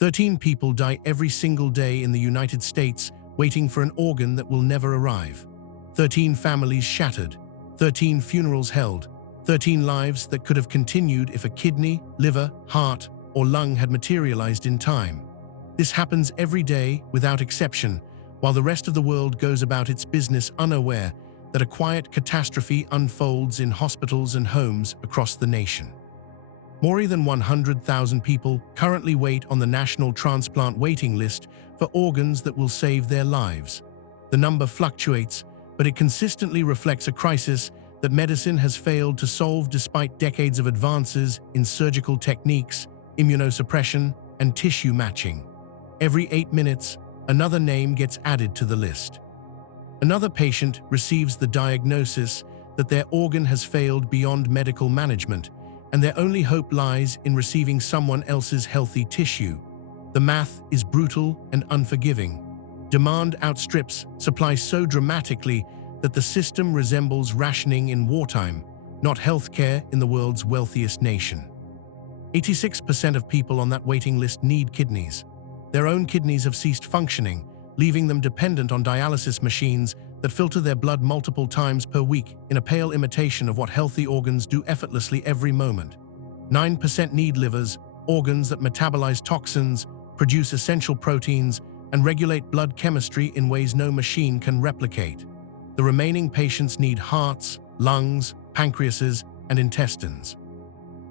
13 people die every single day in the United States waiting for an organ that will never arrive. 13 families shattered. 13 funerals held. 13 lives that could have continued if a kidney, liver, heart, or lung had materialized in time. This happens every day without exception, while the rest of the world goes about its business unaware that a quiet catastrophe unfolds in hospitals and homes across the nation. More than 100,000 people currently wait on the national transplant waiting list for organs that will save their lives. The number fluctuates, but it consistently reflects a crisis that medicine has failed to solve despite decades of advances in surgical techniques, immunosuppression, and tissue matching. Every 8 minutes, another name gets added to the list. Another patient receives the diagnosis that their organ has failed beyond medical management, and their only hope lies in receiving someone else's healthy tissue. The math is brutal and unforgiving. Demand outstrips supply so dramatically that the system resembles rationing in wartime, not healthcare in the world's wealthiest nation. 86% of people on that waiting list need kidneys. Their own kidneys have ceased functioning, leaving them dependent on dialysis machines that filter their blood multiple times per week in a pale imitation of what healthy organs do effortlessly every moment. 9% need livers, organs that metabolize toxins, produce essential proteins, and regulate blood chemistry in ways no machine can replicate. The remaining patients need hearts, lungs, pancreases, and intestines.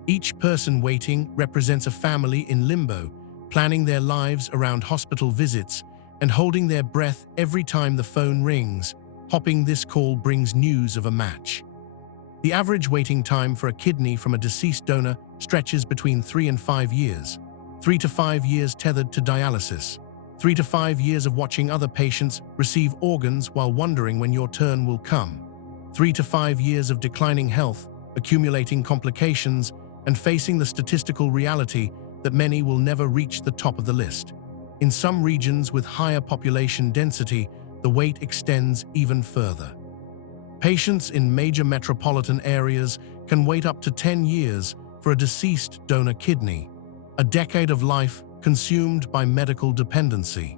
Each person waiting represents a family in limbo, planning their lives around hospital visits and holding their breath every time the phone rings, hoping this call brings news of a match. The average waiting time for a kidney from a deceased donor stretches between 3 and 5 years. 3 to 5 years tethered to dialysis. 3 to 5 years of watching other patients receive organs while wondering when your turn will come. 3 to 5 years of declining health, accumulating complications, and facing the statistical reality that many will never reach the top of the list. In some regions with higher population density, the wait extends even further. Patients in major metropolitan areas can wait up to 10 years for a deceased donor kidney, a decade of life consumed by medical dependency.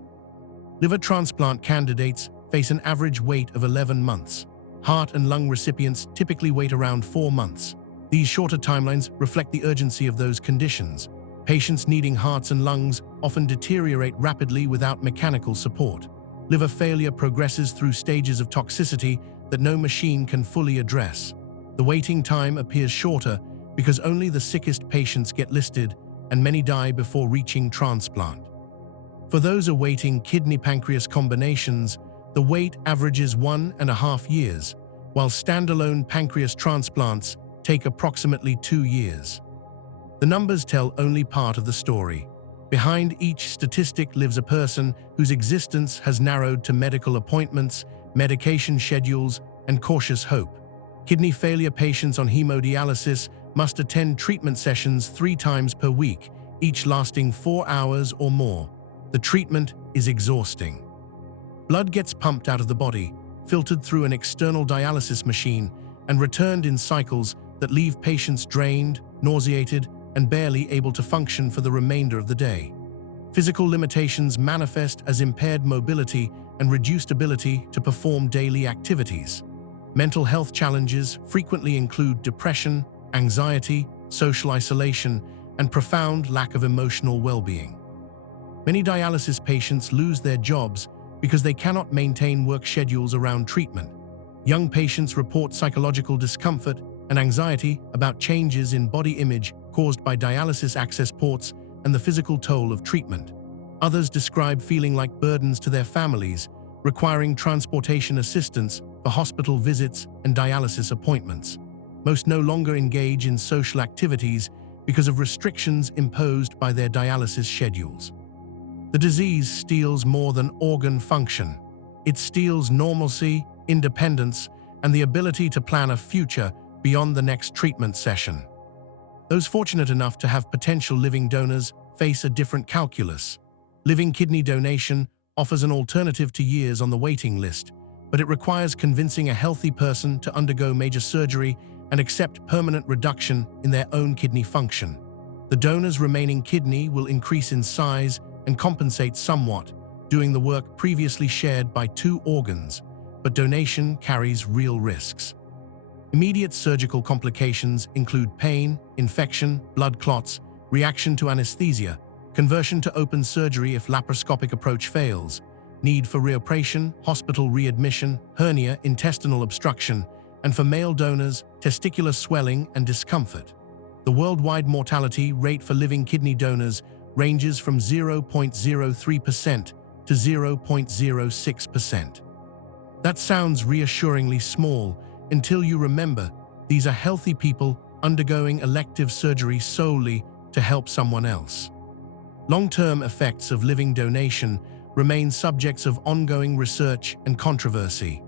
Liver transplant candidates face an average wait of 11 months. Heart and lung recipients typically wait around 4 months. These shorter timelines reflect the urgency of those conditions. Patients needing hearts and lungs often deteriorate rapidly without mechanical support. Liver failure progresses through stages of toxicity that no machine can fully address. The waiting time appears shorter because only the sickest patients get listed, and many die before reaching transplant. For those awaiting kidney-pancreas combinations, the wait averages 1.5 years, while standalone pancreas transplants take approximately 2 years. The numbers tell only part of the story. Behind each statistic lives a person whose existence has narrowed to medical appointments, medication schedules, and cautious hope. Kidney failure patients on hemodialysis must attend treatment sessions 3 times per week, each lasting 4 hours or more. The treatment is exhausting. Blood gets pumped out of the body, filtered through an external dialysis machine, and returned in cycles that leave patients drained, nauseated, and barely able to function for the remainder of the day. Physical limitations manifest as impaired mobility and reduced ability to perform daily activities. Mental health challenges frequently include depression, anxiety, social isolation, and profound lack of emotional well-being. Many dialysis patients lose their jobs because they cannot maintain work schedules around treatment. Young patients report psychological discomfort and anxiety about changes in body image caused by dialysis access ports and the physical toll of treatment. Others describe feeling like burdens to their families, requiring transportation assistance for hospital visits and dialysis appointments. Most no longer engage in social activities because of restrictions imposed by their dialysis schedules. The disease steals more than organ function. It steals normalcy, independence, and the ability to plan a future beyond the next treatment session. Those fortunate enough to have potential living donors face a different calculus. Living kidney donation offers an alternative to years on the waiting list, but it requires convincing a healthy person to undergo major surgery and accept permanent reduction in their own kidney function. The donor's remaining kidney will increase in size and compensate somewhat, doing the work previously shared by two organs, but donation carries real risks. Immediate surgical complications include pain, infection, blood clots, reaction to anesthesia, conversion to open surgery if laparoscopic approach fails, need for reoperation, hospital readmission, hernia, intestinal obstruction, and for male donors, testicular swelling and discomfort. The worldwide mortality rate for living kidney donors ranges from 0.03% to 0.06%. That sounds reassuringly small until you remember these are healthy people undergoing elective surgery solely to help someone else. Long-term effects of living donation remain subjects of ongoing research and controversy.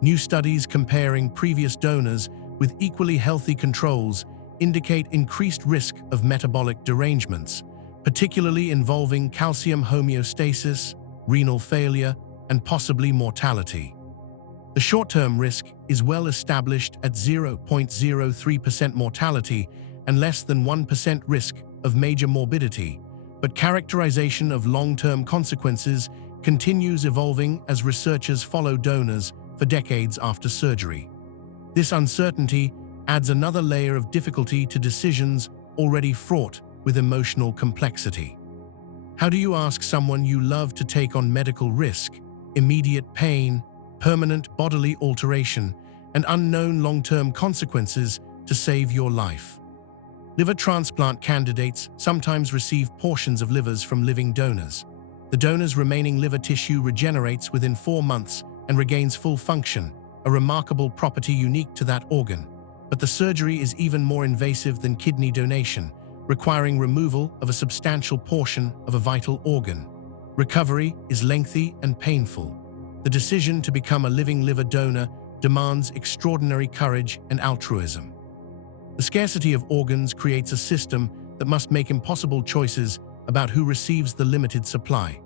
New studies comparing previous donors with equally healthy controls indicate increased risk of metabolic derangements, particularly involving calcium homeostasis, renal failure, and possibly mortality. The short-term risk is well established at 0.03% mortality and less than 1% risk of major morbidity, but characterization of long-term consequences continues evolving as researchers follow donors for decades after surgery. This uncertainty adds another layer of difficulty to decisions already fraught with emotional complexity. How do you ask someone you love to take on medical risk, immediate pain, permanent bodily alteration, and unknown long-term consequences to save your life? Liver transplant candidates sometimes receive portions of livers from living donors. The donor's remaining liver tissue regenerates within 4 months and regains full function, a remarkable property unique to that organ. But the surgery is even more invasive than kidney donation, requiring removal of a substantial portion of a vital organ. Recovery is lengthy and painful. The decision to become a living liver donor demands extraordinary courage and altruism. The scarcity of organs creates a system that must make impossible choices about who receives the limited supply.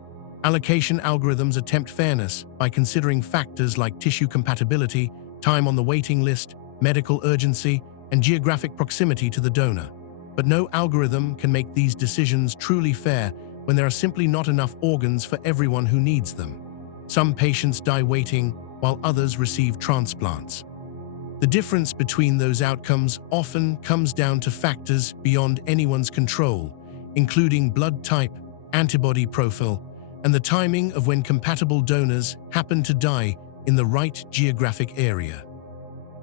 Allocation algorithms attempt fairness by considering factors like tissue compatibility, time on the waiting list, medical urgency, and geographic proximity to the donor. But no algorithm can make these decisions truly fair when there are simply not enough organs for everyone who needs them. Some patients die waiting, while others receive transplants. The difference between those outcomes often comes down to factors beyond anyone's control, including blood type, antibody profile, and the timing of when compatible donors happen to die in the right geographic area.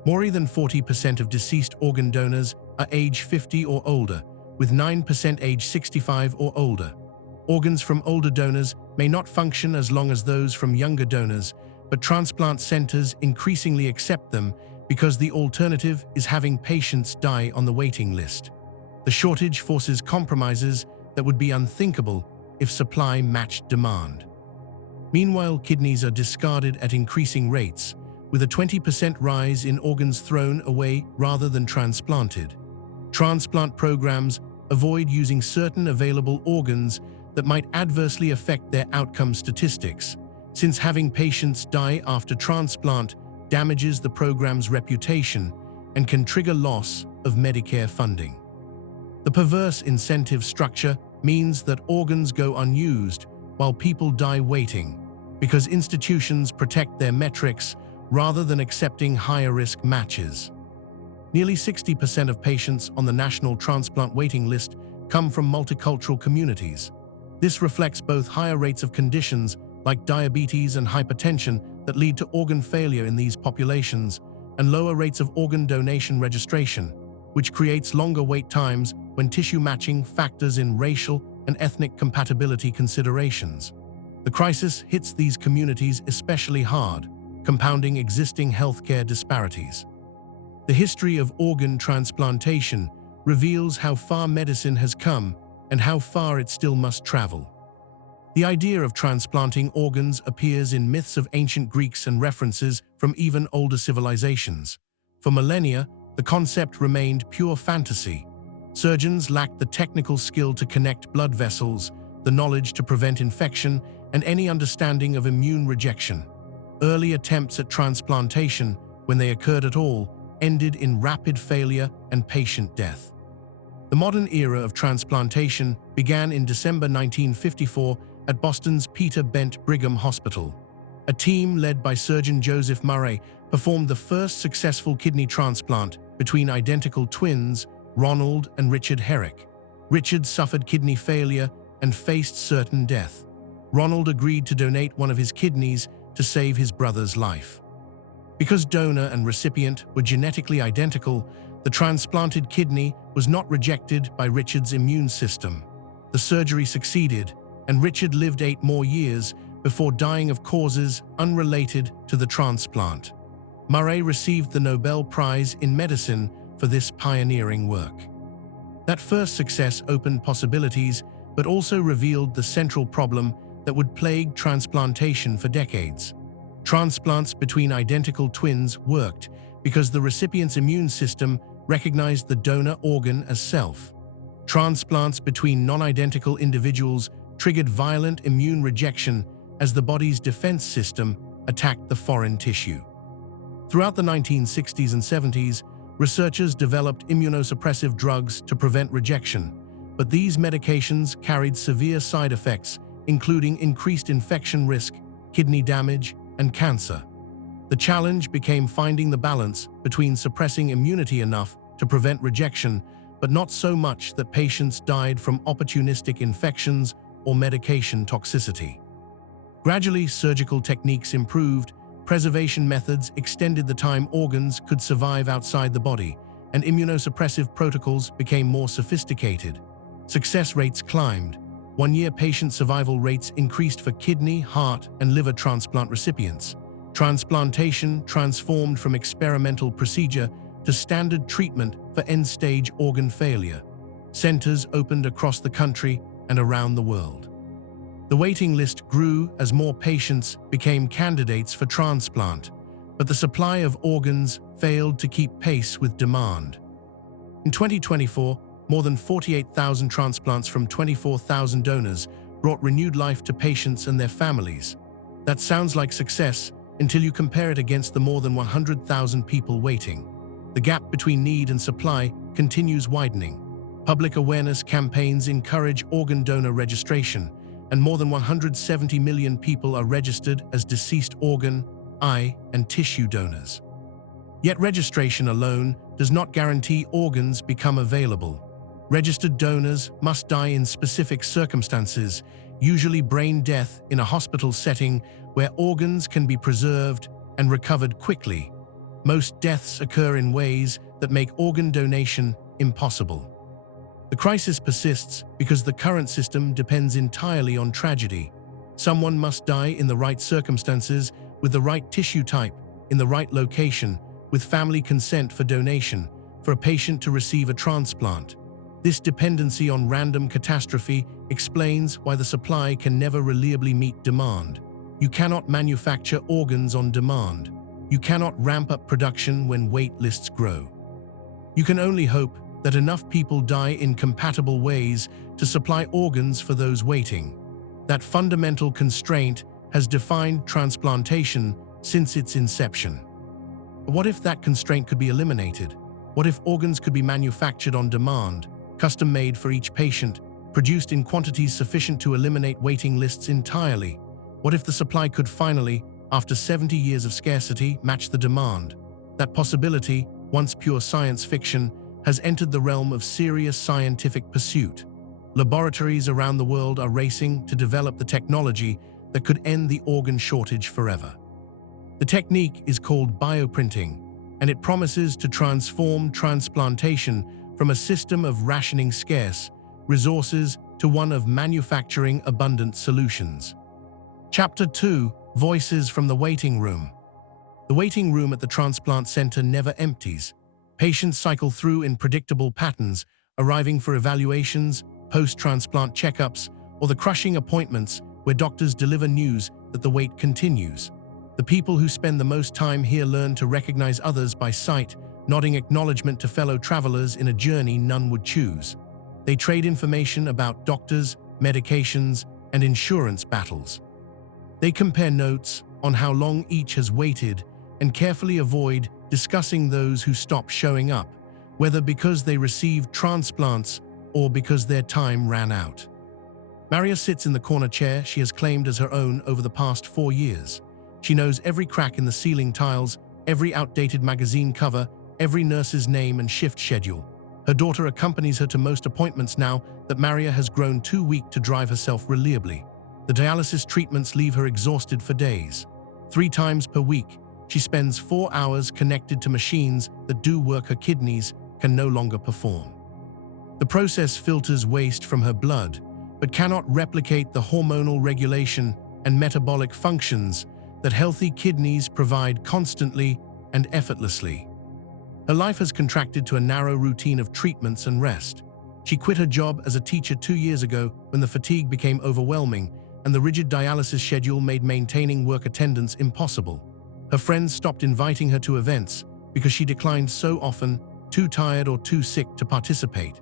More than 40% of deceased organ donors are age 50 or older, with 9% age 65 or older. Organs from older donors may not function as long as those from younger donors, but transplant centers increasingly accept them because the alternative is having patients die on the waiting list. The shortage forces compromises that would be unthinkable if supply matched demand. Meanwhile, kidneys are discarded at increasing rates, with a 20% rise in organs thrown away rather than transplanted. Transplant programs avoid using certain available organs that might adversely affect their outcome statistics, since having patients die after transplant damages the program's reputation and can trigger loss of Medicare funding. The perverse incentive structure means that organs go unused while people die waiting, because institutions protect their metrics rather than accepting higher-risk matches. Nearly 60% of patients on the national transplant waiting list come from multicultural communities. This reflects both higher rates of conditions like diabetes and hypertension that lead to organ failure in these populations, and lower rates of organ donation registration, which creates longer wait times when tissue matching factors in racial and ethnic compatibility considerations. The crisis hits these communities especially hard, compounding existing healthcare disparities. The history of organ transplantation reveals how far medicine has come and how far it still must travel. The idea of transplanting organs appears in myths of ancient Greeks and references from even older civilizations. For millennia, the concept remained pure fantasy. Surgeons lacked the technical skill to connect blood vessels, the knowledge to prevent infection, and any understanding of immune rejection. Early attempts at transplantation, when they occurred at all, ended in rapid failure and patient death. The modern era of transplantation began in December 1954 at Boston's Peter Bent Brigham Hospital. A team led by surgeon Joseph Murray performed the first successful kidney transplant between identical twins, Ronald and Richard Herrick. Richard suffered kidney failure and faced certain death. Ronald agreed to donate one of his kidneys to save his brother's life. Because donor and recipient were genetically identical, the transplanted kidney was not rejected by Richard's immune system. The surgery succeeded, and Richard lived 8 more years before dying of causes unrelated to the transplant. Murray received the Nobel Prize in Medicine for this pioneering work. That first success opened possibilities, but also revealed the central problem that would plague transplantation for decades. Transplants between identical twins worked because the recipient's immune system recognized the donor organ as self. Transplants between non-identical individuals triggered violent immune rejection as the body's defense system attacked the foreign tissue. Throughout the 1960s and 70s, researchers developed immunosuppressive drugs to prevent rejection, but these medications carried severe side effects, including increased infection risk, kidney damage, and cancer. The challenge became finding the balance between suppressing immunity enough to prevent rejection, but not so much that patients died from opportunistic infections or medication toxicity. Gradually, surgical techniques improved, preservation methods extended the time organs could survive outside the body, and immunosuppressive protocols became more sophisticated. Success rates climbed. 1-year patient survival rates increased for kidney, heart, and liver transplant recipients. Transplantation transformed from experimental procedure to standard treatment for end-stage organ failure. Centers opened across the country and around the world. The waiting list grew as more patients became candidates for transplant, but the supply of organs failed to keep pace with demand. In 2024, more than 48,000 transplants from 24,000 donors brought renewed life to patients and their families. That sounds like success until you compare it against the more than 100,000 people waiting. The gap between need and supply continues widening. Public awareness campaigns encourage organ donor registration, and more than 170 million people are registered as deceased organ, eye, and tissue donors. Yet registration alone does not guarantee organs become available. Registered donors must die in specific circumstances, usually brain death in a hospital setting where organs can be preserved and recovered quickly. Most deaths occur in ways that make organ donation impossible. The crisis persists because the current system depends entirely on tragedy. Someone must die in the right circumstances, with the right tissue type, in the right location, with family consent for donation, for a patient to receive a transplant. This dependency on random catastrophe explains why the supply can never reliably meet demand. You cannot manufacture organs on demand. You cannot ramp up production when wait lists grow. You can only hope that enough people die in compatible ways to supply organs for those waiting. That fundamental constraint has defined transplantation since its inception. But what if that constraint could be eliminated? What if organs could be manufactured on demand, custom-made for each patient, produced in quantities sufficient to eliminate waiting lists entirely? What if the supply could finally, after 70 years of scarcity, match the demand? That possibility, once pure science fiction, has entered the realm of serious scientific pursuit. Laboratories around the world are racing to develop the technology that could end the organ shortage forever. The technique is called bioprinting, and it promises to transform transplantation from a system of rationing scarce resources to one of manufacturing abundant solutions. Chapter 2: Voices from the Waiting Room. The waiting room at the transplant center never empties. Patients cycle through in predictable patterns, arriving for evaluations, post-transplant checkups, or the crushing appointments where doctors deliver news that the wait continues. The people who spend the most time here learn to recognize others by sight, nodding acknowledgement to fellow travelers in a journey none would choose. They trade information about doctors, medications, and insurance battles. They compare notes on how long each has waited and carefully avoid discussing those who stop showing up, whether because they received transplants or because their time ran out. Maria sits in the corner chair she has claimed as her own over the past 4 years. She knows every crack in the ceiling tiles, every outdated magazine cover, every nurse's name and shift schedule. Her daughter accompanies her to most appointments now that Maria has grown too weak to drive herself reliably. The dialysis treatments leave her exhausted for days. 3 times per week, she spends 4 hours connected to machines that do work her kidneys can no longer perform. The process filters waste from her blood, but cannot replicate the hormonal regulation and metabolic functions that healthy kidneys provide constantly and effortlessly. Her life has contracted to a narrow routine of treatments and rest. She quit her job as a teacher 2 years ago when the fatigue became overwhelming and the rigid dialysis schedule made maintaining work attendance impossible. Her friends stopped inviting her to events because she declined so often, too tired or too sick to participate.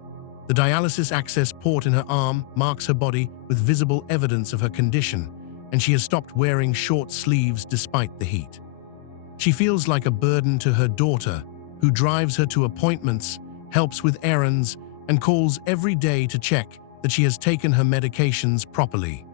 The dialysis access port in her arm marks her body with visible evidence of her condition, and she has stopped wearing short sleeves despite the heat. She feels like a burden to her daughter, who drives her to appointments, helps with errands, and calls every day to check that she has taken her medications properly.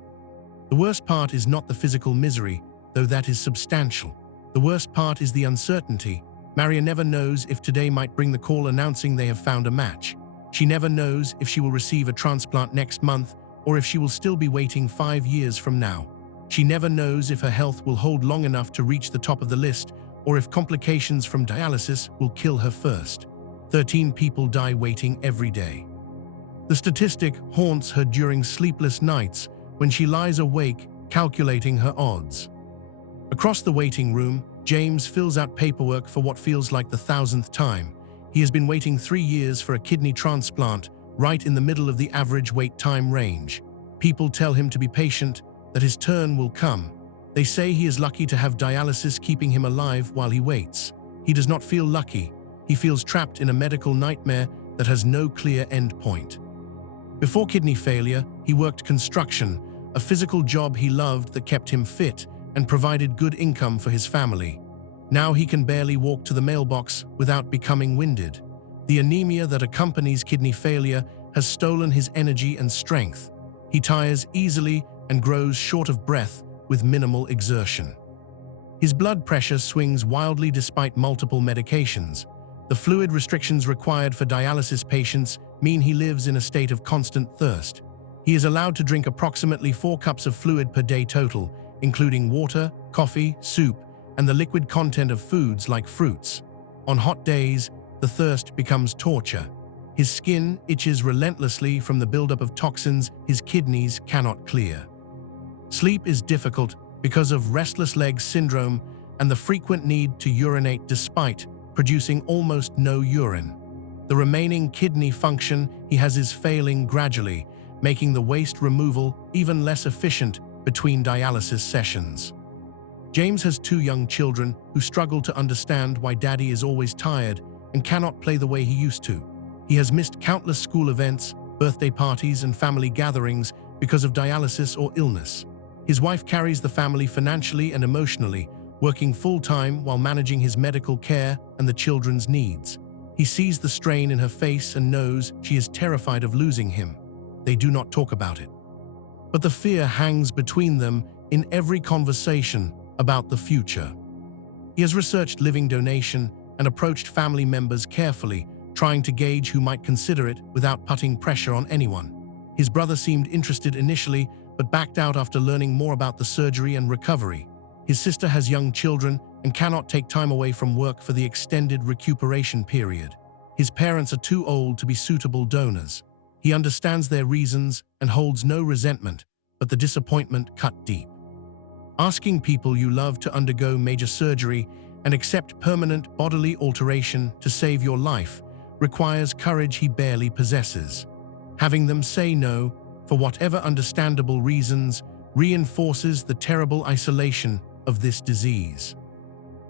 The worst part is not the physical misery, though that is substantial. The worst part is the uncertainty. Maria never knows if today might bring the call announcing they have found a match. She never knows if she will receive a transplant next month or if she will still be waiting 5 years from now. She never knows if her health will hold long enough to reach the top of the list or if complications from dialysis will kill her first. 13 people die waiting every day. The statistic haunts her during sleepless nights when she lies awake calculating her odds. Across the waiting room, James fills out paperwork for what feels like the 1,000th time. He has been waiting 3 years for a kidney transplant, right in the middle of the average wait time range. People tell him to be patient, that his turn will come. They say he is lucky to have dialysis keeping him alive while he waits. He does not feel lucky. He feels trapped in a medical nightmare that has no clear end point. Before kidney failure, he worked construction, a physical job he loved that kept him fit and provided good income for his family. Now he can barely walk to the mailbox without becoming winded. The anemia that accompanies kidney failure has stolen his energy and strength. He tires easily and grows short of breath with minimal exertion. His blood pressure swings wildly despite multiple medications. The fluid restrictions required for dialysis patients mean he lives in a state of constant thirst. He is allowed to drink approximately 4 cups of fluid per day total, including water, coffee, soup, and the liquid content of foods like fruits. On hot days, the thirst becomes torture. His skin itches relentlessly from the buildup of toxins his kidneys cannot clear. Sleep is difficult because of restless leg syndrome and the frequent need to urinate despite producing almost no urine. The remaining kidney function he has is failing gradually, making the waste removal even less efficient between dialysis sessions. James has 2 young children who struggle to understand why daddy is always tired and cannot play the way he used to. He has missed countless school events, birthday parties, and family gatherings because of dialysis or illness. His wife carries the family financially and emotionally, working full-time while managing his medical care and the children's needs. He sees the strain in her face and knows she is terrified of losing him. They do not talk about it. But the fear hangs between them in every conversation about the future. He has researched living donation and approached family members carefully, trying to gauge who might consider it without putting pressure on anyone. His brother seemed interested initially, but backed out after learning more about the surgery and recovery. His sister has young children and cannot take time away from work for the extended recuperation period. His parents are too old to be suitable donors. He understands their reasons and holds no resentment, but the disappointment cut deep. Asking people you love to undergo major surgery and accept permanent bodily alteration to save your life requires courage he barely possesses. Having them say no, for whatever understandable reasons, reinforces the terrible isolation of this disease.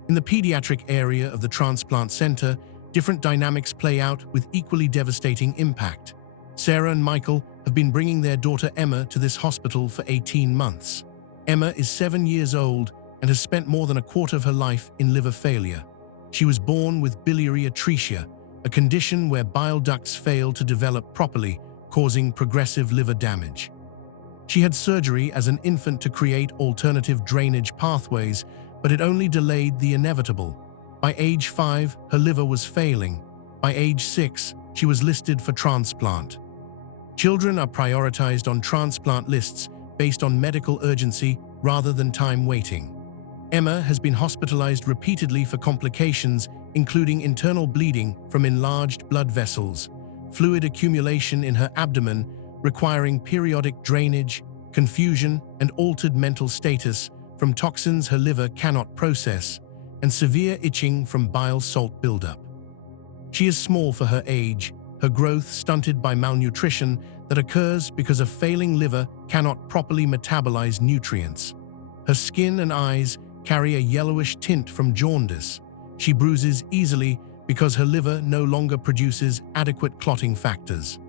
In the pediatric area of the transplant center, different dynamics play out with equally devastating impact. Sarah and Michael have been bringing their daughter Emma to this hospital for 18 months. Emma is 7 years old and has spent more than a quarter of her life in liver failure. She was born with biliary atresia, a condition where bile ducts fail to develop properly, causing progressive liver damage. She had surgery as an infant to create alternative drainage pathways, but it only delayed the inevitable. By age 5, her liver was failing. By age 6, she was listed for transplant. Children are prioritized on transplant lists based on medical urgency rather than time waiting. Emma has been hospitalized repeatedly for complications, including internal bleeding from enlarged blood vessels, fluid accumulation in her abdomen requiring periodic drainage, confusion and altered mental status from toxins her liver cannot process, and severe itching from bile salt buildup. She is small for her age, her growth stunted by malnutrition that occurs because a failing liver cannot properly metabolize nutrients. Her skin and eyes carry a yellowish tint from jaundice. She bruises easily because her liver no longer produces adequate clotting factors.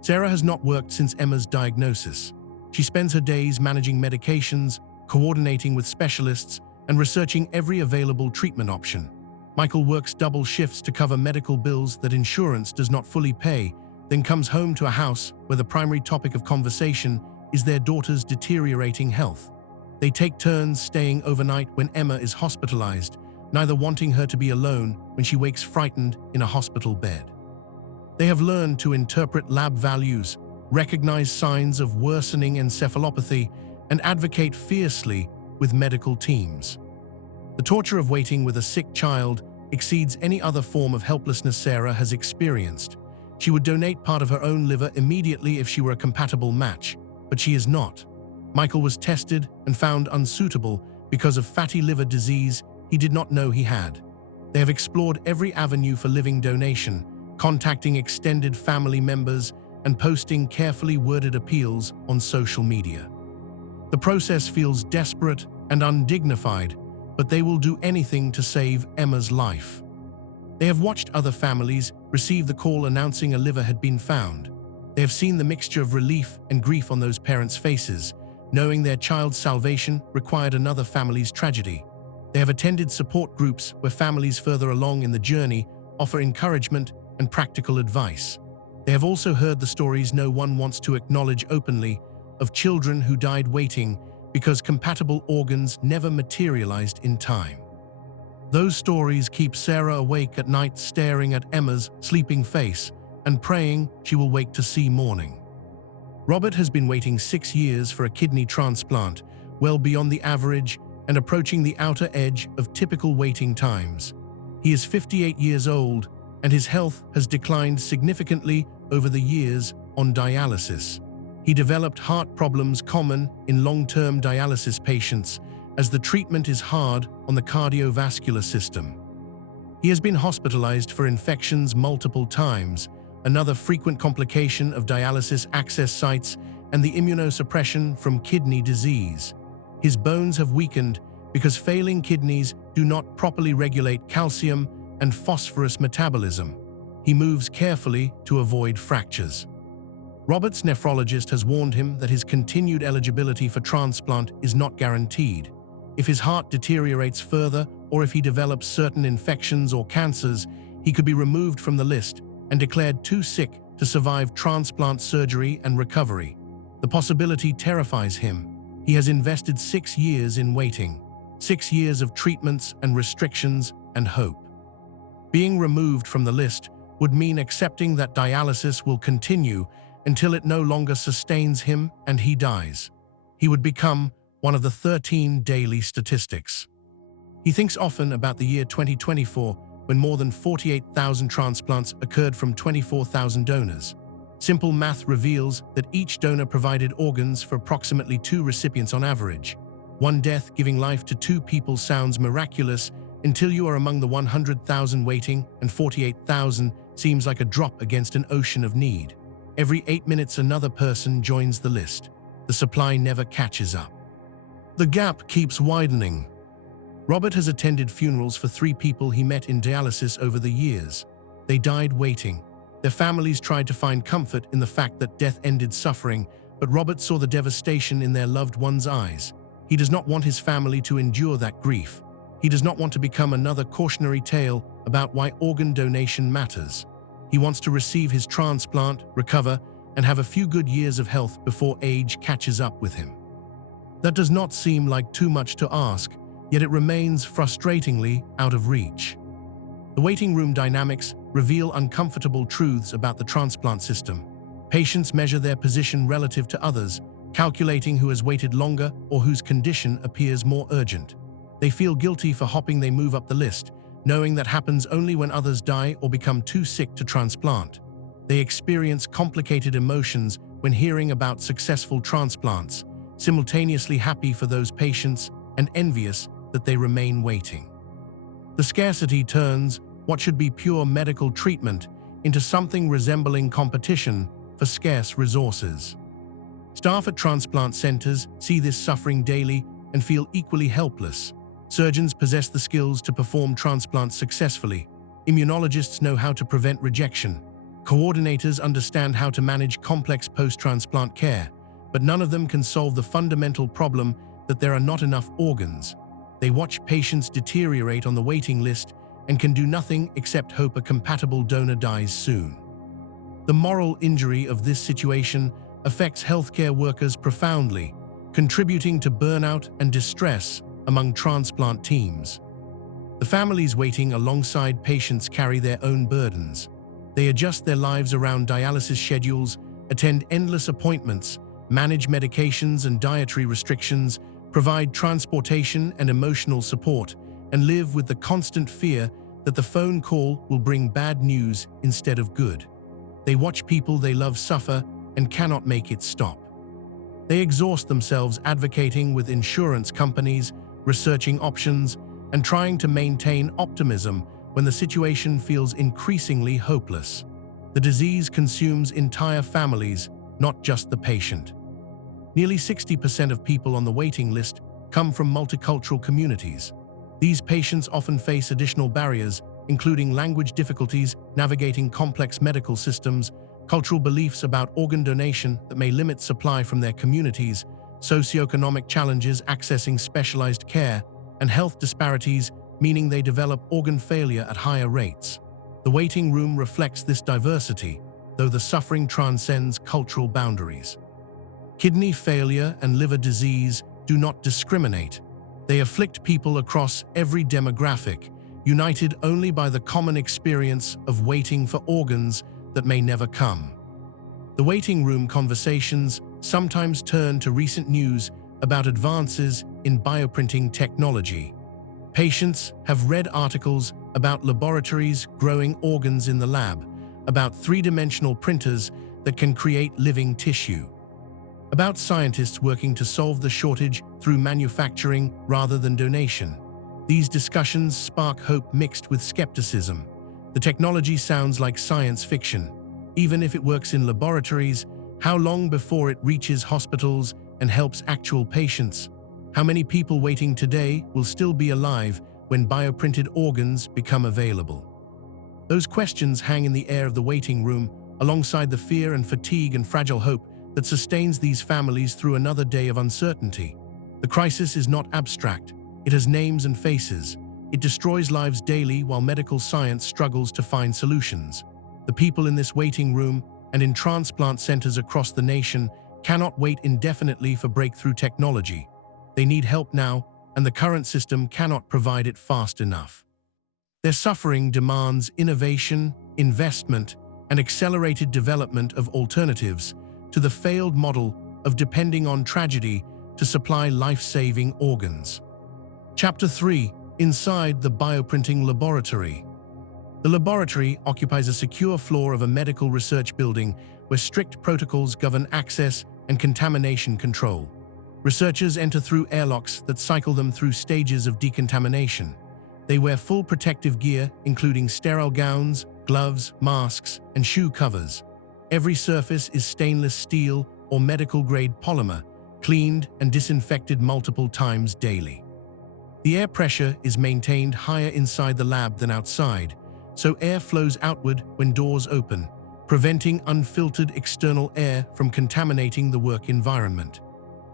Sarah has not worked since Emma's diagnosis. She spends her days managing medications, coordinating with specialists, and researching every available treatment option. Michael works double shifts to cover medical bills that insurance does not fully pay, then comes home to a house where the primary topic of conversation is their daughter's deteriorating health. They take turns staying overnight when Emma is hospitalized, neither wanting her to be alone when she wakes frightened in a hospital bed. They have learned to interpret lab values, recognize signs of worsening encephalopathy, and advocate fiercely with medical teams. The torture of waiting with a sick child exceeds any other form of helplessness Sarah has experienced. She would donate part of her own liver immediately if she were a compatible match, but she is not. Michael was tested and found unsuitable because of fatty liver disease he did not know he had. They have explored every avenue for living donation, contacting extended family members and posting carefully worded appeals on social media. The process feels desperate and undignified, but they will do anything to save Emma's life. They have watched other families receive the call announcing a liver had been found. They have seen the mixture of relief and grief on those parents' faces, knowing their child's salvation required another family's tragedy. They have attended support groups where families further along in the journey offer encouragement and practical advice. They have also heard the stories no one wants to acknowledge openly of children who died waiting because compatible organs never materialized in time. Those stories keep Sarah awake at night staring at Emma's sleeping face and praying she will wake to see morning. Robert has been waiting 6 years for a kidney transplant, well beyond the average and approaching the outer edge of typical waiting times. He is 58 years old and his health has declined significantly over the years on dialysis. He developed heart problems common in long-term dialysis patients as the treatment is hard on the cardiovascular system. He has been hospitalized for infections multiple times, another frequent complication of dialysis access sites and the immunosuppression from kidney disease. His bones have weakened because failing kidneys do not properly regulate calcium and phosphorus metabolism. He moves carefully to avoid fractures. Robert's nephrologist has warned him that his continued eligibility for transplant is not guaranteed. If his heart deteriorates further or if he develops certain infections or cancers, he could be removed from the list and declared too sick to survive transplant surgery and recovery. The possibility terrifies him. He has invested 6 years in waiting, 6 years of treatments and restrictions and hope. Being removed from the list would mean accepting that dialysis will continue until it no longer sustains him and he dies. He would become one of the 13 daily statistics. He thinks often about the year 2024, when more than 48,000 transplants occurred from 24,000 donors. Simple math reveals that each donor provided organs for approximately 2 recipients on average. One death giving life to 2 people sounds miraculous until you are among the 100,000 waiting, and 48,000 seems like a drop against an ocean of need. Every 8 minutes another person joins the list. The supply never catches up. The gap keeps widening. Robert has attended funerals for 3 people he met in dialysis over the years. They died waiting. Their families tried to find comfort in the fact that death ended suffering, but Robert saw the devastation in their loved one's eyes. He does not want his family to endure that grief. He does not want to become another cautionary tale about why organ donation matters. He wants to receive his transplant, recover, and have a few good years of health before age catches up with him. That does not seem like too much to ask, yet it remains frustratingly out of reach. The waiting room dynamics reveal uncomfortable truths about the transplant system. Patients measure their position relative to others, calculating who has waited longer or whose condition appears more urgent. They feel guilty for hopping they move up the list, knowing that happens only when others die or become too sick to transplant. They experience complicated emotions when hearing about successful transplants, simultaneously happy for those patients and envious that they remain waiting. The scarcity turns what should be pure medical treatment into something resembling competition for scarce resources. Staff at transplant centers see this suffering daily and feel equally helpless. Surgeons possess the skills to perform transplants successfully. Immunologists know how to prevent rejection. Coordinators understand how to manage complex post-transplant care, but none of them can solve the fundamental problem that there are not enough organs. They watch patients deteriorate on the waiting list and can do nothing except hope a compatible donor dies soon. The moral injury of this situation affects healthcare workers profoundly, contributing to burnout and distress among transplant teams. The families waiting alongside patients carry their own burdens. They adjust their lives around dialysis schedules, attend endless appointments, manage medications and dietary restrictions, provide transportation and emotional support, and live with the constant fear that the phone call will bring bad news instead of good. They watch people they love suffer and cannot make it stop. They exhaust themselves advocating with insurance companies, researching options, and trying to maintain optimism when the situation feels increasingly hopeless. The disease consumes entire families, not just the patient. Nearly 60% of people on the waiting list come from multicultural communities. These patients often face additional barriers, including language difficulties, navigating complex medical systems, cultural beliefs about organ donation that may limit supply from their communities, socioeconomic challenges accessing specialized care, and health disparities, meaning they develop organ failure at higher rates. The waiting room reflects this diversity, though the suffering transcends cultural boundaries. Kidney failure and liver disease do not discriminate. They afflict people across every demographic, united only by the common experience of waiting for organs that may never come. The waiting room conversations sometimes turn to recent news about advances in bioprinting technology. Patients have read articles about laboratories growing organs in the lab, about three-dimensional printers that can create living tissue, about scientists working to solve the shortage through manufacturing rather than donation. These discussions spark hope mixed with skepticism. The technology sounds like science fiction. Even if it works in laboratories, how long before it reaches hospitals and helps actual patients? How many people waiting today will still be alive when bioprinted organs become available? Those questions hang in the air of the waiting room, alongside the fear and fatigue and fragile hope that sustains these families through another day of uncertainty. The crisis is not abstract. It has names and faces. It destroys lives daily while medical science struggles to find solutions. The people in this waiting room and in transplant centers across the nation cannot wait indefinitely for breakthrough technology. They need help now, and the current system cannot provide it fast enough. Their suffering demands innovation, investment, and accelerated development of alternatives to the failed model of depending on tragedy to supply life-saving organs. Chapter 3. Inside the Bioprinting Laboratory. The laboratory occupies a secure floor of a medical research building where strict protocols govern access and contamination control. Researchers enter through airlocks that cycle them through stages of decontamination. They wear full protective gear, including sterile gowns, gloves, masks, and shoe covers. Every surface is stainless steel or medical-grade polymer, cleaned and disinfected multiple times daily. The air pressure is maintained higher inside the lab than outside, so air flows outward when doors open, preventing unfiltered external air from contaminating the work environment.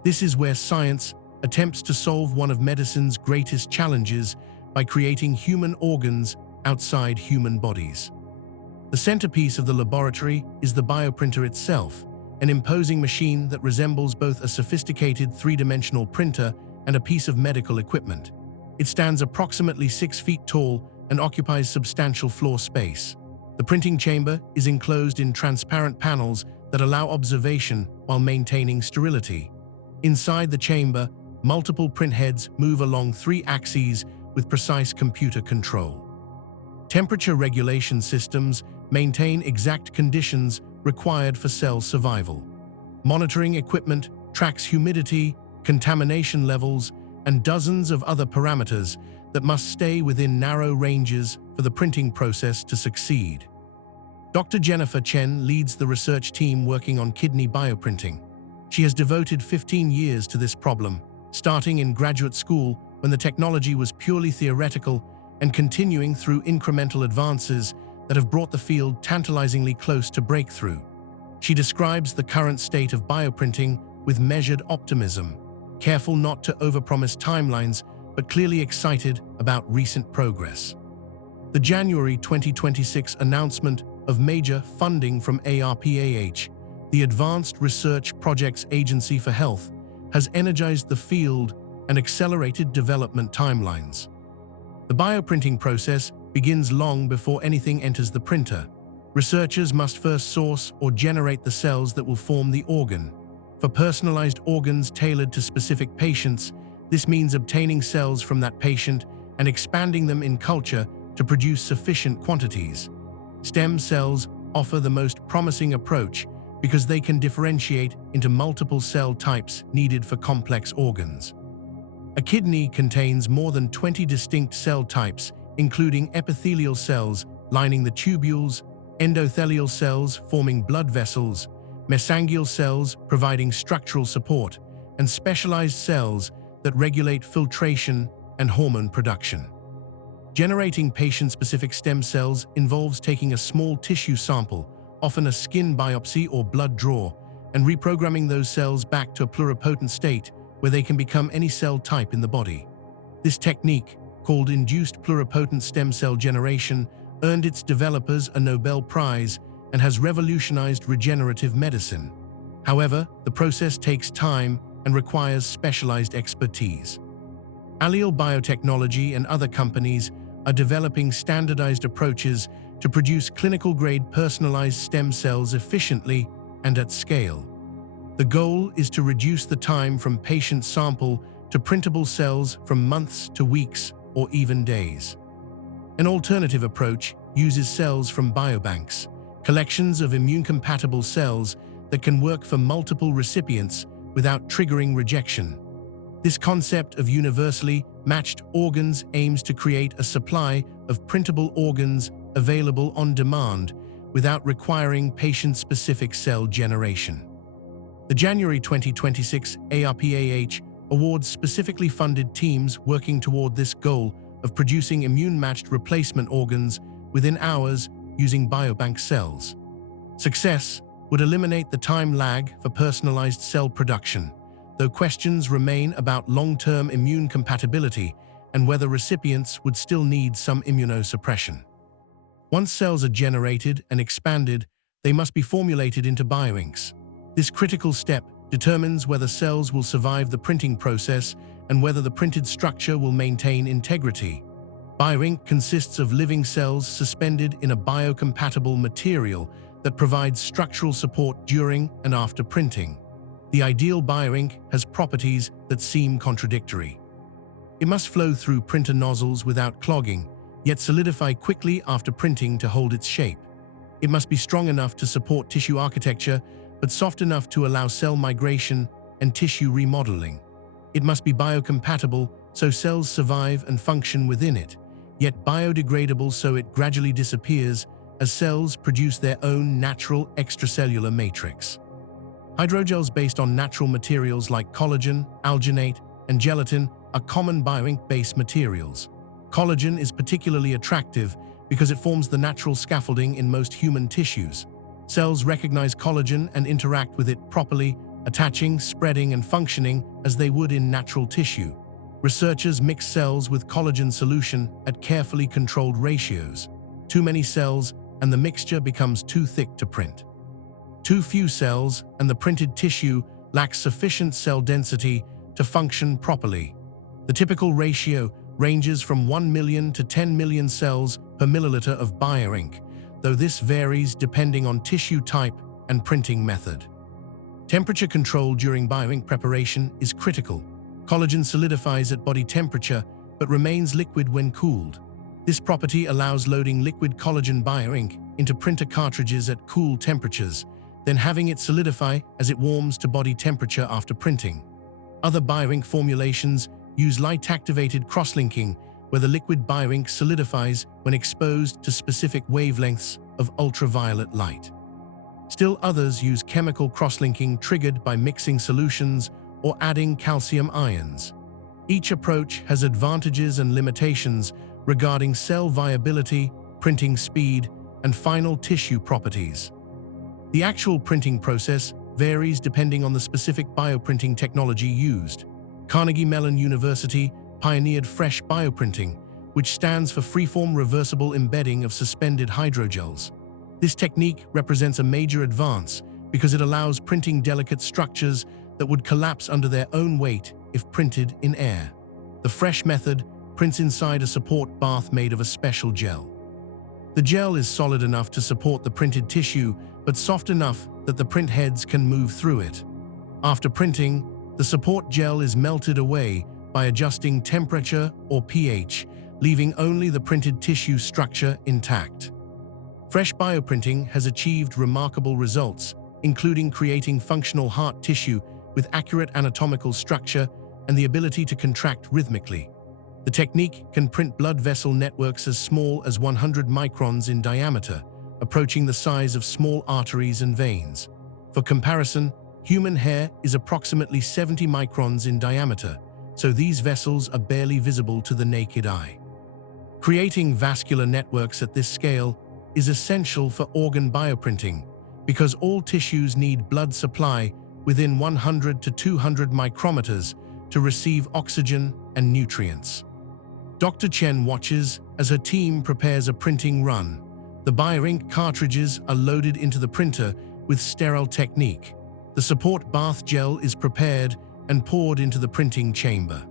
This is where science attempts to solve one of medicine's greatest challenges by creating human organs outside human bodies. The centerpiece of the laboratory is the bioprinter itself, an imposing machine that resembles both a sophisticated three-dimensional printer and a piece of medical equipment. It stands approximately 6 feet tall and occupies substantial floor space. The printing chamber is enclosed in transparent panels that allow observation while maintaining sterility. Inside the chamber, multiple print heads move along 3 axes with precise computer control. Temperature regulation systems maintain exact conditions required for cell survival. Monitoring equipment tracks humidity, contamination levels, and dozens of other parameters that must stay within narrow ranges for the printing process to succeed. Dr. Jennifer Chen leads the research team working on kidney bioprinting. She has devoted 15 years to this problem, starting in graduate school when the technology was purely theoretical and continuing through incremental advances that have brought the field tantalizingly close to breakthrough. She describes the current state of bioprinting with measured optimism, careful not to overpromise timelines, but clearly excited about recent progress. The January 2026 announcement of major funding from ARPAH, the Advanced Research Projects Agency for Health, has energized the field and accelerated development timelines. The bioprinting process begins long before anything enters the printer. Researchers must first source or generate the cells that will form the organ. For personalized organs tailored to specific patients, this means obtaining cells from that patient and expanding them in culture to produce sufficient quantities. Stem cells offer the most promising approach because they can differentiate into multiple cell types needed for complex organs. A kidney contains more than 20 distinct cell types, including epithelial cells lining the tubules, endothelial cells forming blood vessels, mesangial cells providing structural support, and specialized cells that regulate filtration and hormone production. Generating patient-specific stem cells involves taking a small tissue sample, often a skin biopsy or blood draw, and reprogramming those cells back to a pluripotent state where they can become any cell type in the body. This technique, called induced pluripotent stem cell generation, earned its developers a Nobel Prize and has revolutionized regenerative medicine. However, the process takes time and requires specialized expertise. Allele Biotechnology and other companies are developing standardized approaches to produce clinical-grade personalized stem cells efficiently and at scale. The goal is to reduce the time from patient sample to printable cells from months to weeks or even days. An alternative approach uses cells from biobanks, collections of immune-compatible cells that can work for multiple recipients without triggering rejection. This concept of universally matched organs aims to create a supply of printable organs available on demand without requiring patient-specific cell generation. The January 2026 ARPAH awards specifically funded teams working toward this goal of producing immune-matched replacement organs within hours using biobank cells. Success would eliminate the time lag for personalized cell production, though questions remain about long-term immune compatibility and whether recipients would still need some immunosuppression. Once cells are generated and expanded, they must be formulated into bioinks. This critical step determines whether cells will survive the printing process and whether the printed structure will maintain integrity. Bioink consists of living cells suspended in a biocompatible material that provides structural support during and after printing. The ideal bioink has properties that seem contradictory. It must flow through printer nozzles without clogging, yet solidify quickly after printing to hold its shape. It must be strong enough to support tissue architecture, but soft enough to allow cell migration and tissue remodeling. It must be biocompatible so cells survive and function within it, yet biodegradable so it gradually disappears as cells produce their own natural extracellular matrix. Hydrogels based on natural materials like collagen, alginate, and gelatin are common bioink-based materials. Collagen is particularly attractive because it forms the natural scaffolding in most human tissues. Cells recognize collagen and interact with it properly, attaching, spreading, and functioning as they would in natural tissue. Researchers mix cells with collagen solution at carefully controlled ratios. Too many cells and the mixture becomes too thick to print. Too few cells and the printed tissue lacks sufficient cell density to function properly. The typical ratio ranges from 1 million to 10 million cells per milliliter of bioink, though this varies depending on tissue type and printing method. Temperature control during bioink preparation is critical. Collagen solidifies at body temperature but remains liquid when cooled. This property allows loading liquid collagen bioink into printer cartridges at cool temperatures, then having it solidify as it warms to body temperature after printing. Other bioink formulations use light-activated cross-linking, where the liquid bioink solidifies when exposed to specific wavelengths of ultraviolet light. Still others use chemical cross-linking triggered by mixing solutions or adding calcium ions. Each approach has advantages and limitations regarding cell viability, printing speed, and final tissue properties. The actual printing process varies depending on the specific bioprinting technology used. Carnegie Mellon University pioneered fresh bioprinting, which stands for freeform reversible embedding of suspended hydrogels. This technique represents a major advance because it allows printing delicate structures that would collapse under their own weight if printed in air. The fresh method prints inside a support bath made of a special gel. The gel is solid enough to support the printed tissue, but soft enough that the print heads can move through it. After printing, the support gel is melted away by adjusting temperature or pH, leaving only the printed tissue structure intact. Fresh bioprinting has achieved remarkable results, including creating functional heart tissue with accurate anatomical structure and the ability to contract rhythmically. The technique can print blood vessel networks as small as 100 microns in diameter, approaching the size of small arteries and veins. For comparison, human hair is approximately 70 microns in diameter, so these vessels are barely visible to the naked eye. Creating vascular networks at this scale is essential for organ bioprinting because all tissues need blood supply within 100 to 200 micrometers to receive oxygen and nutrients. Dr. Chen watches as her team prepares a printing run. The bioink cartridges are loaded into the printer with sterile technique. The support bath gel is prepared and poured into the printing chamber.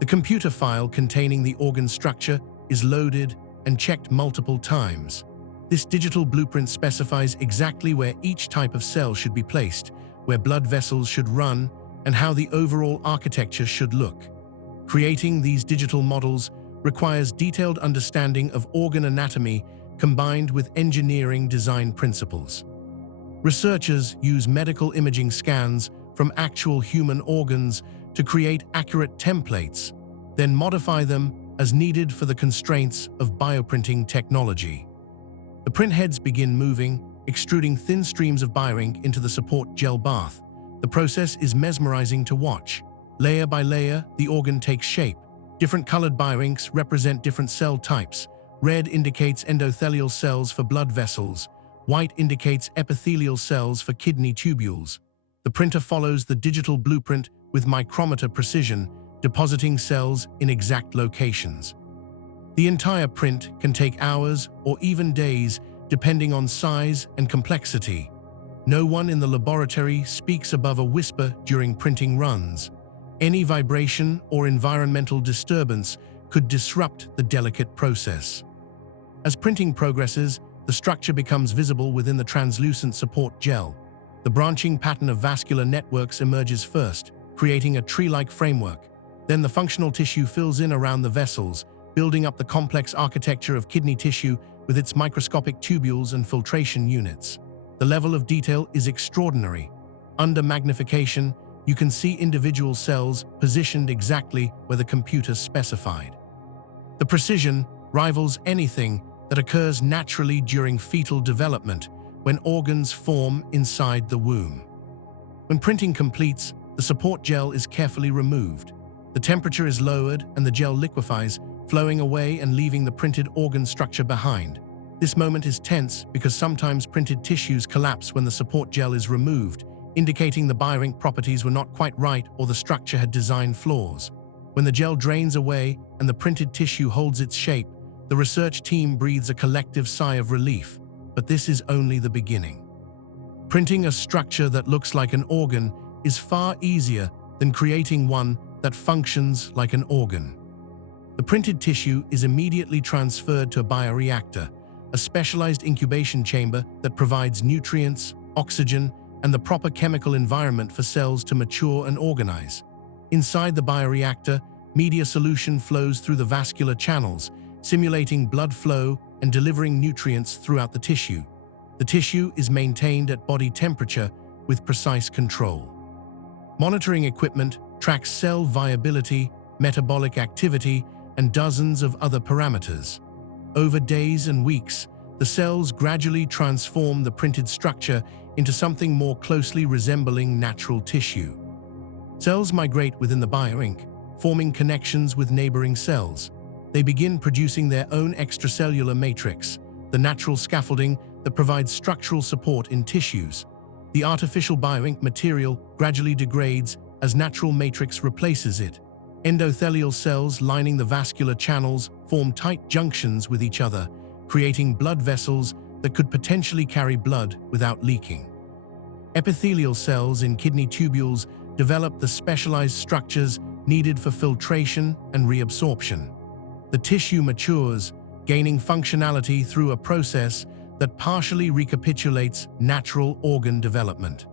The computer file containing the organ structure is loaded and checked multiple times. This digital blueprint specifies exactly where each type of cell should be placed, where blood vessels should run, and how the overall architecture should look. Creating these digital models requires detailed understanding of organ anatomy combined with engineering design principles. Researchers use medical imaging scans from actual human organs to create accurate templates, then modify them as needed for the constraints of bioprinting technology. The print heads begin moving, extruding thin streams of bioink into the support gel bath. The process is mesmerizing to watch. Layer by layer, the organ takes shape. Different colored bioinks represent different cell types. Red indicates endothelial cells for blood vessels. White indicates epithelial cells for kidney tubules. The printer follows the digital blueprint with micrometer precision, depositing cells in exact locations. The entire print can take hours or even days, depending on size and complexity. No one in the laboratory speaks above a whisper during printing runs. Any vibration or environmental disturbance could disrupt the delicate process. As printing progresses, the structure becomes visible within the translucent support gel. The branching pattern of vascular networks emerges first, creating a tree-like framework. Then the functional tissue fills in around the vessels, building up the complex architecture of kidney tissue with its microscopic tubules and filtration units. The level of detail is extraordinary. Under magnification, you can see individual cells positioned exactly where the computer specified. The precision rivals anything that occurs naturally during fetal development when organs form inside the womb. When printing completes, the support gel is carefully removed. The temperature is lowered and the gel liquefies, flowing away and leaving the printed organ structure behind. This moment is tense because sometimes printed tissues collapse when the support gel is removed, indicating the bioink properties were not quite right or the structure had design flaws. When the gel drains away and the printed tissue holds its shape, the research team breathes a collective sigh of relief, but this is only the beginning. Printing a structure that looks like an organ is far easier than creating one that functions like an organ. The printed tissue is immediately transferred to a bioreactor, a specialized incubation chamber that provides nutrients, oxygen, and the proper chemical environment for cells to mature and organize. Inside the bioreactor, media solution flows through the vascular channels, simulating blood flow and delivering nutrients throughout the tissue. The tissue is maintained at body temperature with precise control. Monitoring equipment tracks cell viability, metabolic activity, and dozens of other parameters. Over days and weeks, the cells gradually transform the printed structure into something more closely resembling natural tissue. Cells migrate within the bioink, forming connections with neighboring cells. They begin producing their own extracellular matrix, the natural scaffolding that provides structural support in tissues. The artificial bioink material gradually degrades as natural matrix replaces it. Endothelial cells lining the vascular channels form tight junctions with each other, creating blood vessels that could potentially carry blood without leaking. Epithelial cells in kidney tubules develop the specialized structures needed for filtration and reabsorption. The tissue matures, gaining functionality through a process that partially recapitulates natural organ development.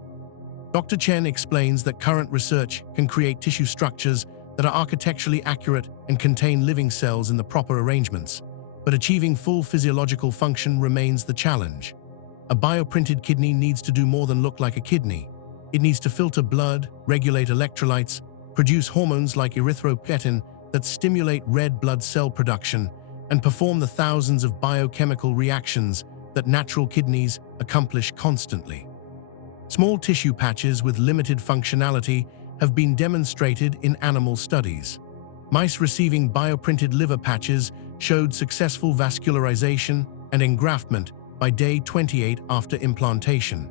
Dr. Chen explains that current research can create tissue structures that are architecturally accurate and contain living cells in the proper arrangements, but achieving full physiological function remains the challenge. A bioprinted kidney needs to do more than look like a kidney. It needs to filter blood, regulate electrolytes, produce hormones like erythropoietin that stimulate red blood cell production, and perform the thousands of biochemical reactions that natural kidneys accomplish constantly. Small tissue patches with limited functionality have been demonstrated in animal studies. Mice receiving bioprinted liver patches showed successful vascularization and engraftment by day 28 after implantation.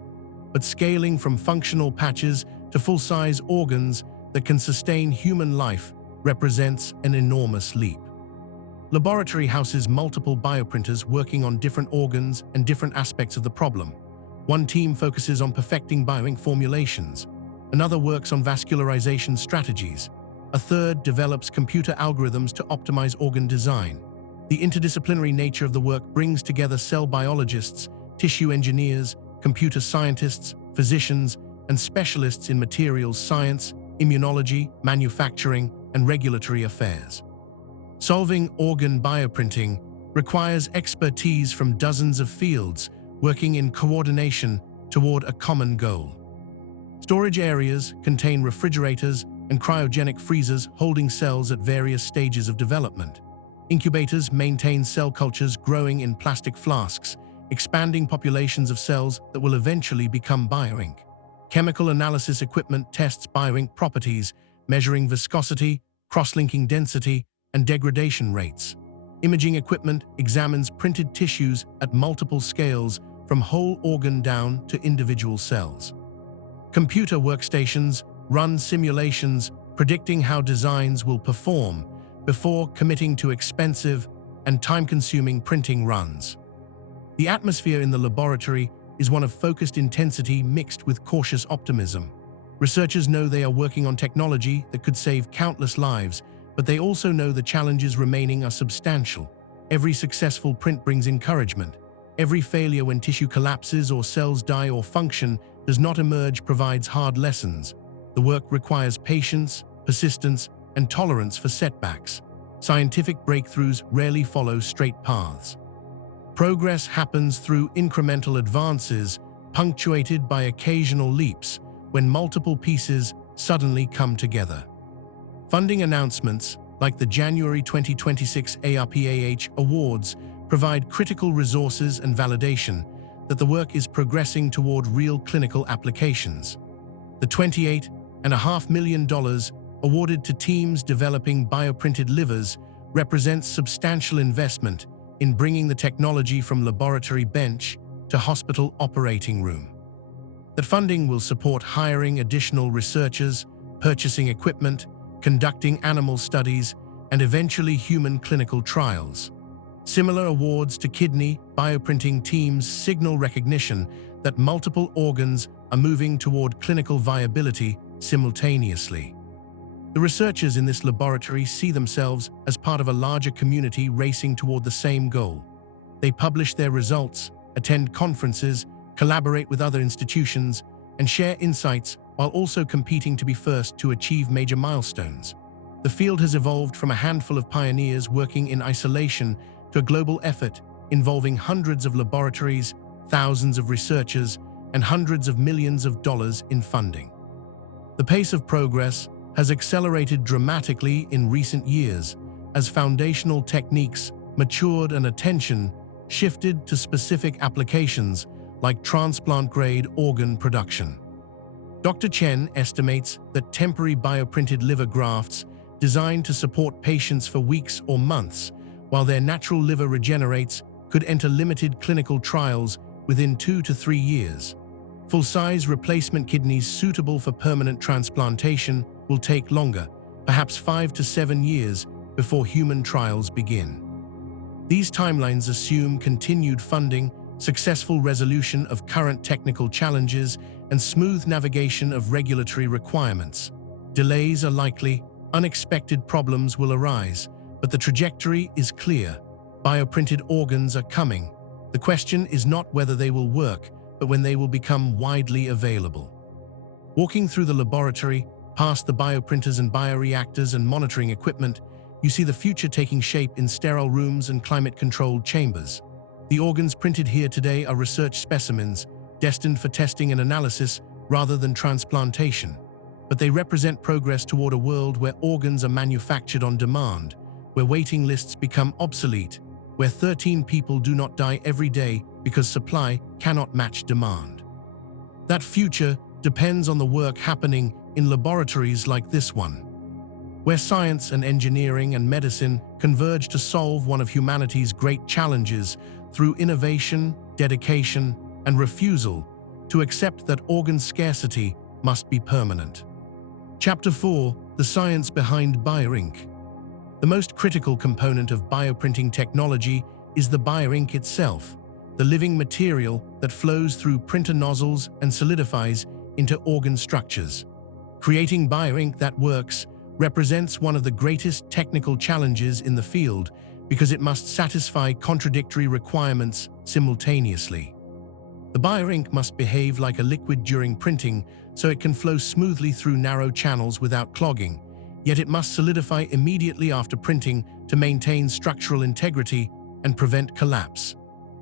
But scaling from functional patches to full-size organs that can sustain human life represents an enormous leap. Laboratory houses multiple bioprinters working on different organs and different aspects of the problem. One team focuses on perfecting bioink formulations. Another works on vascularization strategies. A third develops computer algorithms to optimize organ design. The interdisciplinary nature of the work brings together cell biologists, tissue engineers, computer scientists, physicians, and specialists in materials science, immunology, manufacturing, and regulatory affairs. Solving organ bioprinting requires expertise from dozens of fields working in coordination toward a common goal. Storage areas contain refrigerators and cryogenic freezers holding cells at various stages of development. Incubators maintain cell cultures growing in plastic flasks, expanding populations of cells that will eventually become bioink. Chemical analysis equipment tests bioink properties, measuring viscosity, cross-linking density, and degradation rates. Imaging equipment examines printed tissues at multiple scales from whole organ down to individual cells. Computer workstations run simulations predicting how designs will perform before committing to expensive and time-consuming printing runs. The atmosphere in the laboratory is one of focused intensity mixed with cautious optimism. Researchers know they are working on technology that could save countless lives, but they also know the challenges remaining are substantial. Every successful print brings encouragement. Every failure when tissue collapses or cells die or function does not emerge provides hard lessons. The work requires patience, persistence, and tolerance for setbacks. Scientific breakthroughs rarely follow straight paths. Progress happens through incremental advances, punctuated by occasional leaps, when multiple pieces suddenly come together. Funding announcements, like the January 2026 ARPAH Awards, provide critical resources and validation that the work is progressing toward real clinical applications. The $28.5 million awarded to teams developing bioprinted livers represents substantial investment in bringing the technology from laboratory bench to hospital operating room. That funding will support hiring additional researchers, purchasing equipment, conducting animal studies, and eventually human clinical trials. Similar awards to kidney bioprinting teams signal recognition that multiple organs are moving toward clinical viability simultaneously. The researchers in this laboratory see themselves as part of a larger community racing toward the same goal. They publish their results, attend conferences, collaborate with other institutions, and share insights while also competing to be first to achieve major milestones. The field has evolved from a handful of pioneers working in isolation to a global effort involving hundreds of laboratories, thousands of researchers, and hundreds of millions of dollars in funding. The pace of progress has accelerated dramatically in recent years as foundational techniques matured and attention shifted to specific applications like transplant-grade organ production. Dr. Chen estimates that temporary bioprinted liver grafts designed to support patients for weeks or months, while their natural liver regenerates, could enter limited clinical trials within 2 to 3 years. Full-size replacement kidneys suitable for permanent transplantation will take longer, perhaps 5 to 7 years, before human trials begin. These timelines assume continued funding, successful resolution of current technical challenges, and smooth navigation of regulatory requirements. Delays are likely, unexpected problems will arise, but the trajectory is clear. Bioprinted organs are coming. The question is not whether they will work, but when they will become widely available. Walking through the laboratory, past the bioprinters and bioreactors and monitoring equipment, you see the future taking shape in sterile rooms and climate-controlled chambers. The organs printed here today are research specimens, destined for testing and analysis rather than transplantation. But they represent progress toward a world where organs are manufactured on demand, where waiting lists become obsolete, where 13 people do not die every day because supply cannot match demand. That future depends on the work happening in laboratories like this one, where science and engineering and medicine converge to solve one of humanity's great challenges through innovation, dedication, and refusal to accept that organ scarcity must be permanent. Chapter 4: The Science Behind Bioink. The most critical component of bioprinting technology is the bioink itself, the living material that flows through printer nozzles and solidifies into organ structures. Creating bioink that works represents one of the greatest technical challenges in the field because it must satisfy contradictory requirements simultaneously. The bioink must behave like a liquid during printing so it can flow smoothly through narrow channels without clogging, yet it must solidify immediately after printing to maintain structural integrity and prevent collapse.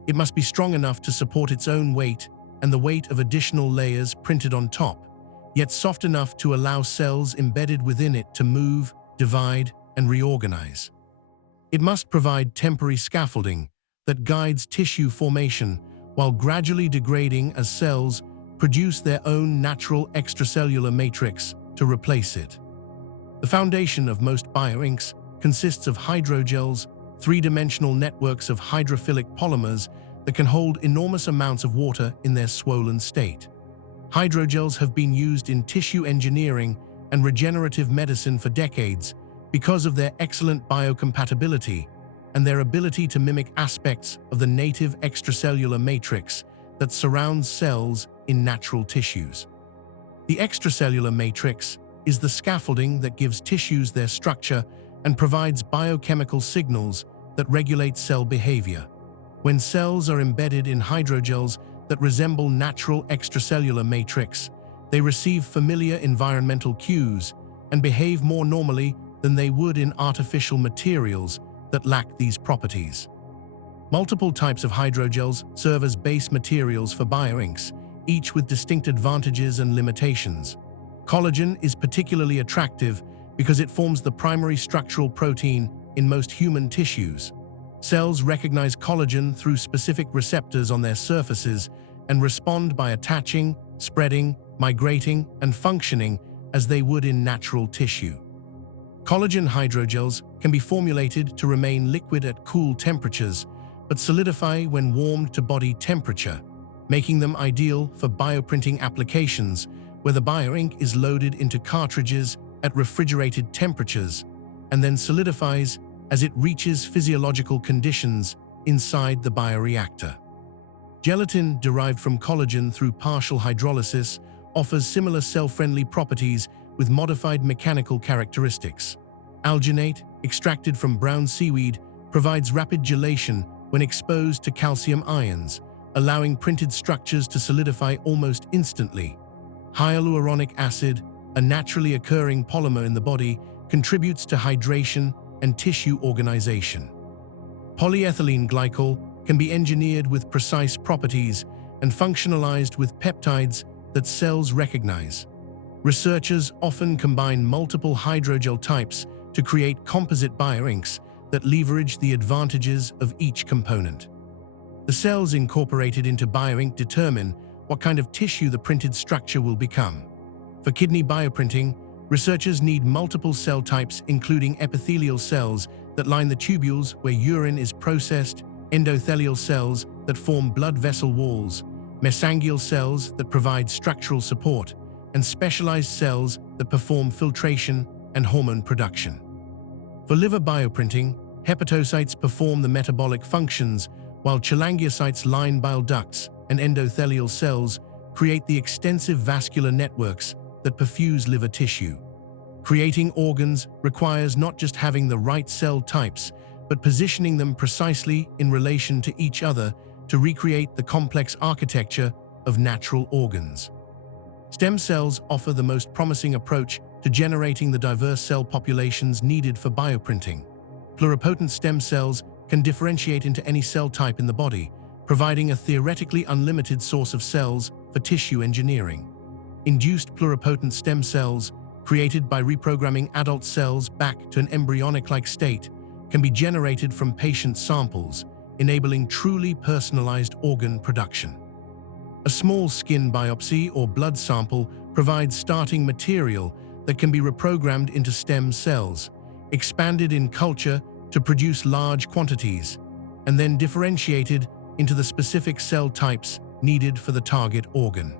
It must be strong enough to support its own weight and the weight of additional layers printed on top, yet soft enough to allow cells embedded within it to move, divide, and reorganize. It must provide temporary scaffolding that guides tissue formation while gradually degrading as cells produce their own natural extracellular matrix to replace it. The foundation of most bioinks consists of hydrogels, three-dimensional networks of hydrophilic polymers that can hold enormous amounts of water in their swollen state. Hydrogels have been used in tissue engineering and regenerative medicine for decades because of their excellent biocompatibility and their ability to mimic aspects of the native extracellular matrix that surrounds cells in natural tissues. The extracellular matrix is the scaffolding that gives tissues their structure and provides biochemical signals that regulate cell behavior. When cells are embedded in hydrogels that resemble natural extracellular matrix, they receive familiar environmental cues and behave more normally than they would in artificial materials that lack these properties. Multiple types of hydrogels serve as base materials for bioinks, each with distinct advantages and limitations. Collagen is particularly attractive because it forms the primary structural protein in most human tissues. Cells recognize collagen through specific receptors on their surfaces and respond by attaching, spreading, migrating, and functioning as they would in natural tissue. Collagen hydrogels can be formulated to remain liquid at cool temperatures, but solidify when warmed to body temperature, making them ideal for bioprinting applications where the bioink is loaded into cartridges at refrigerated temperatures and then solidifies as it reaches physiological conditions inside the bioreactor. Gelatin derived from collagen through partial hydrolysis offers similar cell-friendly properties with modified mechanical characteristics. Alginate, extracted from brown seaweed, provides rapid gelation when exposed to calcium ions, allowing printed structures to solidify almost instantly. Hyaluronic acid, a naturally occurring polymer in the body, contributes to hydration and tissue organization. Polyethylene glycol can be engineered with precise properties and functionalized with peptides that cells recognize. Researchers often combine multiple hydrogel types to create composite bioinks that leverage the advantages of each component. The cells incorporated into bioink determine what kind of tissue the printed structure will become. For kidney bioprinting, researchers need multiple cell types, including epithelial cells that line the tubules where urine is processed, endothelial cells that form blood vessel walls, mesangial cells that provide structural support, and specialized cells that perform filtration and hormone production. For liver bioprinting, hepatocytes perform the metabolic functions, while cholangiocytes line bile ducts, and endothelial cells create the extensive vascular networks that perfuse liver tissue. Creating organs requires not just having the right cell types, but positioning them precisely in relation to each other to recreate the complex architecture of natural organs. Stem cells offer the most promising approach to generating the diverse cell populations needed for bioprinting. Pluripotent stem cells can differentiate into any cell type in the body, providing a theoretically unlimited source of cells for tissue engineering. Induced pluripotent stem cells, created by reprogramming adult cells back to an embryonic-like state, can be generated from patient samples, enabling truly personalized organ production. A small skin biopsy or blood sample provides starting material that can be reprogrammed into stem cells, expanded in culture to produce large quantities, and then differentiated into the specific cell types needed for the target organ.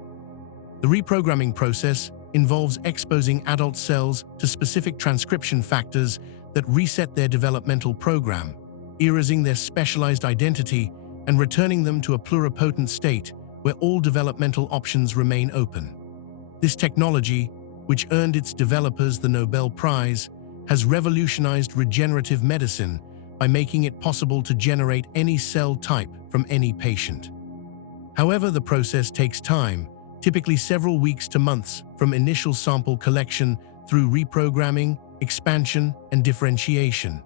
The reprogramming process involves exposing adult cells to specific transcription factors that reset their developmental program, erasing their specialized identity and returning them to a pluripotent state where all developmental options remain open. This technology, which earned its developers the Nobel Prize, has revolutionized regenerative medicine by making it possible to generate any cell type from any patient. However, the process takes time, typically several weeks to months from initial sample collection through reprogramming, expansion, and differentiation.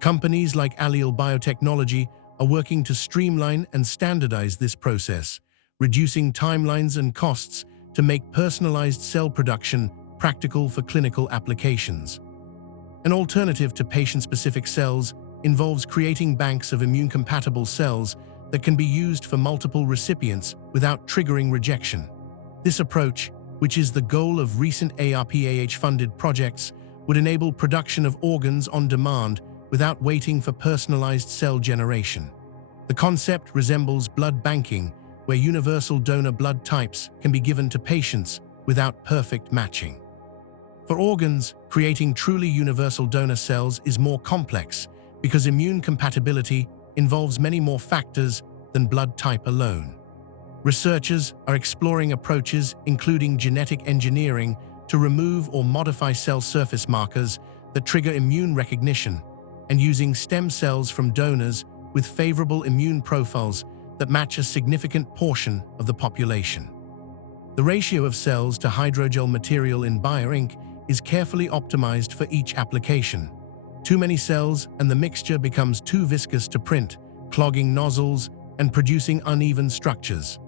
Companies like Allele Biotechnology are working to streamline and standardize this process, reducing timelines and costs to make personalized cell production practical for clinical applications. An alternative to patient-specific cells involves creating banks of immune-compatible cells that can be used for multiple recipients without triggering rejection. This approach, which is the goal of recent ARPAH-funded projects, would enable production of organs on demand without waiting for personalized cell generation. The concept resembles blood banking, where universal donor blood types can be given to patients without perfect matching. For organs, creating truly universal donor cells is more complex because immune compatibility involves many more factors than blood type alone. Researchers are exploring approaches including genetic engineering to remove or modify cell surface markers that trigger immune recognition, and using stem cells from donors with favorable immune profiles that match a significant portion of the population. The ratio of cells to hydrogel material in bioink is carefully optimized for each application. Too many cells and the mixture becomes too viscous to print, clogging nozzles and producing uneven structures.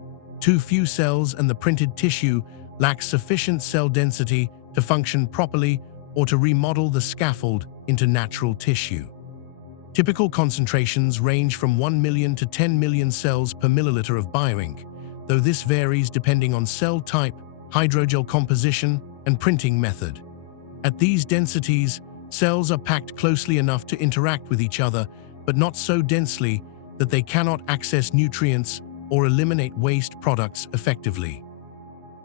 Too few cells and the printed tissue lacks sufficient cell density to function properly or to remodel the scaffold into natural tissue. Typical concentrations range from 1 million to 10 million cells per milliliter of bioink, though this varies depending on cell type, hydrogel composition, and printing method. At these densities, cells are packed closely enough to interact with each other, but not so densely that they cannot access nutrients or eliminate waste products effectively.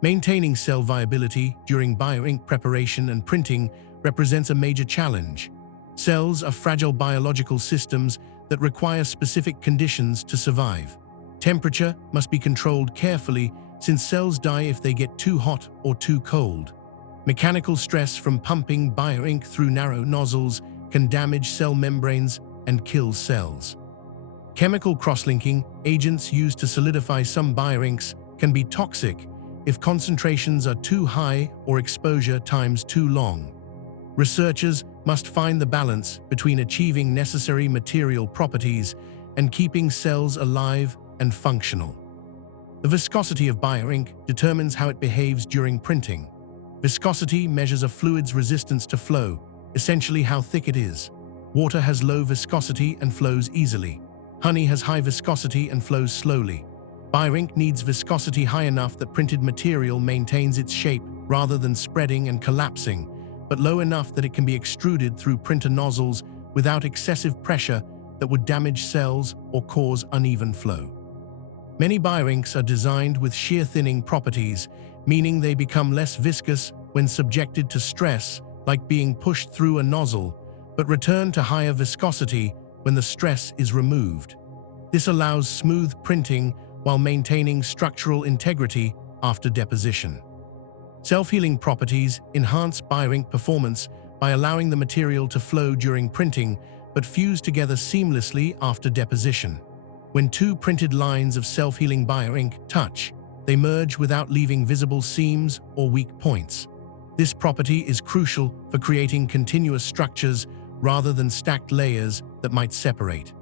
Maintaining cell viability during bioink preparation and printing represents a major challenge. Cells are fragile biological systems that require specific conditions to survive. Temperature must be controlled carefully since cells die if they get too hot or too cold. Mechanical stress from pumping bioink through narrow nozzles can damage cell membranes and kill cells. Chemical cross-linking agents used to solidify some bioinks can be toxic if concentrations are too high or exposure times too long. Researchers must find the balance between achieving necessary material properties and keeping cells alive and functional. The viscosity of bioink determines how it behaves during printing. Viscosity measures a fluid's resistance to flow, essentially how thick it is. Water has low viscosity and flows easily. Honey has high viscosity and flows slowly. Bioink needs viscosity high enough that printed material maintains its shape rather than spreading and collapsing, but low enough that it can be extruded through printer nozzles without excessive pressure that would damage cells or cause uneven flow. Many bioinks are designed with shear thinning properties, meaning they become less viscous when subjected to stress, like being pushed through a nozzle, but return to higher viscosity when the stress is removed. This allows smooth printing while maintaining structural integrity after deposition. Self-healing properties enhance bioink performance by allowing the material to flow during printing but fuse together seamlessly after deposition. When two printed lines of self-healing bioink touch, they merge without leaving visible seams or weak points. This property is crucial for creating continuous structures rather than stacked layers that might separate.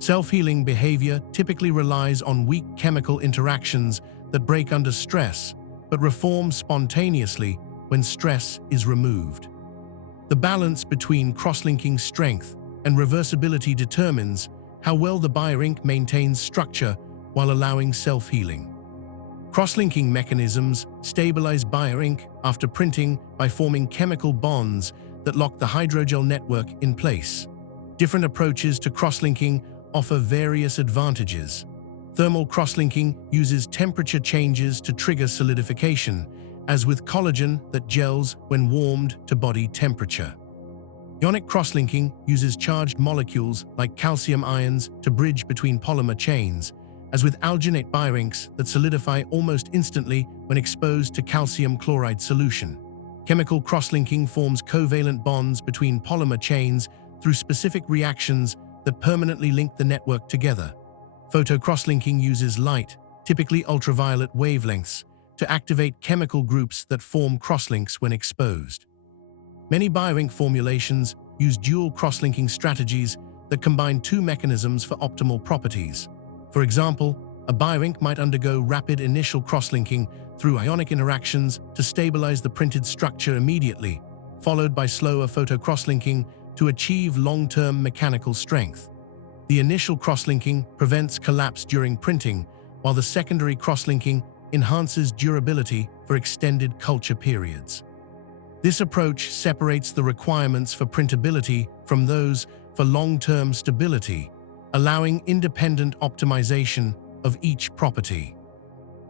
Self-healing behavior typically relies on weak chemical interactions that break under stress, but reform spontaneously when stress is removed. The balance between cross-linking strength and reversibility determines how well the bioink maintains structure while allowing self-healing. Cross-linking mechanisms stabilize bioink after printing by forming chemical bonds that lock the hydrogel network in place. Different approaches to cross-linking offer various advantages. Thermal cross-linking uses temperature changes to trigger solidification, as with collagen that gels when warmed to body temperature. Ionic cross-linking uses charged molecules like calcium ions to bridge between polymer chains, as with alginate bioinks that solidify almost instantly when exposed to calcium chloride solution. Chemical cross-linking forms covalent bonds between polymer chains through specific reactions that permanently link the network together. Photo cross-linking uses light, typically ultraviolet wavelengths, to activate chemical groups that form crosslinks when exposed. Many bioink formulations use dual cross-linking strategies that combine two mechanisms for optimal properties. For example, a bioink might undergo rapid initial cross-linking through ionic interactions to stabilize the printed structure immediately, followed by slower photo cross-linking to achieve long-term mechanical strength. The initial cross-linking prevents collapse during printing, while the secondary cross-linking enhances durability for extended culture periods. This approach separates the requirements for printability from those for long-term stability, allowing independent optimization of each property.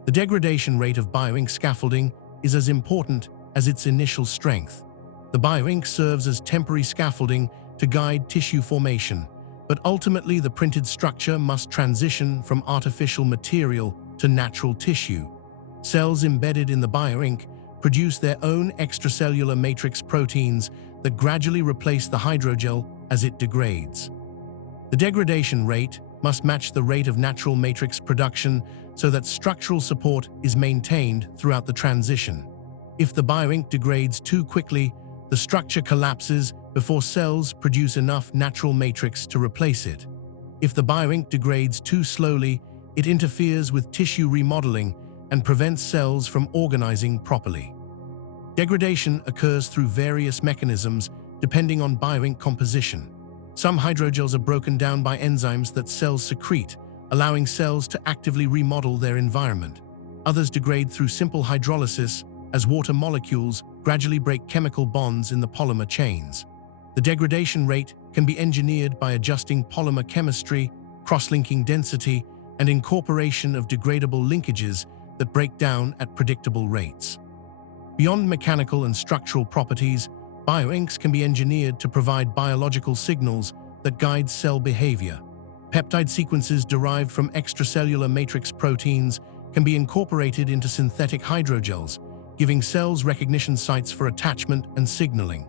The degradation rate of bioink scaffolding is as important as its initial strength. The bioink serves as temporary scaffolding to guide tissue formation, but ultimately the printed structure must transition from artificial material to natural tissue. Cells embedded in the bioink produce their own extracellular matrix proteins that gradually replace the hydrogel as it degrades. The degradation rate must match the rate of natural matrix production so that structural support is maintained throughout the transition. If the bioink degrades too quickly, the structure collapses before cells produce enough natural matrix to replace it. If the bioink degrades too slowly, it interferes with tissue remodeling and prevents cells from organizing properly. Degradation occurs through various mechanisms depending on bioink composition. Some hydrogels are broken down by enzymes that cells secrete, allowing cells to actively remodel their environment. Others degrade through simple hydrolysis, as water molecules gradually break chemical bonds in the polymer chains. The degradation rate can be engineered by adjusting polymer chemistry, cross-linking density, and incorporation of degradable linkages that break down at predictable rates. Beyond mechanical and structural properties, bioinks can be engineered to provide biological signals that guide cell behavior. Peptide sequences derived from extracellular matrix proteins can be incorporated into synthetic hydrogels, giving cells recognition sites for attachment and signaling.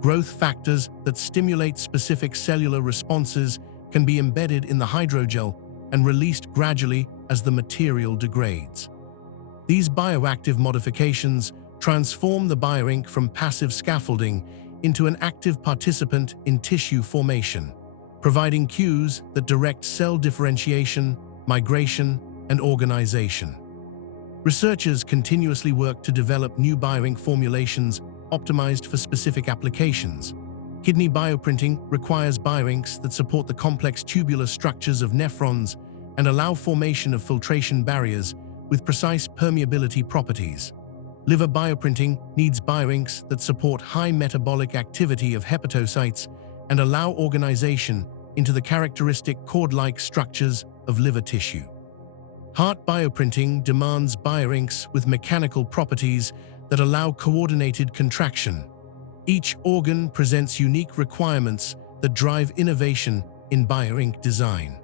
Growth factors that stimulate specific cellular responses can be embedded in the hydrogel and released gradually as the material degrades. These bioactive modifications transform the bioink from passive scaffolding into an active participant in tissue formation, providing cues that direct cell differentiation, migration, and organization. Researchers continuously work to develop new bioink formulations optimized for specific applications. Kidney bioprinting requires bioinks that support the complex tubular structures of nephrons and allow formation of filtration barriers with precise permeability properties. Liver bioprinting needs bioinks that support high metabolic activity of hepatocytes and allow organization into the characteristic cord-like structures of liver tissue. Heart bioprinting demands bioinks with mechanical properties that allow coordinated contraction. Each organ presents unique requirements that drive innovation in bioink design.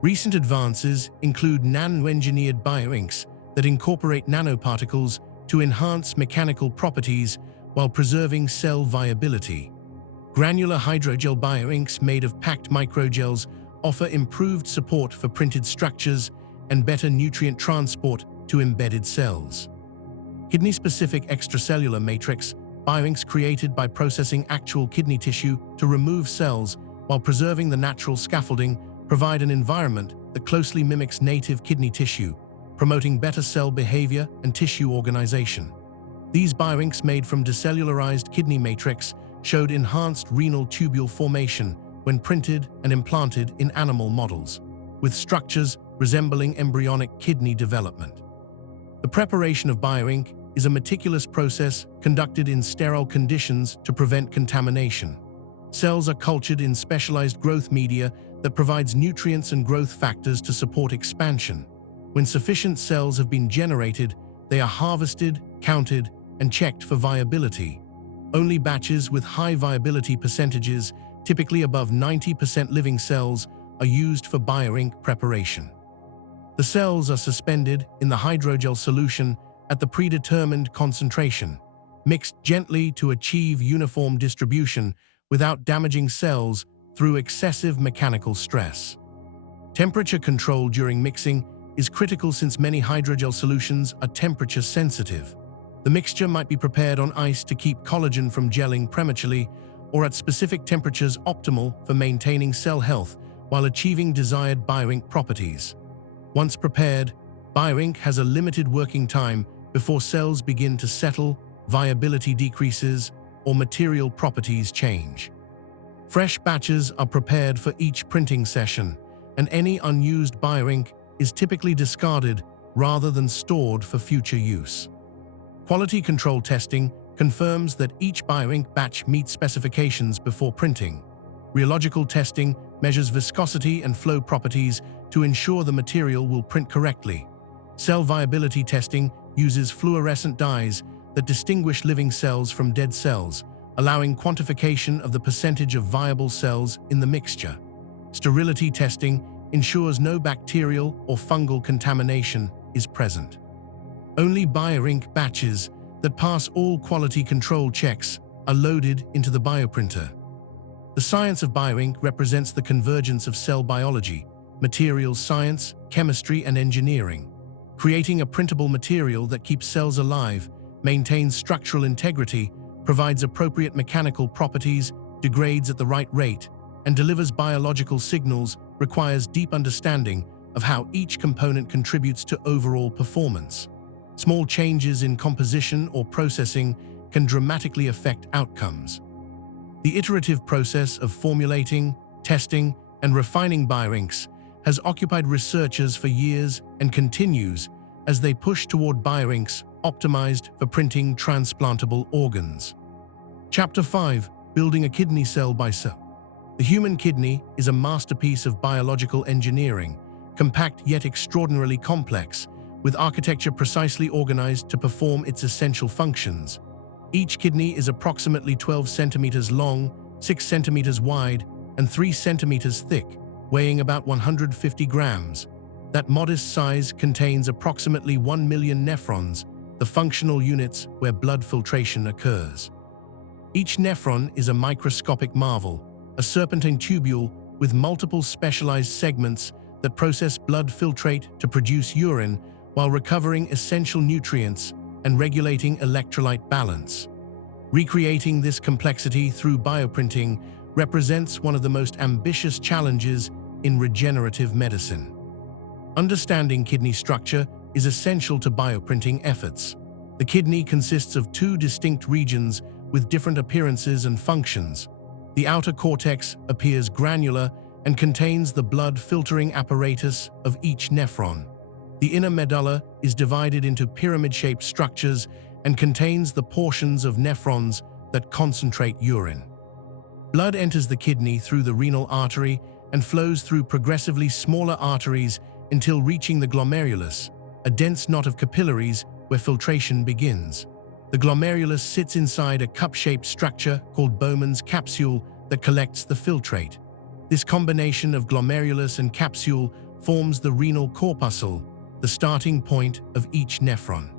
Recent advances include nano-engineered bioinks that incorporate nanoparticles to enhance mechanical properties while preserving cell viability. Granular hydrogel bioinks made of packed microgels offer improved support for printed structures and better nutrient transport to embedded cells. Kidney-specific extracellular matrix bioinks created by processing actual kidney tissue to remove cells while preserving the natural scaffolding provide an environment that closely mimics native kidney tissue, promoting better cell behavior and tissue organization. These bioinks made from decellularized kidney matrix showed enhanced renal tubule formation when printed and implanted in animal models, with structures resembling embryonic kidney development. The preparation of bioink is a meticulous process conducted in sterile conditions to prevent contamination. Cells are cultured in specialized growth media that provides nutrients and growth factors to support expansion. When sufficient cells have been generated, they are harvested, counted, and checked for viability. Only batches with high viability percentages, typically above 90% living cells, are used for bioink preparation. The cells are suspended in the hydrogel solution at the predetermined concentration, mixed gently to achieve uniform distribution without damaging cells through excessive mechanical stress. Temperature control during mixing is critical since many hydrogel solutions are temperature sensitive. The mixture might be prepared on ice to keep collagen from gelling prematurely or at specific temperatures optimal for maintaining cell health while achieving desired bioink properties. Once prepared, bioink has a limited working time before cells begin to settle, viability decreases, or material properties change. Fresh batches are prepared for each printing session, and any unused bioink is typically discarded rather than stored for future use. Quality control testing confirms that each bioink batch meets specifications before printing. Rheological testing measures viscosity and flow properties to ensure the material will print correctly. Cell viability testing uses fluorescent dyes that distinguish living cells from dead cells, allowing quantification of the percentage of viable cells in the mixture. Sterility testing ensures no bacterial or fungal contamination is present. Only bioink batches that pass all quality control checks are loaded into the bioprinter. The science of bioink represents the convergence of cell biology, materials science, chemistry, and engineering. Creating a printable material that keeps cells alive, maintains structural integrity, provides appropriate mechanical properties, degrades at the right rate, and delivers biological signals requires deep understanding of how each component contributes to overall performance. Small changes in composition or processing can dramatically affect outcomes. The iterative process of formulating, testing, and refining bioinks has occupied researchers for years and continues as they push toward bioinks optimized for printing transplantable organs. Chapter 5: Building a Kidney Cell by Cell. The human kidney is a masterpiece of biological engineering, compact yet extraordinarily complex, with architecture precisely organized to perform its essential functions. Each kidney is approximately 12 centimeters long, 6 centimeters wide, and 3 centimeters thick, weighing about 150 grams. That modest size contains approximately 1 million nephrons, the functional units where blood filtration occurs. Each nephron is a microscopic marvel, a serpentine tubule with multiple specialized segments that process blood filtrate to produce urine while recovering essential nutrients and regulating electrolyte balance. Recreating this complexity through bioprinting represents one of the most ambitious challenges in regenerative medicine. Understanding kidney structure is essential to bioprinting efforts. The kidney consists of two distinct regions with different appearances and functions. The outer cortex appears granular and contains the blood filtering apparatus of each nephron. The inner medulla is divided into pyramid-shaped structures and contains the portions of nephrons that concentrate urine. Blood enters the kidney through the renal artery and flows through progressively smaller arteries until reaching the glomerulus, a dense knot of capillaries where filtration begins. The glomerulus sits inside a cup-shaped structure called Bowman's capsule that collects the filtrate. This combination of glomerulus and capsule forms the renal corpuscle, the starting point of each nephron.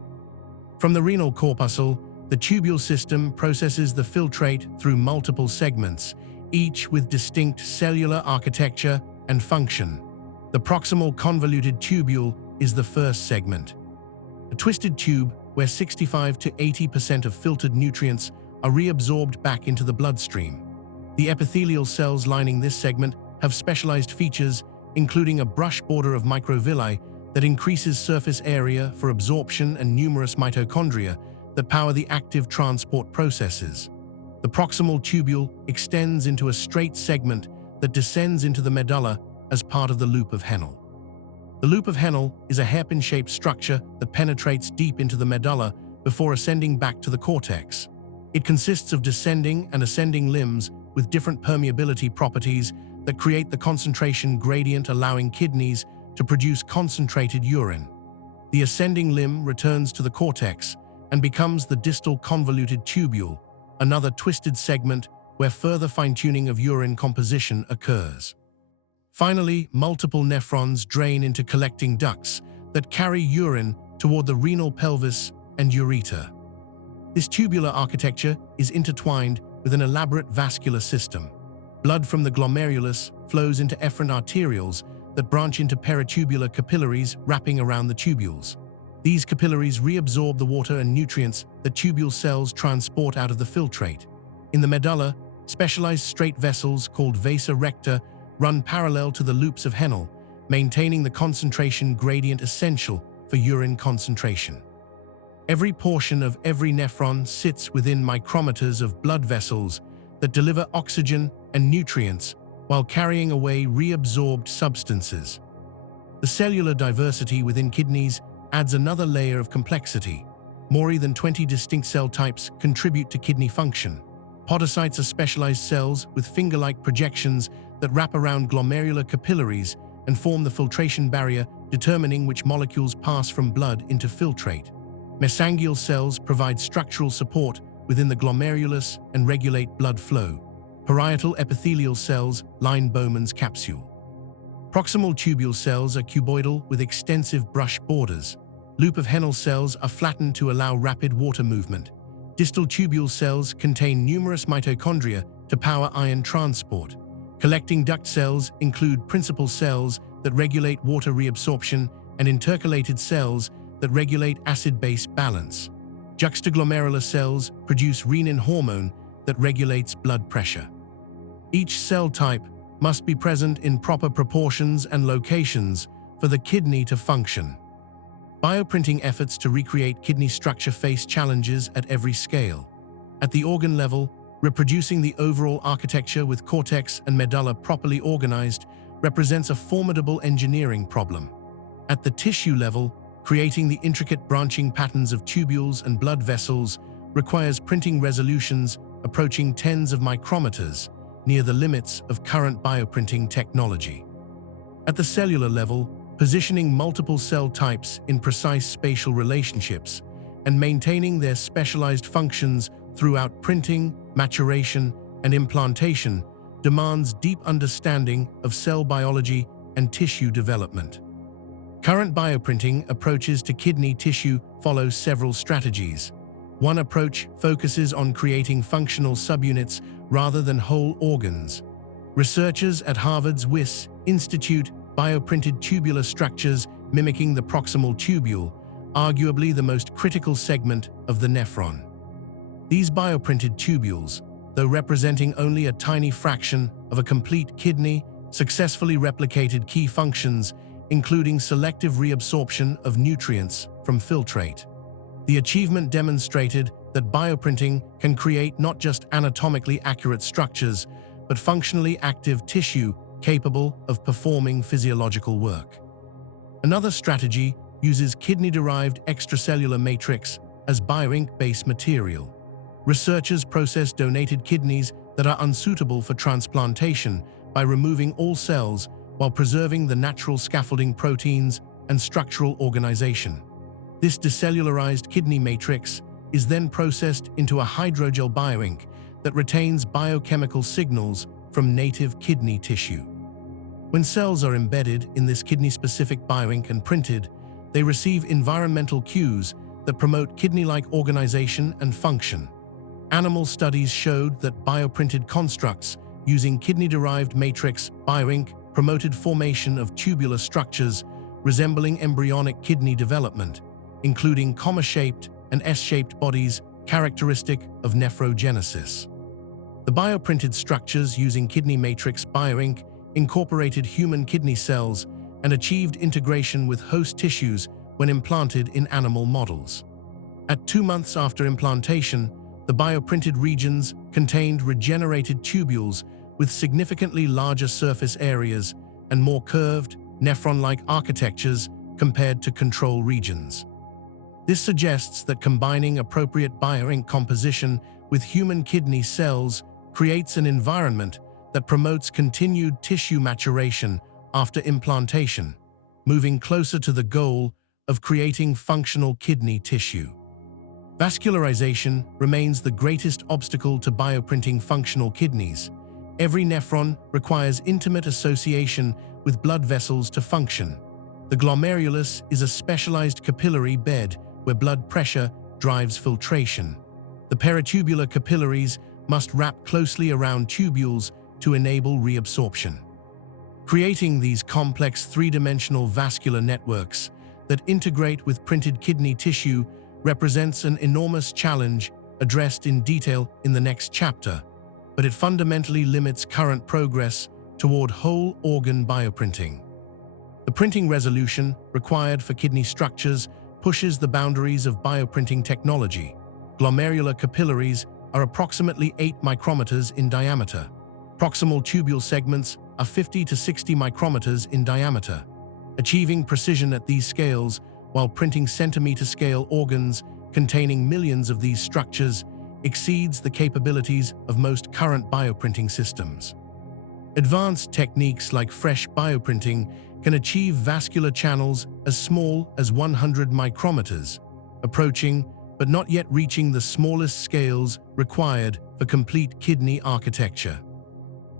From the renal corpuscle, the tubule system processes the filtrate through multiple segments, each with distinct cellular architecture and function. The proximal convoluted tubule is the first segment, a twisted tube where 65 to 80% of filtered nutrients are reabsorbed back into the bloodstream. The epithelial cells lining this segment have specialized features, including a brush border of microvilli that increases surface area for absorption and numerous mitochondria that power the active transport processes. The proximal tubule extends into a straight segment that descends into the medulla as part of the loop of Henle. The loop of Henle is a hairpin-shaped structure that penetrates deep into the medulla before ascending back to the cortex. It consists of descending and ascending limbs with different permeability properties that create the concentration gradient, allowing kidneys to produce concentrated urine. The ascending limb returns to the cortex and becomes the distal convoluted tubule, another twisted segment where further fine-tuning of urine composition occurs. Finally, multiple nephrons drain into collecting ducts that carry urine toward the renal pelvis and ureter. This tubular architecture is intertwined with an elaborate vascular system. Blood from the glomerulus flows into efferent arterioles that branch into peritubular capillaries wrapping around the tubules. These capillaries reabsorb the water and nutrients that tubule cells transport out of the filtrate. In the medulla, specialized straight vessels called vasa recta run parallel to the loops of Henle, maintaining the concentration gradient essential for urine concentration. Every portion of every nephron sits within micrometers of blood vessels that deliver oxygen and nutrients while carrying away reabsorbed substances. The cellular diversity within kidneys adds another layer of complexity. More than 20 distinct cell types contribute to kidney function. Podocytes are specialized cells with finger-like projections that wrap around glomerular capillaries and form the filtration barrier, determining which molecules pass from blood into filtrate. Mesangial cells provide structural support within the glomerulus and regulate blood flow. Parietal epithelial cells line Bowman's capsule. Proximal tubule cells are cuboidal with extensive brush borders. Loop of Henle cells are flattened to allow rapid water movement. Distal tubule cells contain numerous mitochondria to power ion transport. Collecting duct cells include principal cells that regulate water reabsorption and intercalated cells that regulate acid-base balance. Juxtaglomerular cells produce renin hormone that regulates blood pressure. Each cell type must be present in proper proportions and locations for the kidney to function. Bioprinting efforts to recreate kidney structure face challenges at every scale. At the organ level, reproducing the overall architecture with cortex and medulla properly organized represents a formidable engineering problem. At the tissue level, creating the intricate branching patterns of tubules and blood vessels requires printing resolutions approaching tens of micrometers, near the limits of current bioprinting technology. At the cellular level, positioning multiple cell types in precise spatial relationships and maintaining their specialized functions throughout printing, maturation, and implantation demands deep understanding of cell biology and tissue development. Current bioprinting approaches to kidney tissue follow several strategies. One approach focuses on creating functional subunits rather than whole organs. Researchers at Harvard's Wyss Institute bioprinted tubular structures mimicking the proximal tubule, arguably the most critical segment of the nephron. These bioprinted tubules, though representing only a tiny fraction of a complete kidney, successfully replicated key functions, including selective reabsorption of nutrients from filtrate. The achievement demonstrated that bioprinting can create not just anatomically accurate structures, but functionally active tissue capable of performing physiological work. Another strategy uses kidney-derived extracellular matrix as bioink-based material. Researchers process donated kidneys that are unsuitable for transplantation by removing all cells while preserving the natural scaffolding proteins and structural organization. This decellularized kidney matrix is then processed into a hydrogel bioink that retains biochemical signals from native kidney tissue. When cells are embedded in this kidney-specific bioink and printed, they receive environmental cues that promote kidney-like organization and function. Animal studies showed that bioprinted constructs using kidney-derived matrix bioink promoted formation of tubular structures resembling embryonic kidney development, including comma-shaped and S-shaped bodies characteristic of nephrogenesis. The bioprinted structures using kidney matrix bioink incorporated human kidney cells and achieved integration with host tissues when implanted in animal models. At 2 months after implantation, the bioprinted regions contained regenerated tubules with significantly larger surface areas and more curved, nephron-like architectures compared to control regions. This suggests that combining appropriate bioink composition with human kidney cells creates an environment that promotes continued tissue maturation after implantation, moving closer to the goal of creating functional kidney tissue. Vascularization remains the greatest obstacle to bioprinting functional kidneys. Every nephron requires intimate association with blood vessels to function. The glomerulus is a specialized capillary bed where blood pressure drives filtration. The peritubular capillaries must wrap closely around tubules to enable reabsorption. Creating these complex three-dimensional vascular networks that integrate with printed kidney tissue represents an enormous challenge addressed in detail in the next chapter, but it fundamentally limits current progress toward whole organ bioprinting. The printing resolution required for kidney structures pushes the boundaries of bioprinting technology. Glomerular capillaries are approximately 8 micrometers in diameter. Proximal tubule segments are 50 to 60 micrometers in diameter. Achieving precision at these scales while printing centimeter-scale organs containing millions of these structures exceeds the capabilities of most current bioprinting systems. Advanced techniques like fresh bioprinting can achieve vascular channels as small as 100 micrometers, approaching but not yet reaching the smallest scales required for complete kidney architecture.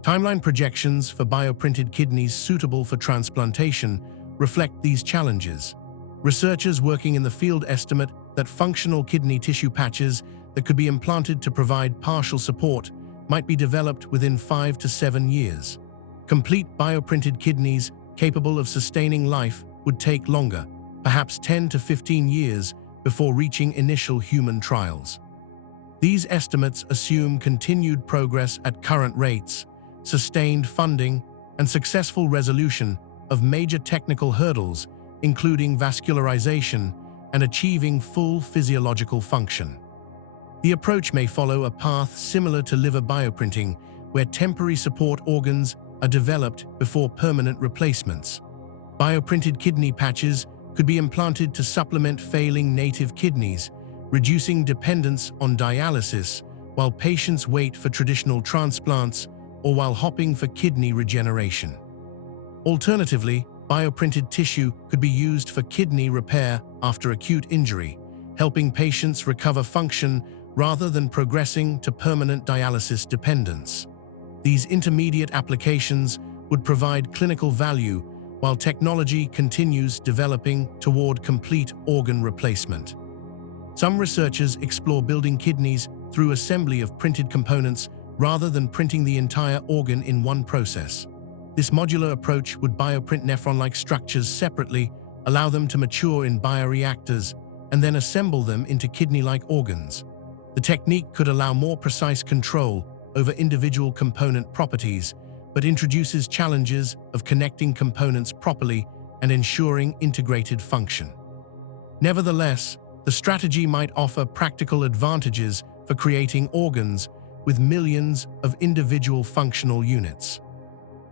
Timeline projections for bioprinted kidneys suitable for transplantation reflect these challenges. Researchers working in the field estimate that functional kidney tissue patches that could be implanted to provide partial support might be developed within 5 to 7 years. Complete bioprinted kidneys capable of sustaining life would take longer, perhaps 10 to 15 years, before reaching initial human trials. These estimates assume continued progress at current rates, sustained funding, and successful resolution of major technical hurdles, including vascularization and achieving full physiological function. The approach may follow a path similar to liver bioprinting, where temporary support organs are developed before permanent replacements. Bioprinted kidney patches could be implanted to supplement failing native kidneys, reducing dependence on dialysis while patients wait for traditional transplants or while hopping for kidney regeneration. Alternatively, bioprinted tissue could be used for kidney repair after acute injury, helping patients recover function rather than progressing to permanent dialysis dependence. These intermediate applications would provide clinical value while technology continues developing toward complete organ replacement. Some researchers explore building kidneys through assembly of printed components rather than printing the entire organ in one process. This modular approach would bioprint nephron-like structures separately, allow them to mature in bioreactors, and then assemble them into kidney-like organs. The technique could allow more precise control over individual component properties, but introduces challenges of connecting components properly and ensuring integrated function. Nevertheless, the strategy might offer practical advantages for creating organs with millions of individual functional units.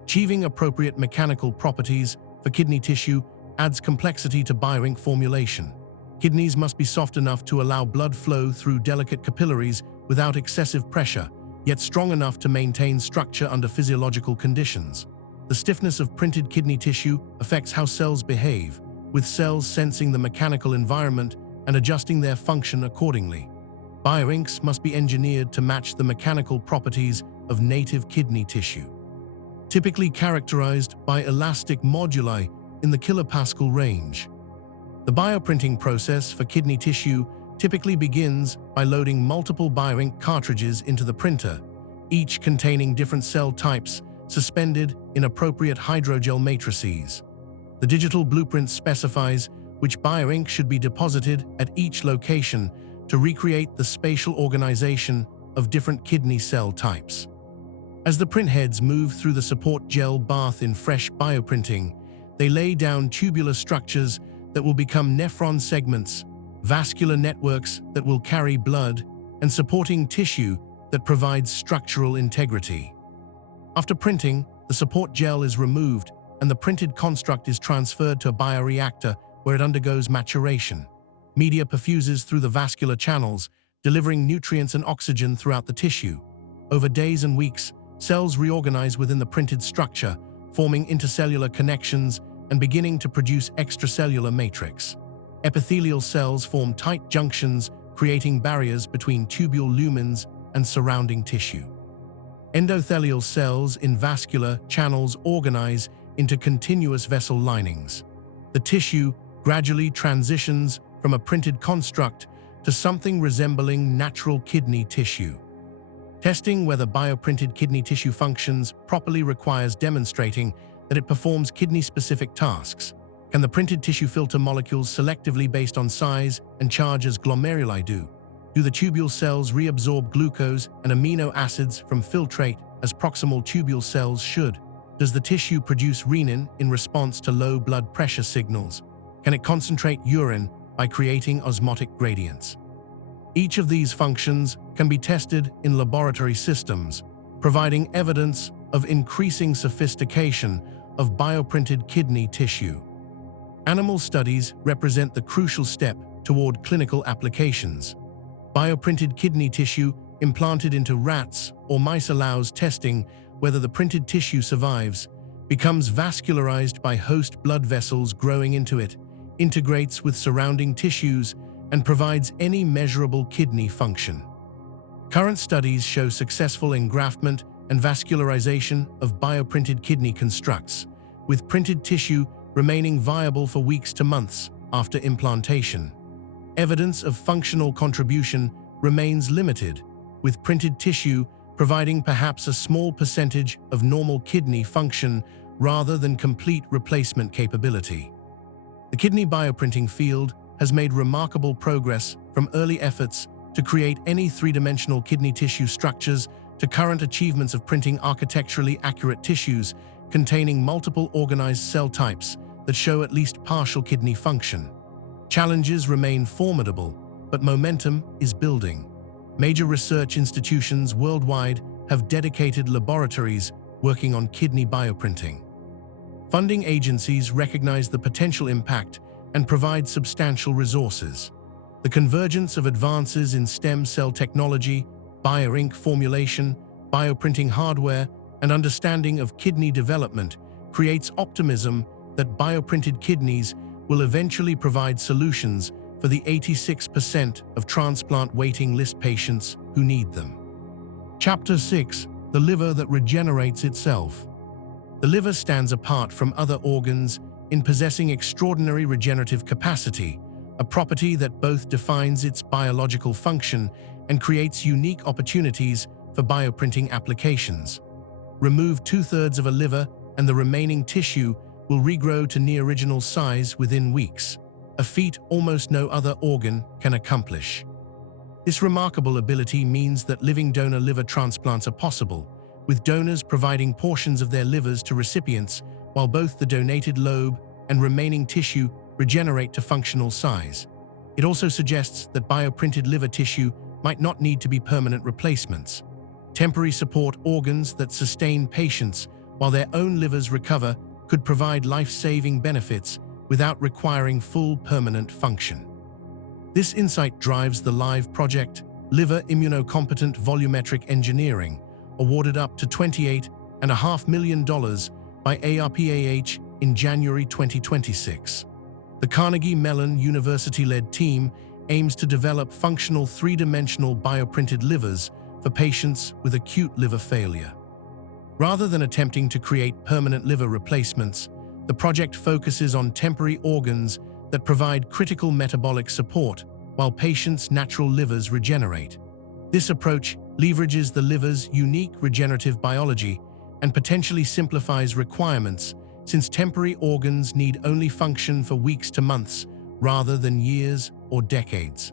Achieving appropriate mechanical properties for kidney tissue adds complexity to bioink formulation. Kidneys must be soft enough to allow blood flow through delicate capillaries without excessive pressure, yet strong enough to maintain structure under physiological conditions. The stiffness of printed kidney tissue affects how cells behave, with cells sensing the mechanical environment and adjusting their function accordingly. Bioinks must be engineered to match the mechanical properties of native kidney tissue, typically characterized by elastic moduli in the kilopascal range. The bioprinting process for kidney tissue typically begins by loading multiple bioink cartridges into the printer, each containing different cell types suspended in appropriate hydrogel matrices. The digital blueprint specifies which bioink should be deposited at each location to recreate the spatial organization of different kidney cell types. As the printheads move through the support gel bath in fresh bioprinting, they lay down tubular structures that will become nephron segments, vascular networks that will carry blood, and supporting tissue that provides structural integrity. After printing, the support gel is removed and the printed construct is transferred to a bioreactor where it undergoes maturation. Media perfuses through the vascular channels, delivering nutrients and oxygen throughout the tissue. Over days and weeks, cells reorganize within the printed structure, forming intercellular connections and beginning to produce extracellular matrix. Epithelial cells form tight junctions, creating barriers between tubule lumens and surrounding tissue. Endothelial cells in vascular channels organize into continuous vessel linings. The tissue gradually transitions from a printed construct to something resembling natural kidney tissue. Testing whether bioprinted kidney tissue functions properly requires demonstrating that it performs kidney-specific tasks. Can the printed tissue filter molecules selectively based on size and charge as glomeruli do? Do the tubule cells reabsorb glucose and amino acids from filtrate as proximal tubule cells should? Does the tissue produce renin in response to low blood pressure signals? Can it concentrate urine by creating osmotic gradients? Each of these functions can be tested in laboratory systems, providing evidence of increasing sophistication of bioprinted kidney tissue. Animal studies represent the crucial step toward clinical applications. Bioprinted kidney tissue implanted into rats or mice allows testing whether the printed tissue survives, becomes vascularized by host blood vessels growing into it, integrates with surrounding tissues, and provides any measurable kidney function. Current studies show successful engraftment and vascularization of bioprinted kidney constructs, with printed tissue remaining viable for weeks to months after implantation. Evidence of functional contribution remains limited, with printed tissue providing perhaps a small percentage of normal kidney function rather than complete replacement capability. The kidney bioprinting field has made remarkable progress from early efforts to create any three-dimensional kidney tissue structures to current achievements of printing architecturally accurate tissues containing multiple organized cell types that show at least partial kidney function. Challenges remain formidable, but momentum is building. Major research institutions worldwide have dedicated laboratories working on kidney bioprinting. Funding agencies recognize the potential impact and provide substantial resources. The convergence of advances in stem cell technology, bioink formulation, bioprinting hardware, and understanding of kidney development creates optimism that bioprinted kidneys will eventually provide solutions for the 86% of transplant waiting list patients who need them. Chapter 6: The liver that regenerates itself. The liver stands apart from other organs in possessing extraordinary regenerative capacity, a property that both defines its biological function and creates unique opportunities for bioprinting applications. Remove 2/3 of a liver and the remaining tissue will regrow to near original size within weeks, a feat almost no other organ can accomplish. This remarkable ability means that living donor liver transplants are possible, with donors providing portions of their livers to recipients while both the donated lobe and remaining tissue regenerate to functional size. It also suggests that bioprinted liver tissue might not need to be permanent replacements. Temporary support organs that sustain patients while their own livers recover could provide life-saving benefits without requiring full permanent function. This insight drives the LIVE project, Liver Immunocompetent Volumetric Engineering, awarded up to $28.5 million by ARPAH in January 2026. The Carnegie Mellon University-led team aims to develop functional three-dimensional bioprinted livers for patients with acute liver failure. Rather than attempting to create permanent liver replacements, the project focuses on temporary organs that provide critical metabolic support while patients' natural livers regenerate. This approach leverages the liver's unique regenerative biology and potentially simplifies requirements, since temporary organs need only function for weeks to months rather than years or decades.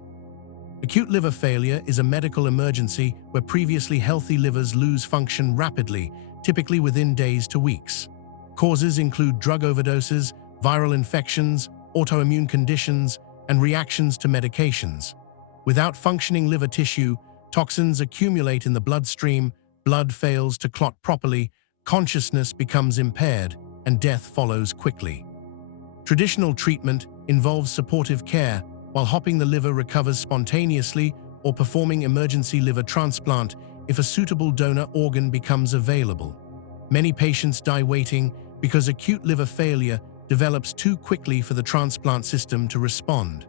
Acute liver failure is a medical emergency where previously healthy livers lose function rapidly, typically within days to weeks. Causes include drug overdoses, viral infections, autoimmune conditions, and reactions to medications. Without functioning liver tissue, toxins accumulate in the bloodstream, blood fails to clot properly, consciousness becomes impaired, and death follows quickly. Traditional treatment involves supportive care, while hopping the liver recovers spontaneously or performing emergency liver transplant if a suitable donor organ becomes available. Many patients die waiting because acute liver failure develops too quickly for the transplant system to respond.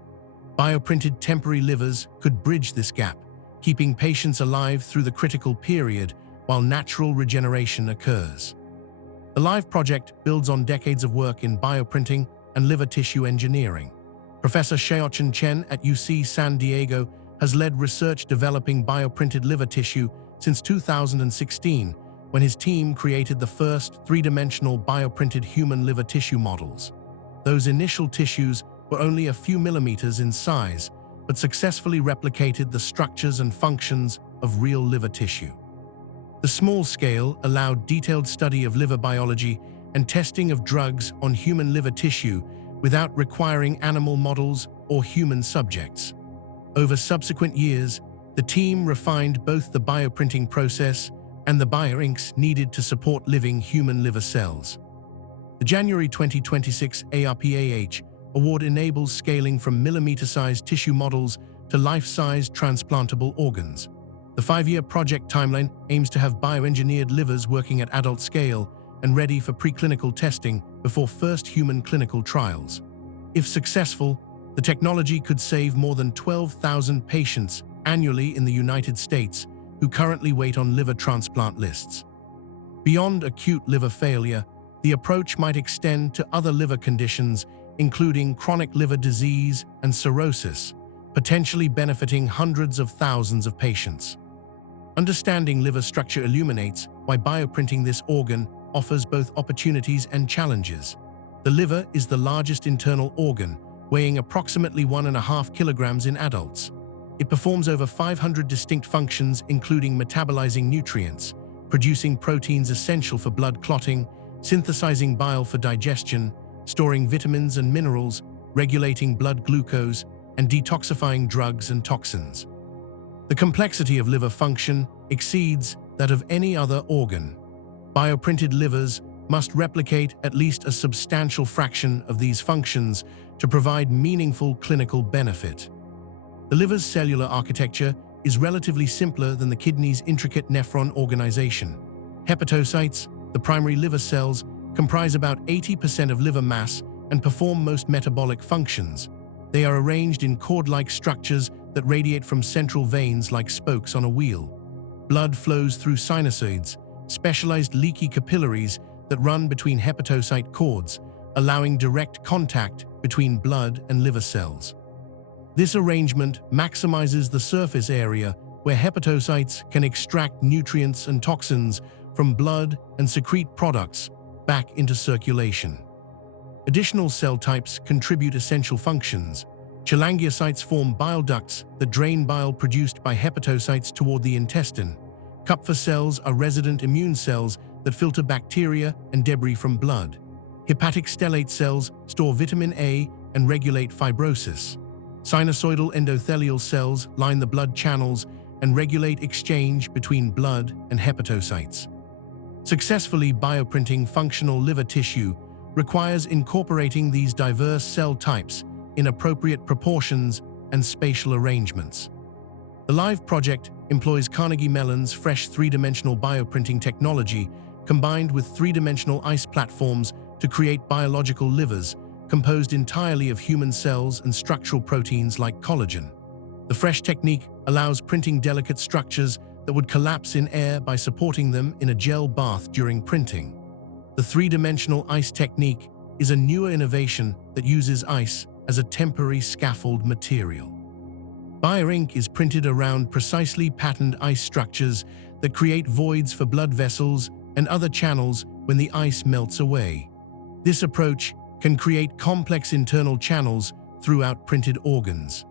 Bioprinted temporary livers could bridge this gap, keeping patients alive through the critical period while natural regeneration occurs. The LIVE project builds on decades of work in bioprinting and liver tissue engineering. Professor Xiaochen Chen at UC San Diego has led research developing bioprinted liver tissue since 2016, when his team created the first three-dimensional bioprinted human liver tissue models. Those initial tissues were only a few millimeters in size, but successfully replicated the structures and functions of real liver tissue. The small scale allowed detailed study of liver biology and testing of drugs on human liver tissue without requiring animal models or human subjects. Over subsequent years, the team refined both the bioprinting process and the bioinks needed to support living human liver cells. The January 2026 ARPAH award enables scaling from millimeter-sized tissue models to life-sized transplantable organs. The 5-year project timeline aims to have bioengineered livers working at adult scale and ready for preclinical testing before first human clinical trials. If successful, the technology could save more than 12,000 patients annually in the United States who currently wait on liver transplant lists. Beyond acute liver failure, the approach might extend to other liver conditions, including chronic liver disease and cirrhosis, potentially benefiting hundreds of thousands of patients. Understanding liver structure illuminates why bioprinting this organ offers both opportunities and challenges. The liver is the largest internal organ, weighing approximately 1.5 kilograms in adults. It performs over 500 distinct functions, including metabolizing nutrients, producing proteins essential for blood clotting, synthesizing bile for digestion, storing vitamins and minerals, regulating blood glucose, and detoxifying drugs and toxins. The complexity of liver function exceeds that of any other organ. Bioprinted livers must replicate at least a substantial fraction of these functions to provide meaningful clinical benefit. The liver's cellular architecture is relatively simpler than the kidney's intricate nephron organization. Hepatocytes, the primary liver cells, comprise about 80% of liver mass and perform most metabolic functions. They are arranged in cord-like structures that radiate from central veins like spokes on a wheel. Blood flows through sinusoids, specialized leaky capillaries that run between hepatocyte cords, allowing direct contact between blood and liver cells. This arrangement maximizes the surface area where hepatocytes can extract nutrients and toxins from blood and secrete products back into circulation. Additional cell types contribute essential functions. Cholangiocytes form bile ducts that drain bile produced by hepatocytes toward the intestine. Kupffer cells are resident immune cells that filter bacteria and debris from blood. Hepatic stellate cells store vitamin A and regulate fibrosis. Sinusoidal endothelial cells line the blood channels and regulate exchange between blood and hepatocytes. Successfully bioprinting functional liver tissue requires incorporating these diverse cell types in appropriate proportions and spatial arrangements. The LIVE project employs Carnegie Mellon's fresh three-dimensional bioprinting technology combined with three-dimensional ice platforms to create biological livers composed entirely of human cells and structural proteins like collagen. The fresh technique allows printing delicate structures that would collapse in air by supporting them in a gel bath during printing. The three-dimensional ice technique is a newer innovation that uses ice as a temporary scaffold material. BioInk is printed around precisely patterned ice structures that create voids for blood vessels and other channels when the ice melts away. This approach can create complex internal channels throughout printed organs.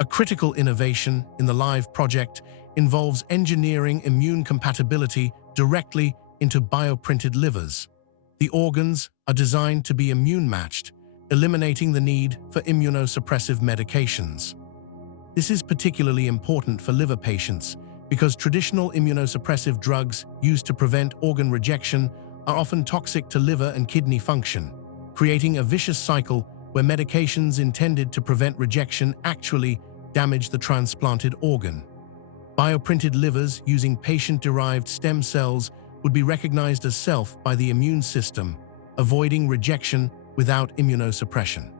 A critical innovation in the LIVE project involves engineering immune compatibility directly into bioprinted livers. The organs are designed to be immune-matched, eliminating the need for immunosuppressive medications. This is particularly important for liver patients because traditional immunosuppressive drugs used to prevent organ rejection are often toxic to liver and kidney function, creating a vicious cycle where medications intended to prevent rejection actually damage the transplanted organ. Bioprinted livers using patient-derived stem cells would be recognized as self by the immune system, avoiding rejection without immunosuppression.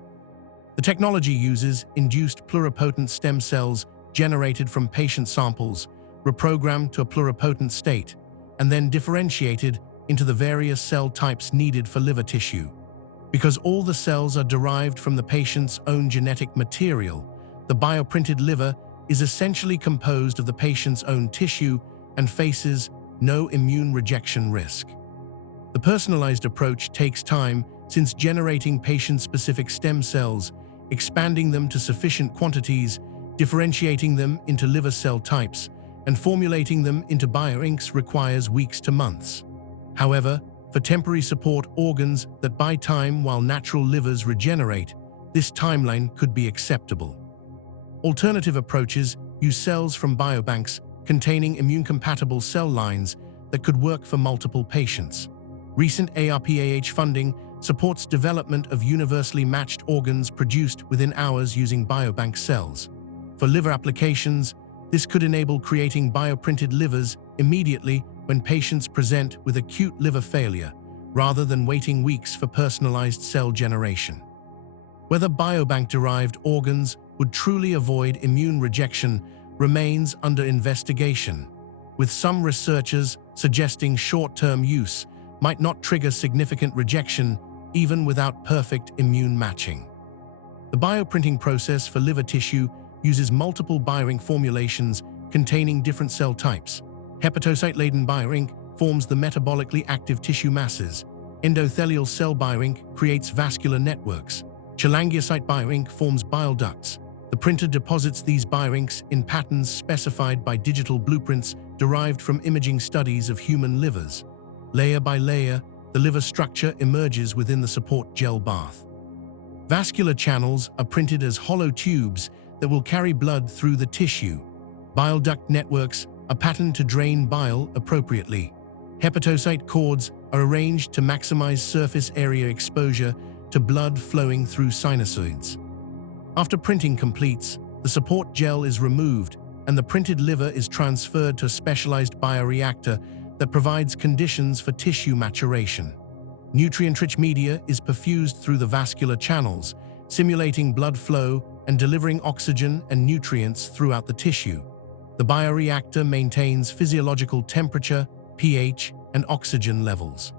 The technology uses induced pluripotent stem cells generated from patient samples, reprogrammed to a pluripotent state, and then differentiated into the various cell types needed for liver tissue. Because all the cells are derived from the patient's own genetic material, the bioprinted liver is essentially composed of the patient's own tissue and faces no immune rejection risk. The personalized approach takes time since generating patient-specific stem cells, expanding them to sufficient quantities, differentiating them into liver cell types, and formulating them into bioinks requires weeks to months. However, for temporary support organs that buy time while natural livers regenerate, this timeline could be acceptable. Alternative approaches use cells from biobanks containing immune-compatible cell lines that could work for multiple patients. Recent ARPAH funding supports development of universally matched organs produced within hours using biobank cells. For liver applications, this could enable creating bioprinted livers immediately when patients present with acute liver failure, rather than waiting weeks for personalized cell generation. Whether biobank-derived organs would truly avoid immune rejection remains under investigation, with some researchers suggesting short-term use might not trigger significant rejection even without perfect immune matching. The bioprinting process for liver tissue uses multiple bioink formulations containing different cell types. Hepatocyte-laden bioink forms the metabolically active tissue masses. Endothelial cell bioink creates vascular networks. Cholangiocyte bioink forms bile ducts. The printer deposits these bioinks in patterns specified by digital blueprints derived from imaging studies of human livers. Layer by layer, the liver structure emerges within the support gel bath. Vascular channels are printed as hollow tubes that will carry blood through the tissue. Bile duct networks are patterned to drain bile appropriately. Hepatocyte cords are arranged to maximize surface area exposure to blood flowing through sinusoids. After printing completes, the support gel is removed and the printed liver is transferred to a specialized bioreactor that provides conditions for tissue maturation. Nutrient-rich media is perfused through the vascular channels, simulating blood flow and delivering oxygen and nutrients throughout the tissue. The bioreactor maintains physiological temperature, pH, and oxygen levels.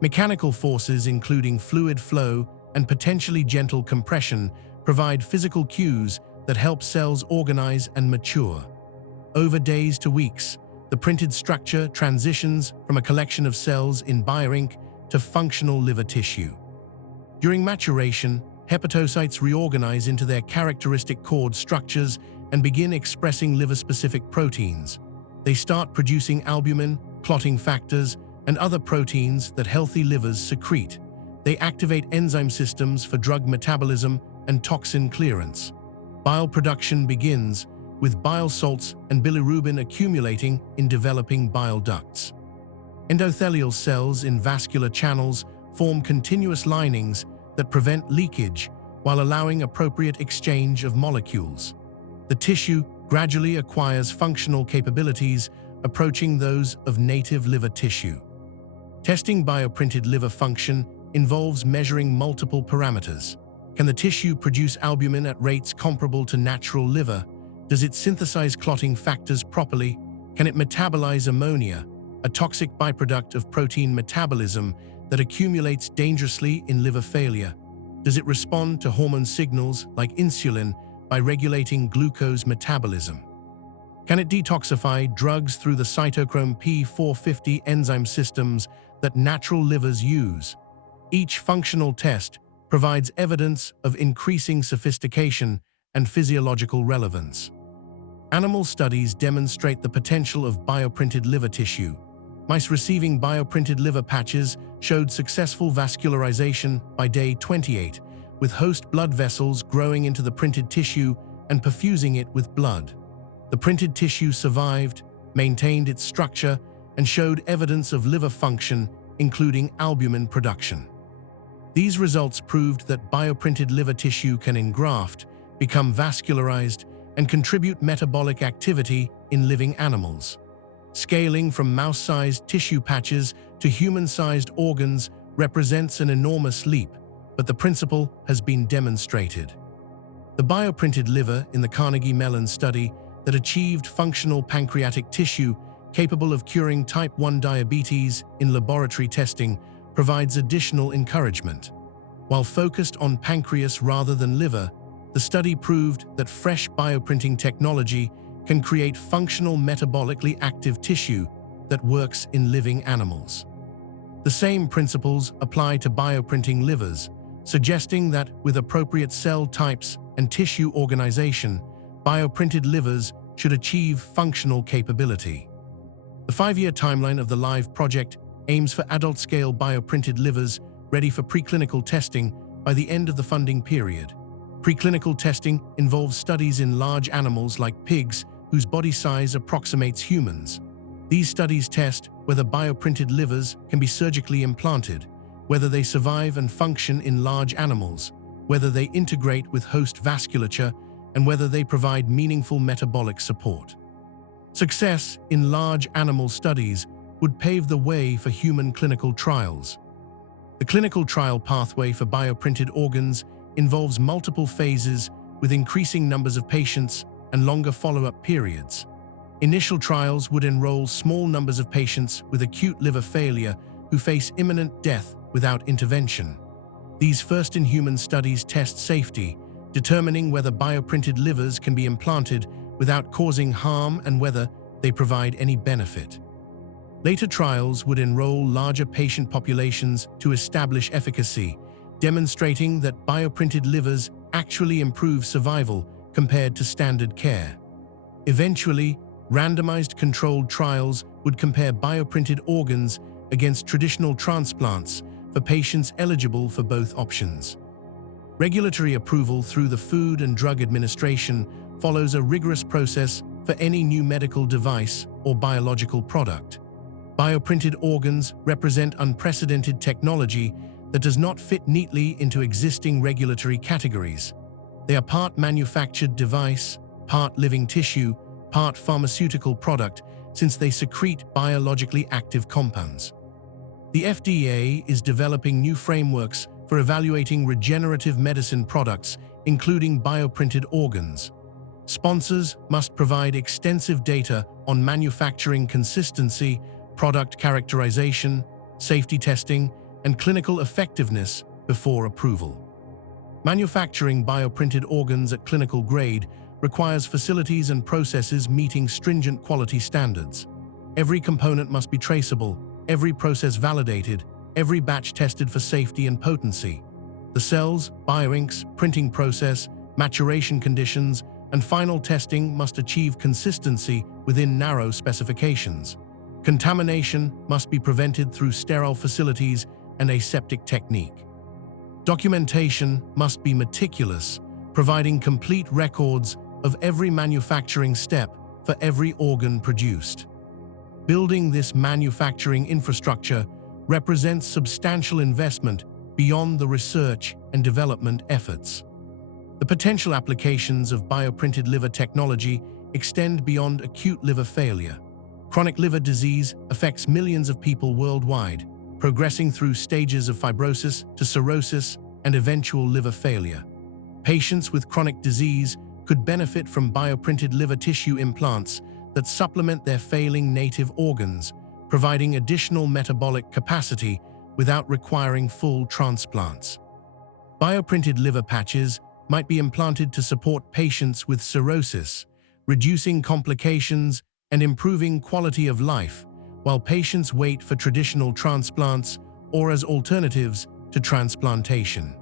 Mechanical forces, including fluid flow and potentially gentle compression, provide physical cues that help cells organize and mature. Over days to weeks, the printed structure transitions from a collection of cells in bioink to functional liver tissue. During maturation, hepatocytes reorganize into their characteristic cord structures and begin expressing liver-specific proteins. They start producing albumin, clotting factors, and other proteins that healthy livers secrete. They activate enzyme systems for drug metabolism and toxin clearance. Bile production begins, with bile salts and bilirubin accumulating in developing bile ducts. Endothelial cells in vascular channels form continuous linings that prevent leakage while allowing appropriate exchange of molecules. The tissue gradually acquires functional capabilities approaching those of native liver tissue. Testing bioprinted liver function involves measuring multiple parameters. Can the tissue produce albumin at rates comparable to natural liver? Does it synthesize clotting factors properly? Can it metabolize ammonia, a toxic byproduct of protein metabolism that accumulates dangerously in liver failure? Does it respond to hormone signals like insulin by regulating glucose metabolism? Can it detoxify drugs through the cytochrome P450 enzyme systems that natural livers use? Each functional test provides evidence of increasing sophistication and physiological relevance. Animal studies demonstrate the potential of bioprinted liver tissue. Mice receiving bioprinted liver patches showed successful vascularization by day 28, with host blood vessels growing into the printed tissue and perfusing it with blood. The printed tissue survived, maintained its structure, and showed evidence of liver function, including albumin production. These results proved that bioprinted liver tissue can engraft, become vascularized, and contribute metabolic activity in living animals. Scaling from mouse-sized tissue patches to human-sized organs represents an enormous leap, but the principle has been demonstrated. The bioprinted liver in the Carnegie Mellon study that achieved functional pancreatic tissue capable of curing type 1 diabetes in laboratory testing provides additional encouragement. While focused on pancreas rather than liver, the study proved that fresh bioprinting technology can create functional metabolically active tissue that works in living animals. The same principles apply to bioprinting livers, suggesting that with appropriate cell types and tissue organization, bioprinted livers should achieve functional capability. The 5-year timeline of the LIVE project aims for adult-scale bioprinted livers ready for preclinical testing by the end of the funding period. Preclinical testing involves studies in large animals like pigs whose body size approximates humans. These studies test whether bioprinted livers can be surgically implanted, whether they survive and function in large animals, whether they integrate with host vasculature, and whether they provide meaningful metabolic support. Success in large animal studies would pave the way for human clinical trials. The clinical trial pathway for bioprinted organs involves multiple phases with increasing numbers of patients and longer follow-up periods. Initial trials would enroll small numbers of patients with acute liver failure who face imminent death without intervention. These first-in-human studies test safety, determining whether bioprinted livers can be implanted without causing harm and whether they provide any benefit. Later trials would enroll larger patient populations to establish efficacy, demonstrating that bioprinted livers actually improve survival compared to standard care. Eventually, randomized controlled trials would compare bioprinted organs against traditional transplants for patients eligible for both options. Regulatory approval through the Food and Drug Administration follows a rigorous process for any new medical device or biological product. Bioprinted organs represent unprecedented technology that does not fit neatly into existing regulatory categories. They are part manufactured device, part living tissue, part pharmaceutical product, since they secrete biologically active compounds. The FDA is developing new frameworks for evaluating regenerative medicine products, including bioprinted organs. Sponsors must provide extensive data on manufacturing consistency, product characterization, safety testing, and clinical effectiveness before approval. Manufacturing bioprinted organs at clinical grade requires facilities and processes meeting stringent quality standards. Every component must be traceable, every process validated, every batch tested for safety and potency. The cells, bioinks, printing process, maturation conditions, and final testing must achieve consistency within narrow specifications. Contamination must be prevented through sterile facilities and aseptic technique. Documentation must be meticulous, providing complete records of every manufacturing step for every organ produced. Building this manufacturing infrastructure represents substantial investment beyond the research and development efforts. The potential applications of bioprinted liver technology extend beyond acute liver failure. Chronic liver disease affects millions of people worldwide, progressing through stages of fibrosis to cirrhosis and eventual liver failure. Patients with chronic disease could benefit from bioprinted liver tissue implants that supplement their failing native organs, providing additional metabolic capacity without requiring full transplants. Bioprinted liver patches might be implanted to support patients with cirrhosis, reducing complications and improving quality of life, while patients wait for traditional transplants or as alternatives to transplantation.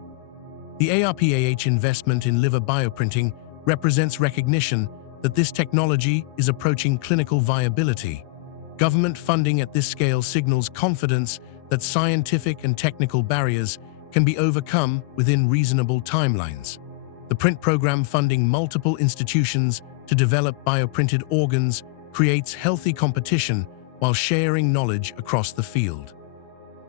The ARPAH investment in liver bioprinting represents recognition that this technology is approaching clinical viability. Government funding at this scale signals confidence that scientific and technical barriers can be overcome within reasonable timelines. The PRINT program, funding multiple institutions to develop bioprinted organs, creates healthy competition while sharing knowledge across the field.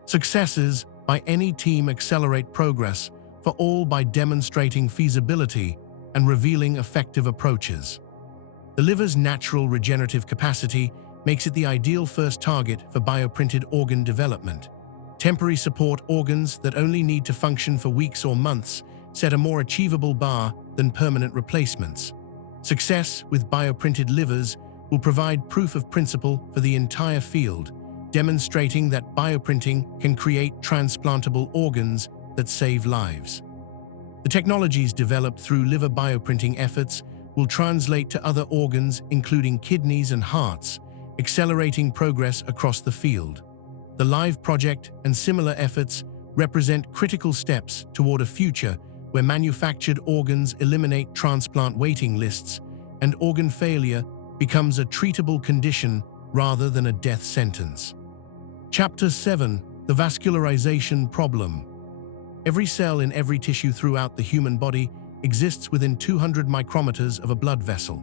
Successes by any team accelerate progress for all by demonstrating feasibility and revealing effective approaches. The liver's natural regenerative capacity makes it the ideal first target for bioprinted organ development. Temporary support organs that only need to function for weeks or months set a more achievable bar than permanent replacements. Success with bioprinted livers will provide proof of principle for the entire field, demonstrating that bioprinting can create transplantable organs that save lives. The technologies developed through liver bioprinting efforts will translate to other organs, including kidneys and hearts, accelerating progress across the field. The LIVE project and similar efforts represent critical steps toward a future where manufactured organs eliminate transplant waiting lists and organ failure becomes a treatable condition rather than a death sentence. Chapter 7: The Vascularization Problem. Every cell in every tissue throughout the human body exists within 200 micrometers of a blood vessel.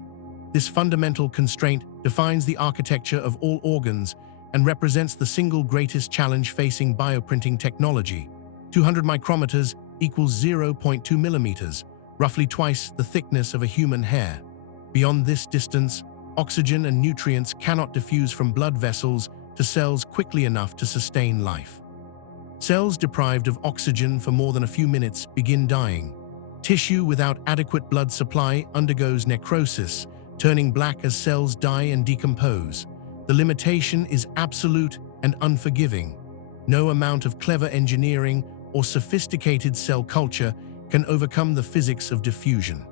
This fundamental constraint defines the architecture of all organs and represents the single greatest challenge facing bioprinting technology. 200 micrometers equals 0.2 millimeters, roughly twice the thickness of a human hair. Beyond this distance, oxygen and nutrients cannot diffuse from blood vessels to cells quickly enough to sustain life. Cells deprived of oxygen for more than a few minutes begin dying. Tissue without adequate blood supply undergoes necrosis, turning black as cells die and decompose. The limitation is absolute and unforgiving. No amount of clever engineering or sophisticated cell culture can overcome the physics of diffusion.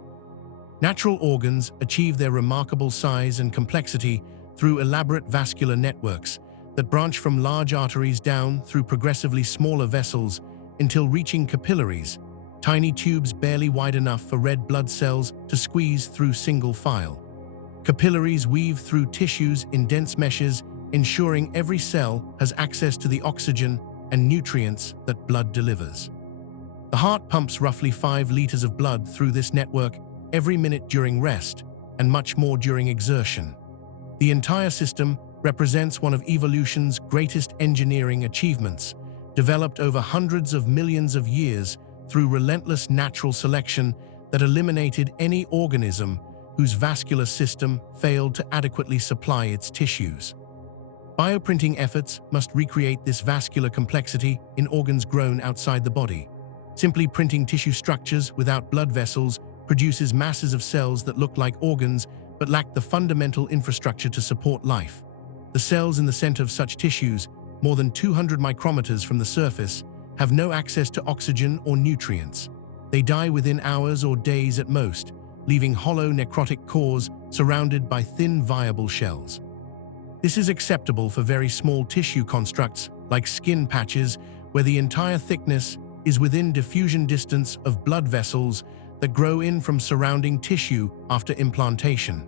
Natural organs achieve their remarkable size and complexity through elaborate vascular networks that branch from large arteries down through progressively smaller vessels until reaching capillaries, tiny tubes barely wide enough for red blood cells to squeeze through single file. Capillaries weave through tissues in dense meshes, ensuring every cell has access to the oxygen and nutrients that blood delivers. The heart pumps roughly 5 liters of blood through this network every minute during rest, and much more during exertion. The entire system represents one of evolution's greatest engineering achievements, developed over hundreds of millions of years through relentless natural selection that eliminated any organism whose vascular system failed to adequately supply its tissues. Bioprinting efforts must recreate this vascular complexity in organs grown outside the body. Simply printing tissue structures without blood vessels produces masses of cells that look like organs but lack the fundamental infrastructure to support life. The cells in the center of such tissues, more than 200 micrometers from the surface, have no access to oxygen or nutrients. They die within hours or days at most, leaving hollow necrotic cores surrounded by thin viable shells. This is acceptable for very small tissue constructs like skin patches, where the entire thickness is within diffusion distance of blood vessels that grow in from surrounding tissue after implantation.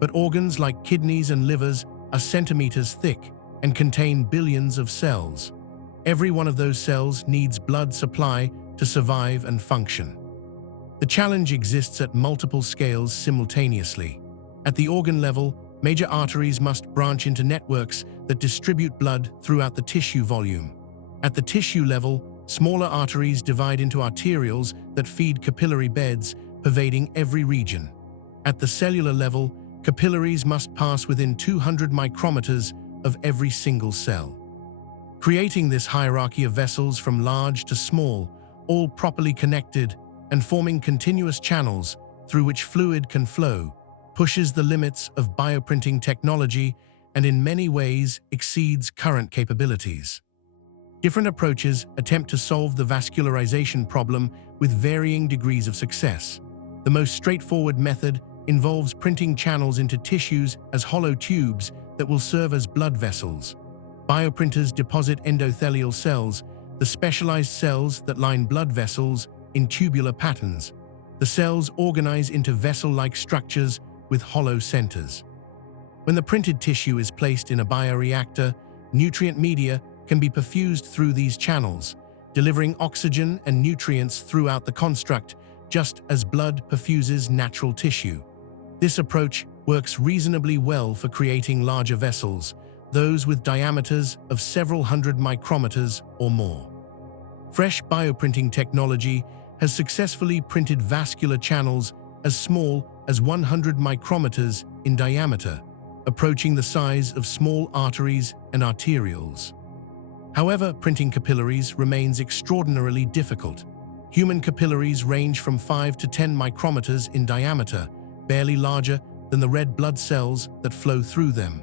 But organs like kidneys and livers are centimeters thick and contain billions of cells. Every one of those cells needs blood supply to survive and function. The challenge exists at multiple scales simultaneously. At the organ level, major arteries must branch into networks that distribute blood throughout the tissue volume. At the tissue level, smaller arteries divide into arterioles that feed capillary beds, pervading every region. At the cellular level, capillaries must pass within 200 micrometers of every single cell. Creating this hierarchy of vessels from large to small, all properly connected and forming continuous channels through which fluid can flow, pushes the limits of bioprinting technology and in many ways exceeds current capabilities. Different approaches attempt to solve the vascularization problem with varying degrees of success. The most straightforward method involves printing channels into tissues as hollow tubes that will serve as blood vessels. Bioprinters deposit endothelial cells, the specialized cells that line blood vessels, in tubular patterns. The cells organize into vessel-like structures with hollow centers. When the printed tissue is placed in a bioreactor, nutrient media can be perfused through these channels, delivering oxygen and nutrients throughout the construct, just as blood perfuses natural tissue. This approach works reasonably well for creating larger vessels, those with diameters of several hundred micrometers or more. Fresh bioprinting technology has successfully printed vascular channels as small as 100 micrometers in diameter, approaching the size of small arteries and arterioles. However, printing capillaries remains extraordinarily difficult. Human capillaries range from 5 to 10 micrometers in diameter, barely larger than the red blood cells that flow through them.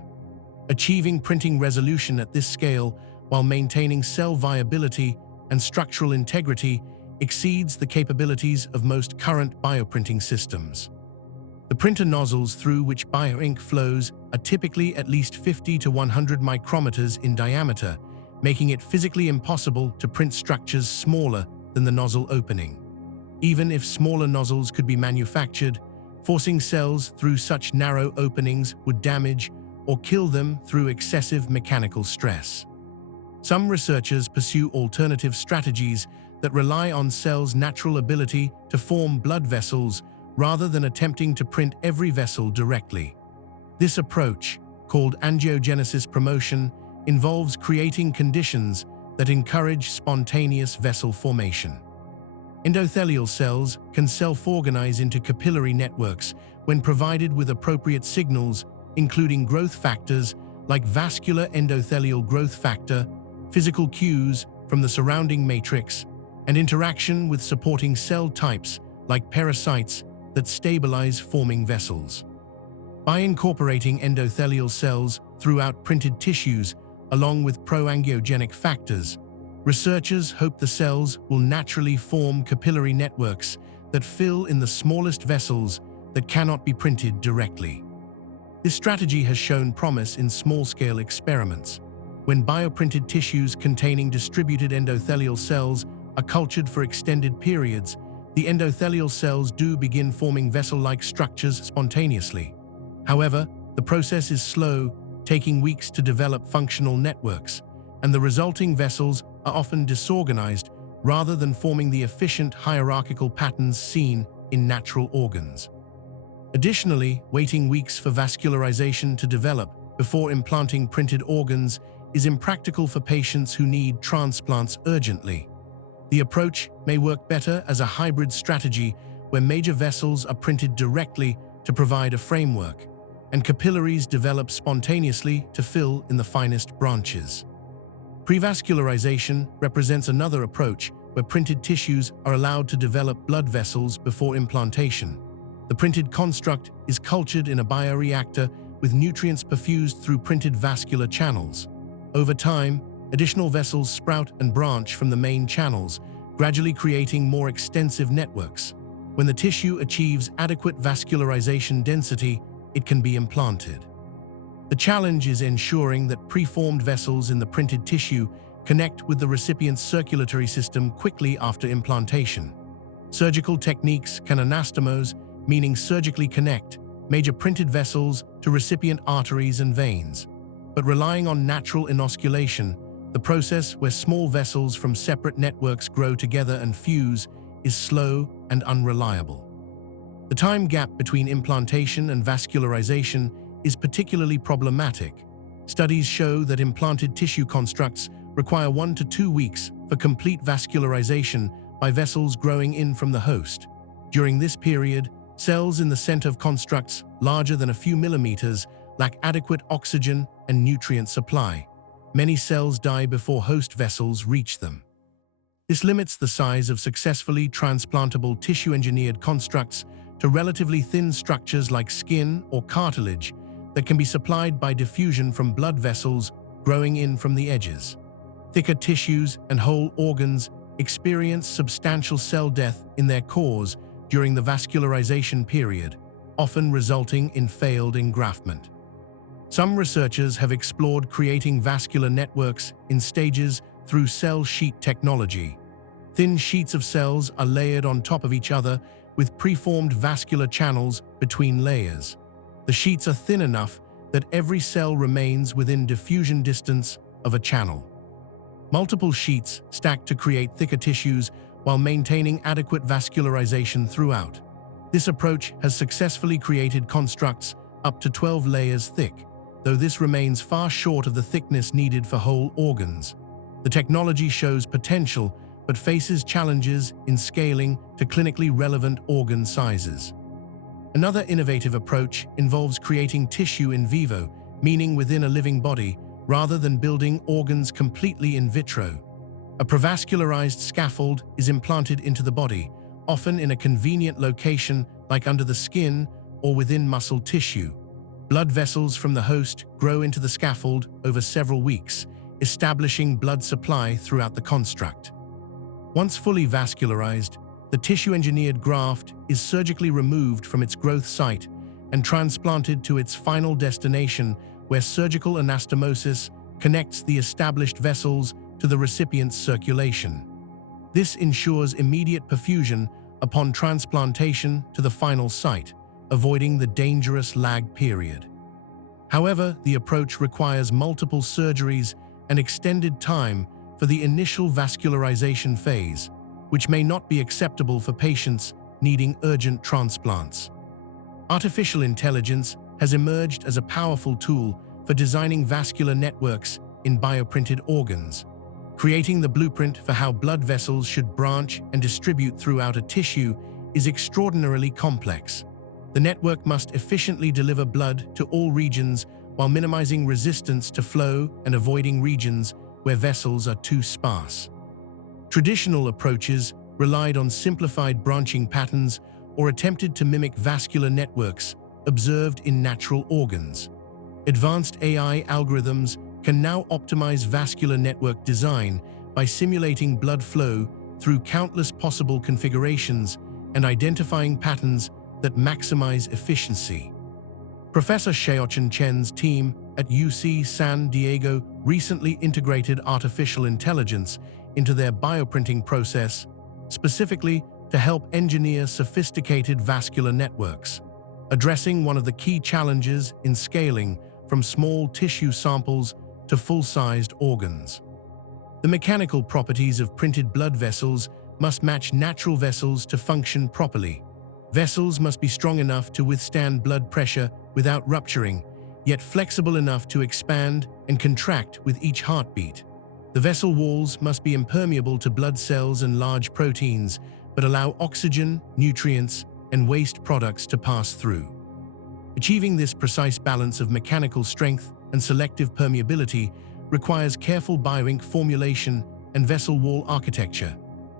Achieving printing resolution at this scale while maintaining cell viability and structural integrity exceeds the capabilities of most current bioprinting systems. The printer nozzles through which bioink flows are typically at least 50 to 100 micrometers in diameter, making it physically impossible to print structures smaller than the nozzle opening. Even if smaller nozzles could be manufactured, forcing cells through such narrow openings would damage or kill them through excessive mechanical stress. Some researchers pursue alternative strategies that rely on cells' natural ability to form blood vessels rather than attempting to print every vessel directly. This approach, called angiogenesis promotion, involves creating conditions that encourage spontaneous vessel formation. Endothelial cells can self-organize into capillary networks when provided with appropriate signals, including growth factors like vascular endothelial growth factor, physical cues from the surrounding matrix, and interaction with supporting cell types like pericytes that stabilize forming vessels. By incorporating endothelial cells throughout printed tissues along with proangiogenic factors, researchers hope the cells will naturally form capillary networks that fill in the smallest vessels that cannot be printed directly. This strategy has shown promise in small-scale experiments. When bioprinted tissues containing distributed endothelial cells are cultured for extended periods, the endothelial cells do begin forming vessel-like structures spontaneously. However, the process is slow, taking weeks to develop functional networks, and the resulting vessels are often disorganized rather than forming the efficient hierarchical patterns seen in natural organs. Additionally, waiting weeks for vascularization to develop before implanting printed organs is impractical for patients who need transplants urgently. The approach may work better as a hybrid strategy where major vessels are printed directly to provide a framework, and capillaries develop spontaneously to fill in the finest branches. Prevascularization represents another approach where printed tissues are allowed to develop blood vessels before implantation. The printed construct is cultured in a bioreactor with nutrients perfused through printed vascular channels. Over time, additional vessels sprout and branch from the main channels, gradually creating more extensive networks. When the tissue achieves adequate vascularization density, it can be implanted. The challenge is ensuring that preformed vessels in the printed tissue connect with the recipient's circulatory system quickly after implantation. Surgical techniques can anastomose, meaning surgically connect, major printed vessels to recipient arteries and veins. But relying on natural inosculation, the process where small vessels from separate networks grow together and fuse, is slow and unreliable. The time gap between implantation and vascularization is particularly problematic. Studies show that implanted tissue constructs require 1 to 2 weeks for complete vascularization by vessels growing in from the host. During this period, cells in the center of constructs larger than a few millimeters lack adequate oxygen and nutrient supply. Many cells die before host vessels reach them. This limits the size of successfully transplantable tissue-engineered constructs to relatively thin structures like skin or cartilage that can be supplied by diffusion from blood vessels growing in from the edges. Thicker tissues and whole organs experience substantial cell death in their cores during the vascularization period, often resulting in failed engraftment. Some researchers have explored creating vascular networks in stages through cell sheet technology. Thin sheets of cells are layered on top of each other with preformed vascular channels between layers. The sheets are thin enough that every cell remains within diffusion distance of a channel. Multiple sheets stack to create thicker tissues while maintaining adequate vascularization throughout. This approach has successfully created constructs up to 12 layers thick, though this remains far short of the thickness needed for whole organs. The technology shows potential, but faces challenges in scaling to clinically relevant organ sizes. Another innovative approach involves creating tissue in vivo, meaning within a living body, rather than building organs completely in vitro. A prevascularized scaffold is implanted into the body, often in a convenient location like under the skin or within muscle tissue. Blood vessels from the host grow into the scaffold over several weeks, establishing blood supply throughout the construct. Once fully vascularized, the tissue-engineered graft is surgically removed from its growth site and transplanted to its final destination, where surgical anastomosis connects the established vessels to the recipient's circulation. This ensures immediate perfusion upon transplantation to the final site, avoiding the dangerous lag period. However, the approach requires multiple surgeries and extended time for the initial vascularization phase, which may not be acceptable for patients needing urgent transplants. Artificial intelligence has emerged as a powerful tool for designing vascular networks in bioprinted organs. Creating the blueprint for how blood vessels should branch and distribute throughout a tissue is extraordinarily complex. The network must efficiently deliver blood to all regions while minimizing resistance to flow and avoiding regions where vessels are too sparse. Traditional approaches relied on simplified branching patterns or attempted to mimic vascular networks observed in natural organs. Advanced AI algorithms can now optimize vascular network design by simulating blood flow through countless possible configurations and identifying patterns that maximize efficiency. Professor Xiaochen Chen's team at UC San Diego recently integrated artificial intelligence into their bioprinting process, specifically to help engineer sophisticated vascular networks, addressing one of the key challenges in scaling from small tissue samples to full-sized organs. The mechanical properties of printed blood vessels must match natural vessels to function properly. Vessels must be strong enough to withstand blood pressure without rupturing, yet flexible enough to expand and contract with each heartbeat. The vessel walls must be impermeable to blood cells and large proteins, but allow oxygen, nutrients, and waste products to pass through. Achieving this precise balance of mechanical strength and selective permeability requires careful bioink formulation and vessel wall architecture.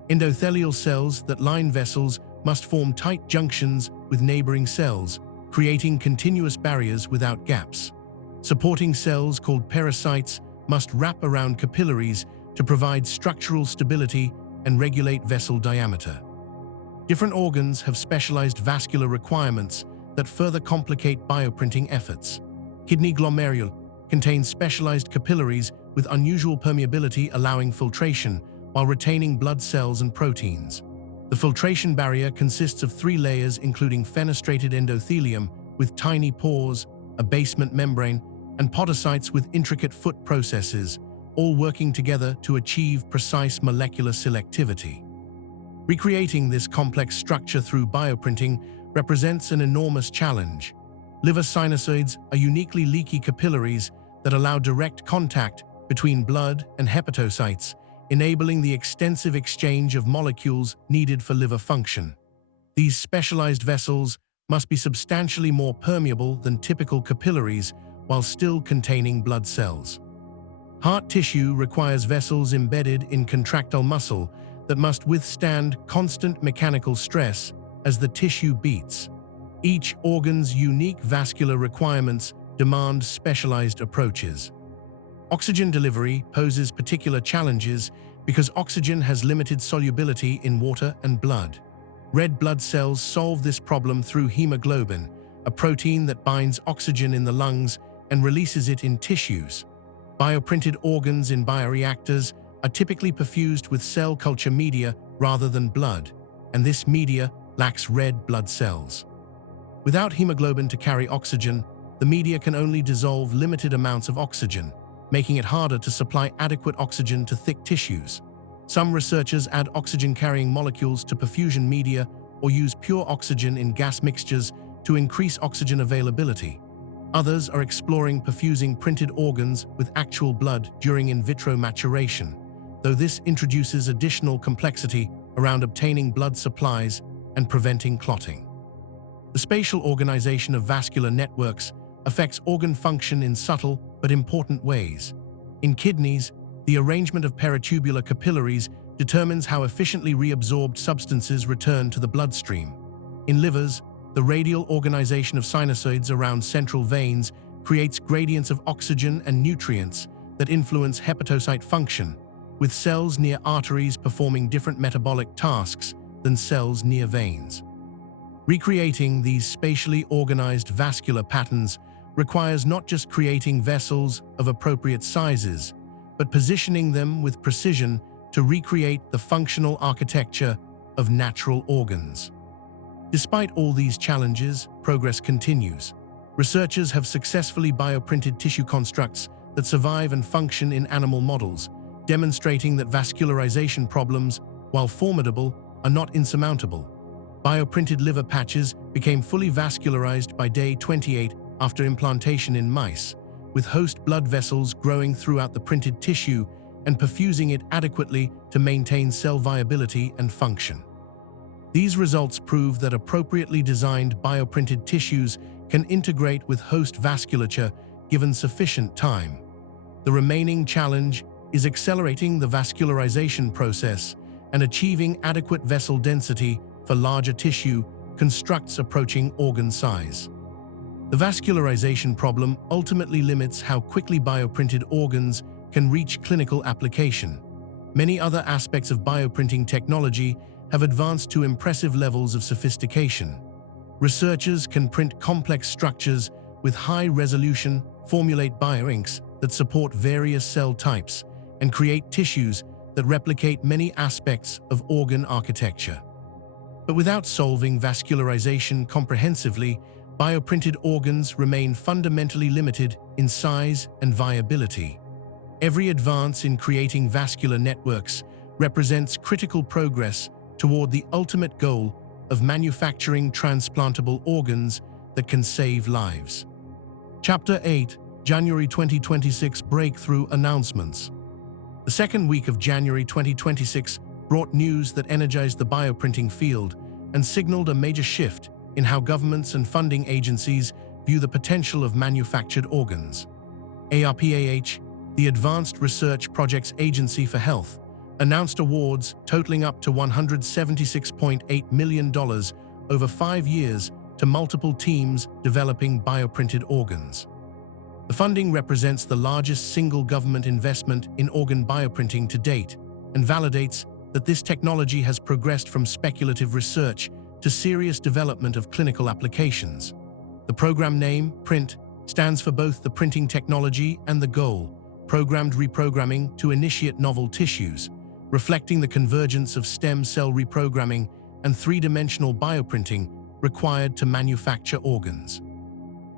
Endothelial cells that line vessels must form tight junctions with neighboring cells, creating continuous barriers without gaps. Supporting cells called pericytes must wrap around capillaries to provide structural stability and regulate vessel diameter. Different organs have specialized vascular requirements that further complicate bioprinting efforts. Kidney glomerule contains specialized capillaries with unusual permeability allowing filtration while retaining blood cells and proteins. The filtration barrier consists of 3 layers including fenestrated endothelium with tiny pores, a basement membrane, and podocytes with intricate foot processes, all working together to achieve precise molecular selectivity. Recreating this complex structure through bioprinting represents an enormous challenge. Liver sinusoids are uniquely leaky capillaries that allow direct contact between blood and hepatocytes, enabling the extensive exchange of molecules needed for liver function. These specialized vessels must be substantially more permeable than typical capillaries while still containing blood cells. Heart tissue requires vessels embedded in contractile muscle that must withstand constant mechanical stress as the tissue beats. Each organ's unique vascular requirements demand specialized approaches. Oxygen delivery poses particular challenges because oxygen has limited solubility in water and blood. Red blood cells solve this problem through hemoglobin, a protein that binds oxygen in the lungs and releases it in tissues. Bioprinted organs in bioreactors are typically perfused with cell culture media rather than blood, and this media lacks red blood cells. Without hemoglobin to carry oxygen, the media can only dissolve limited amounts of oxygen, making it harder to supply adequate oxygen to thick tissues. Some researchers add oxygen-carrying molecules to perfusion media or use pure oxygen in gas mixtures to increase oxygen availability. Others are exploring perfusing printed organs with actual blood during in vitro maturation, though this introduces additional complexity around obtaining blood supplies and preventing clotting. The spatial organization of vascular networks affects organ function in subtle but important ways. In kidneys, the arrangement of peritubular capillaries determines how efficiently reabsorbed substances return to the bloodstream. In livers, the radial organization of sinusoids around central veins creates gradients of oxygen and nutrients that influence hepatocyte function, with cells near arteries performing different metabolic tasks than cells near veins. Recreating these spatially organized vascular patterns requires not just creating vessels of appropriate sizes, but positioning them with precision to recreate the functional architecture of natural organs. Despite all these challenges, progress continues. Researchers have successfully bioprinted tissue constructs that survive and function in animal models, demonstrating that vascularization problems, while formidable, are not insurmountable. Bioprinted liver patches became fully vascularized by day 28 after implantation in mice, with host blood vessels growing throughout the printed tissue and perfusing it adequately to maintain cell viability and function. These results prove that appropriately designed bioprinted tissues can integrate with host vasculature given sufficient time. The remaining challenge is accelerating the vascularization process and achieving adequate vessel density for larger tissue constructs approaching organ size. The vascularization problem ultimately limits how quickly bioprinted organs can reach clinical application. Many other aspects of bioprinting technology have advanced to impressive levels of sophistication. Researchers can print complex structures with high-resolution, formulate bioinks that support various cell types, and create tissues that replicate many aspects of organ architecture. But without solving vascularization comprehensively, bioprinted organs remain fundamentally limited in size and viability. Every advance in creating vascular networks represents critical progress toward the ultimate goal of manufacturing transplantable organs that can save lives. Chapter 8, January 2026 Breakthrough Announcements. The second week of January 2026 brought news that energized the bioprinting field and signaled a major shift in how governments and funding agencies view the potential of manufactured organs. ARPAH, the Advanced Research Projects Agency for Health, announced awards totaling up to $176.8 million over 5 years to multiple teams developing bioprinted organs. The funding represents the largest single government investment in organ bioprinting to date and validates that this technology has progressed from speculative research to serious development of clinical applications. The program name, PRINT, stands for both the printing technology and the goal, programmed reprogramming to initiate novel tissues, reflecting the convergence of stem cell reprogramming and three-dimensional bioprinting required to manufacture organs.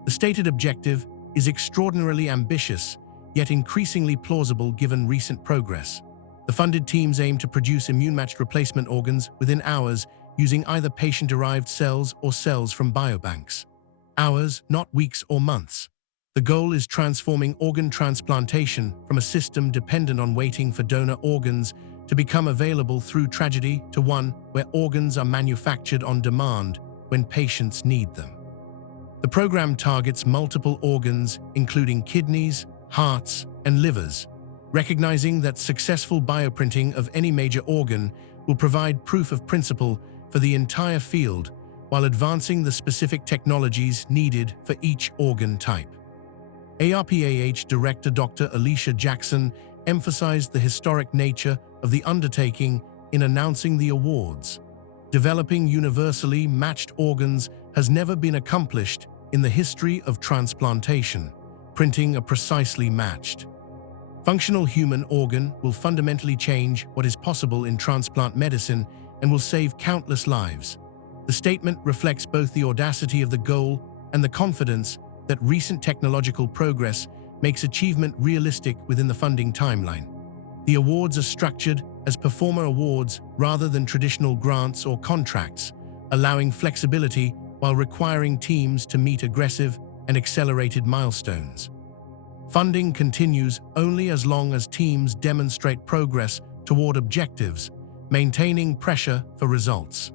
The stated objective is extraordinarily ambitious, yet increasingly plausible given recent progress. The funded teams aim to produce immune-matched replacement organs within hours using either patient-derived cells or cells from biobanks. Hours, not weeks or months. The goal is transforming organ transplantation from a system dependent on waiting for donor organs to become available through tragedy to one where organs are manufactured on demand when patients need them. The program targets multiple organs, including kidneys, hearts, and livers, recognizing that successful bioprinting of any major organ will provide proof of principle for the entire field while advancing the specific technologies needed for each organ type. ARPAH Director Dr. Alicia Jackson emphasized the historic nature of the undertaking in announcing the awards. Developing universally matched organs has never been accomplished in the history of transplantation. Printing a precisely matched functional human organ will fundamentally change what is possible in transplant medicine and will save countless lives. The statement reflects both the audacity of the goal and the confidence that recent technological progress makes achievement realistic within the funding timeline. The awards are structured as performer awards rather than traditional grants or contracts, allowing flexibility while requiring teams to meet aggressive and accelerated milestones. Funding continues only as long as teams demonstrate progress toward objectives, maintaining pressure for results.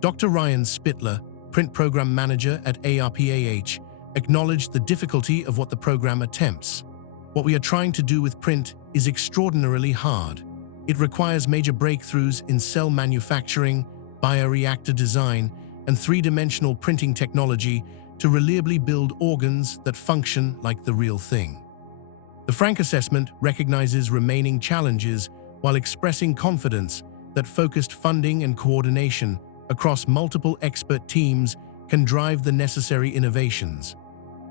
Dr. Ryan Spittler, Print Program Manager at ARPAH, acknowledged the difficulty of what the program attempts. What we are trying to do with Print is extraordinarily hard. It requires major breakthroughs in cell manufacturing, bioreactor design, and three-dimensional printing technology to reliably build organs that function like the real thing. The frank assessment recognizes remaining challenges while expressing confidence that focused funding and coordination across multiple expert teams can drive the necessary innovations.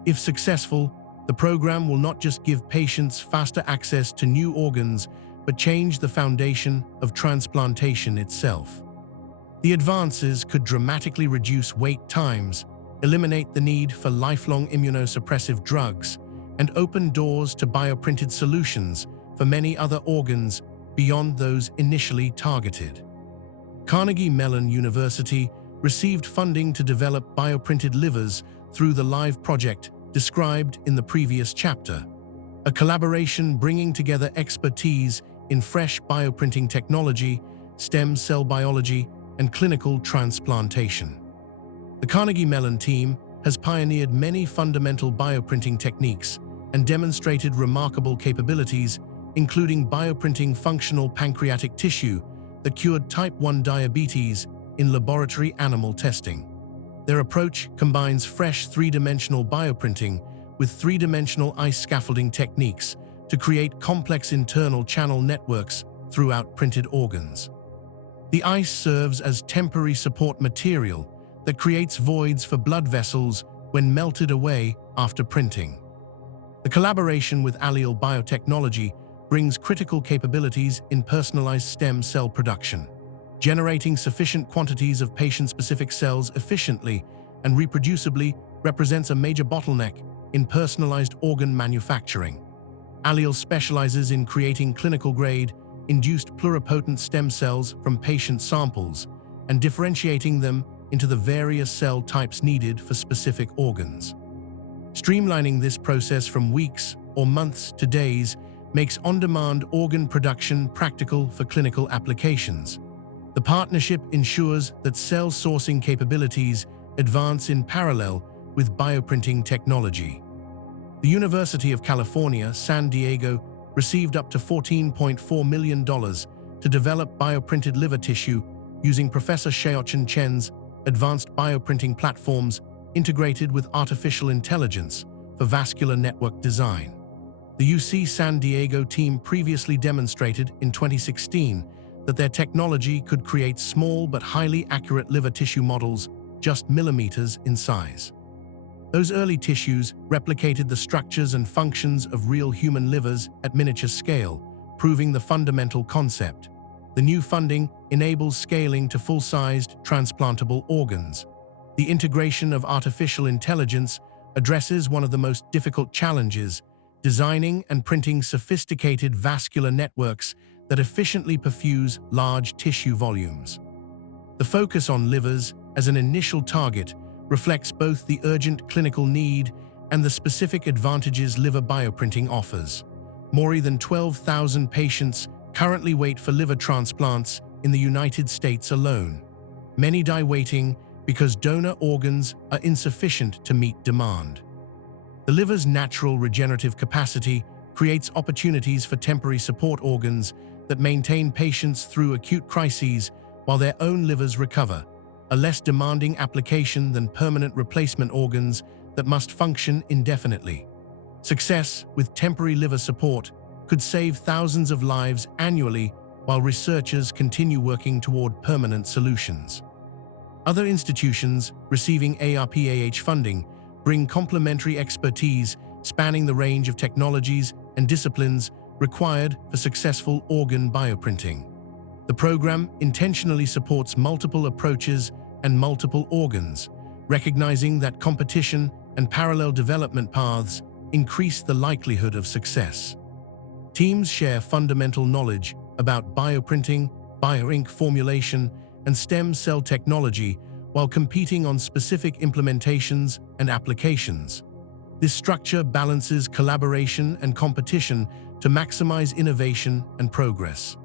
If successful, the program will not just give patients faster access to new organs, but change the foundation of transplantation itself. The advances could dramatically reduce wait times, eliminate the need for lifelong immunosuppressive drugs, and open doors to bioprinted solutions for many other organs beyond those initially targeted. Carnegie Mellon University received funding to develop bioprinted livers through the LIVE project described in the previous chapter, a collaboration bringing together expertise in fresh bioprinting technology, stem cell biology, and clinical transplantation. The Carnegie Mellon team has pioneered many fundamental bioprinting techniques and demonstrated remarkable capabilities, including bioprinting functional pancreatic tissue that cured type 1 diabetes in laboratory animal testing. Their approach combines fresh three-dimensional bioprinting with three-dimensional ice scaffolding techniques to create complex internal channel networks throughout printed organs. The ice serves as temporary support material that creates voids for blood vessels when melted away after printing. The collaboration with Allele Biotechnology brings critical capabilities in personalized stem cell production. Generating sufficient quantities of patient-specific cells efficiently and reproducibly represents a major bottleneck in personalized organ manufacturing. Allele specializes in creating clinical-grade, induced pluripotent stem cells from patient samples and differentiating them into the various cell types needed for specific organs. Streamlining this process from weeks or months to days makes on-demand organ production practical for clinical applications. The partnership ensures that cell sourcing capabilities advance in parallel with bioprinting technology. The University of California, San Diego received up to $14.4 million to develop bioprinted liver tissue using Professor Xiaochen Chen's advanced bioprinting platforms integrated with artificial intelligence for vascular network design. The UC San Diego team previously demonstrated in 2016 that their technology could create small but highly accurate liver tissue models just millimeters in size. Those early tissues replicated the structures and functions of real human livers at miniature scale, proving the fundamental concept. The new funding enables scaling to full-sized, transplantable organs. The integration of artificial intelligence addresses one of the most difficult challenges: designing and printing sophisticated vascular networks that efficiently perfuse large tissue volumes. The focus on livers as an initial target reflects both the urgent clinical need and the specific advantages liver bioprinting offers. More than 12,000 patients currently wait for liver transplants in the United States alone. Many die waiting because donor organs are insufficient to meet demand. The liver's natural regenerative capacity creates opportunities for temporary support organs that maintain patients through acute crises while their own livers recover, a less demanding application than permanent replacement organs that must function indefinitely. Success with temporary liver support could save thousands of lives annually while researchers continue working toward permanent solutions. Other institutions receiving ARPAH funding bring complementary expertise spanning the range of technologies and disciplines required for successful organ bioprinting. The program intentionally supports multiple approaches and multiple organs, recognizing that competition and parallel development paths increase the likelihood of success. Teams share fundamental knowledge about bioprinting, bioink formulation, and stem cell technology while competing on specific implementations and applications. This structure balances collaboration and competition to maximize innovation and progress.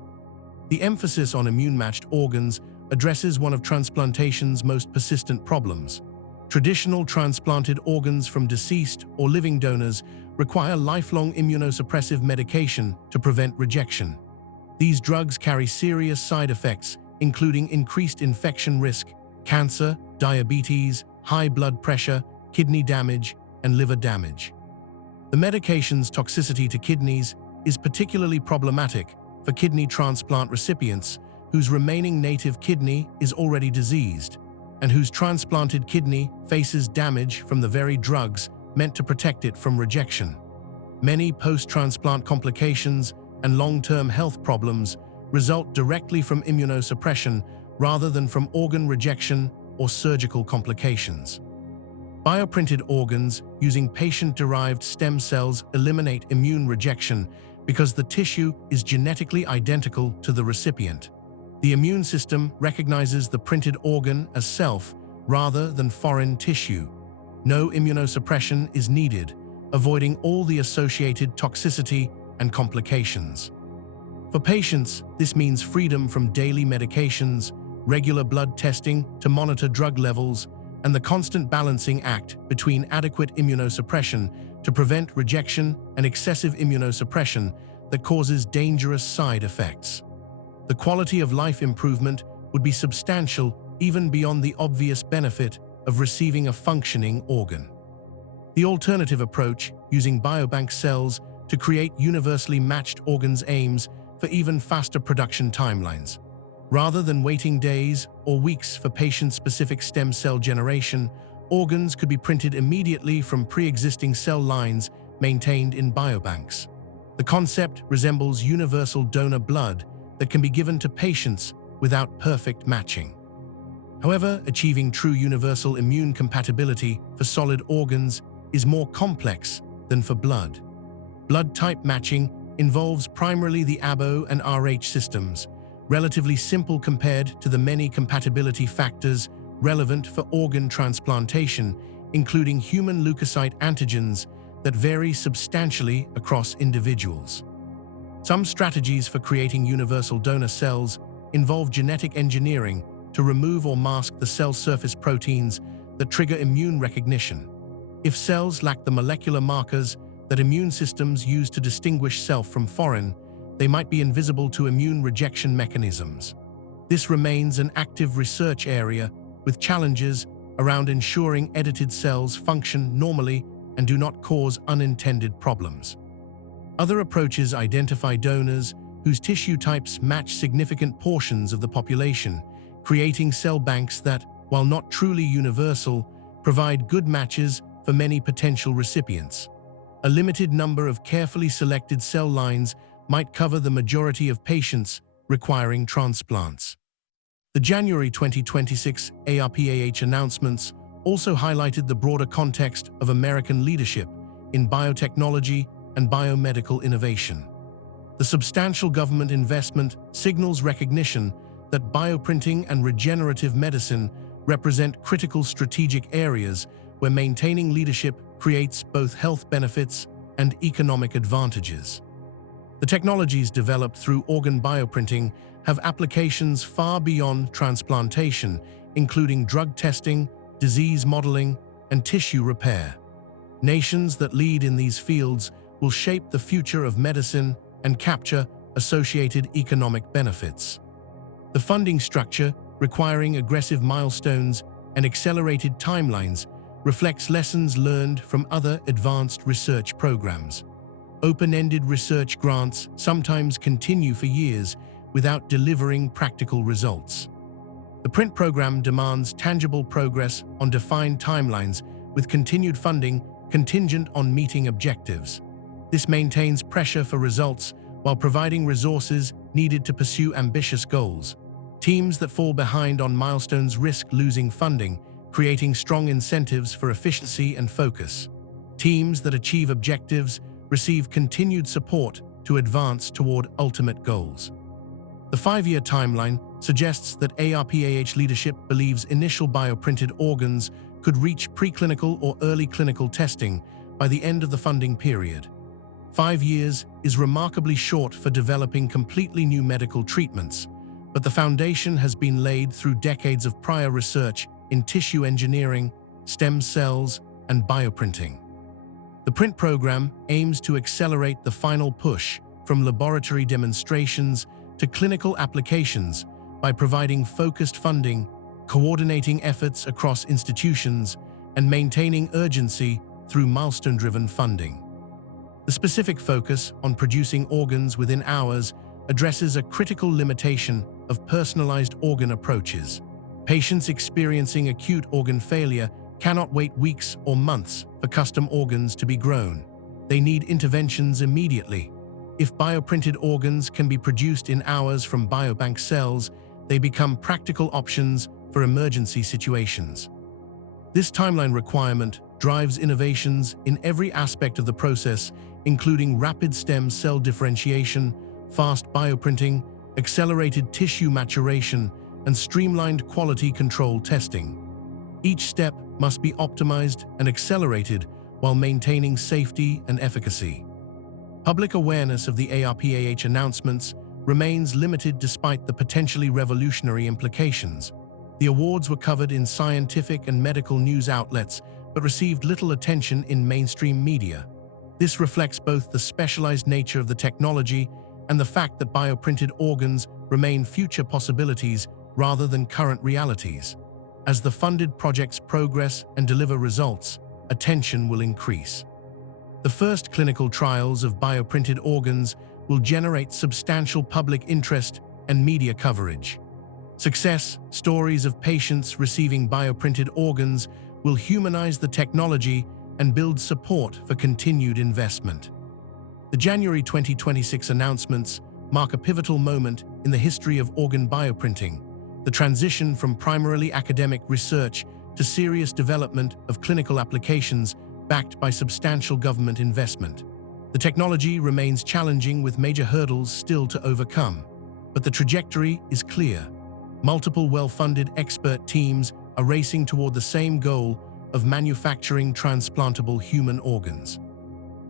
The emphasis on immune-matched organs addresses one of transplantation's most persistent problems. Traditional transplanted organs from deceased or living donors require lifelong immunosuppressive medication to prevent rejection. These drugs carry serious side effects, including increased infection risk, cancer, diabetes, high blood pressure, kidney damage, and liver damage. The medication's toxicity to kidneys is particularly problematic for kidney transplant recipients whose remaining native kidney is already diseased and whose transplanted kidney faces damage from the very drugs meant to protect it from rejection. Many post-transplant complications and long-term health problems result directly from immunosuppression rather than from organ rejection or surgical complications. Bioprinted organs using patient-derived stem cells eliminate immune rejection because the tissue is genetically identical to the recipient. The immune system recognizes the printed organ as self rather than foreign tissue. No immunosuppression is needed, avoiding all the associated toxicity and complications. For patients, this means freedom from daily medications, regular blood testing to monitor drug levels, and the constant balancing act between adequate immunosuppression to prevent rejection and excessive immunosuppression that causes dangerous side effects. The quality of life improvement would be substantial even beyond the obvious benefit of receiving a functioning organ. The alternative approach, using biobank cells to create universally matched organs, aims for even faster production timelines. Rather than waiting days or weeks for patient-specific stem cell generation, organs could be printed immediately from pre-existing cell lines maintained in biobanks. The concept resembles universal donor blood that can be given to patients without perfect matching. However, achieving true universal immune compatibility for solid organs is more complex than for blood. Blood type matching involves primarily the ABO and RH systems, relatively simple compared to the many compatibility factors relevant for organ transplantation, including human leukocyte antigens that vary substantially across individuals. Some strategies for creating universal donor cells involve genetic engineering to remove or mask the cell surface proteins that trigger immune recognition. If cells lack the molecular markers that immune systems use to distinguish self from foreign, they might be invisible to immune rejection mechanisms. This remains an active research area with challenges around ensuring edited cells function normally and do not cause unintended problems. Other approaches identify donors whose tissue types match significant portions of the population, creating cell banks that, while not truly universal, provide good matches for many potential recipients. A limited number of carefully selected cell lines might cover the majority of patients requiring transplants. The January 2026 ARPAH announcements also highlighted the broader context of American leadership in biotechnology and biomedical innovation. The substantial government investment signals recognition that bioprinting and regenerative medicine represent critical strategic areas where maintaining leadership creates both health benefits and economic advantages. The technologies developed through organ bioprinting have applications far beyond transplantation, including drug testing, disease modeling, and tissue repair. Nations that lead in these fields will shape the future of medicine and capture associated economic benefits. The funding structure, requiring aggressive milestones and accelerated timelines, reflects lessons learned from other advanced research programs. Open-ended research grants sometimes continue for years without delivering practical results. The PRINT program demands tangible progress on defined timelines, with continued funding contingent on meeting objectives. This maintains pressure for results while providing resources needed to pursue ambitious goals. Teams that fall behind on milestones risk losing funding, creating strong incentives for efficiency and focus. Teams that achieve objectives receive continued support to advance toward ultimate goals. The 5-year timeline suggests that ARPAH leadership believes initial bioprinted organs could reach preclinical or early clinical testing by the end of the funding period. 5 years is remarkably short for developing completely new medical treatments, but the foundation has been laid through decades of prior research in tissue engineering, stem cells, and bioprinting. The PRINT program aims to accelerate the final push from laboratory demonstrations to clinical applications by providing focused funding, coordinating efforts across institutions, and maintaining urgency through milestone-driven funding. The specific focus on producing organs within hours addresses a critical limitation of personalized organ approaches. Patients experiencing acute organ failure cannot wait weeks or months for custom organs to be grown. They need interventions immediately. If bioprinted organs can be produced in hours from biobank cells, they become practical options for emergency situations. This timeline requirement drives innovations in every aspect of the process, including rapid stem cell differentiation, fast bioprinting, accelerated tissue maturation, and streamlined quality control testing. Each step must be optimized and accelerated while maintaining safety and efficacy. Public awareness of the ARPAH announcements remains limited despite the potentially revolutionary implications. The awards were covered in scientific and medical news outlets, but received little attention in mainstream media. This reflects both the specialized nature of the technology and the fact that bioprinted organs remain future possibilities rather than current realities. As the funded projects progress and deliver results, attention will increase. The first clinical trials of bioprinted organs will generate substantial public interest and media coverage. Success stories of patients receiving bioprinted organs will humanize the technology and build support for continued investment. The January 2026 announcements mark a pivotal moment in the history of organ bioprinting, the transition from primarily academic research to serious development of clinical applications backed by substantial government investment. The technology remains challenging with major hurdles still to overcome, but the trajectory is clear. Multiple well-funded expert teams are racing toward the same goal of manufacturing transplantable human organs.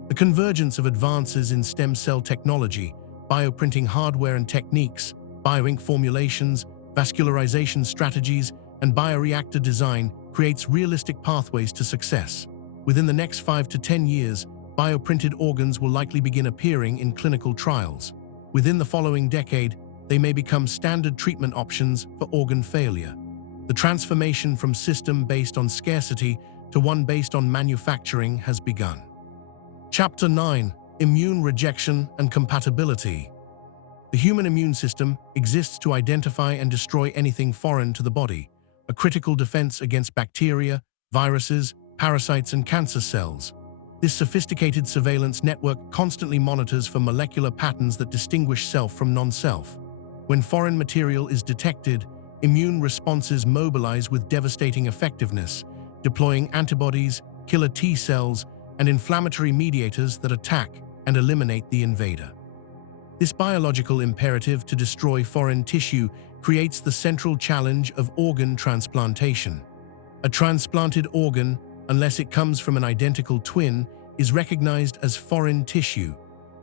The convergence of advances in stem cell technology, bioprinting hardware and techniques, bioink formulations, vascularization strategies, and bioreactor design creates realistic pathways to success. Within the next 5 to 10 years, bioprinted organs will likely begin appearing in clinical trials. Within the following decade, they may become standard treatment options for organ failure. The transformation from system based on scarcity to one based on manufacturing has begun. Chapter 9: Immune Rejection and Compatibility. The human immune system exists to identify and destroy anything foreign to the body, a critical defense against bacteria, viruses, parasites, and cancer cells. This sophisticated surveillance network constantly monitors for molecular patterns that distinguish self from non-self. When foreign material is detected, immune responses mobilize with devastating effectiveness, deploying antibodies, killer T cells, and inflammatory mediators that attack and eliminate the invader. This biological imperative to destroy foreign tissue creates the central challenge of organ transplantation. A transplanted organ, unless it comes from an identical twin, is recognized as foreign tissue.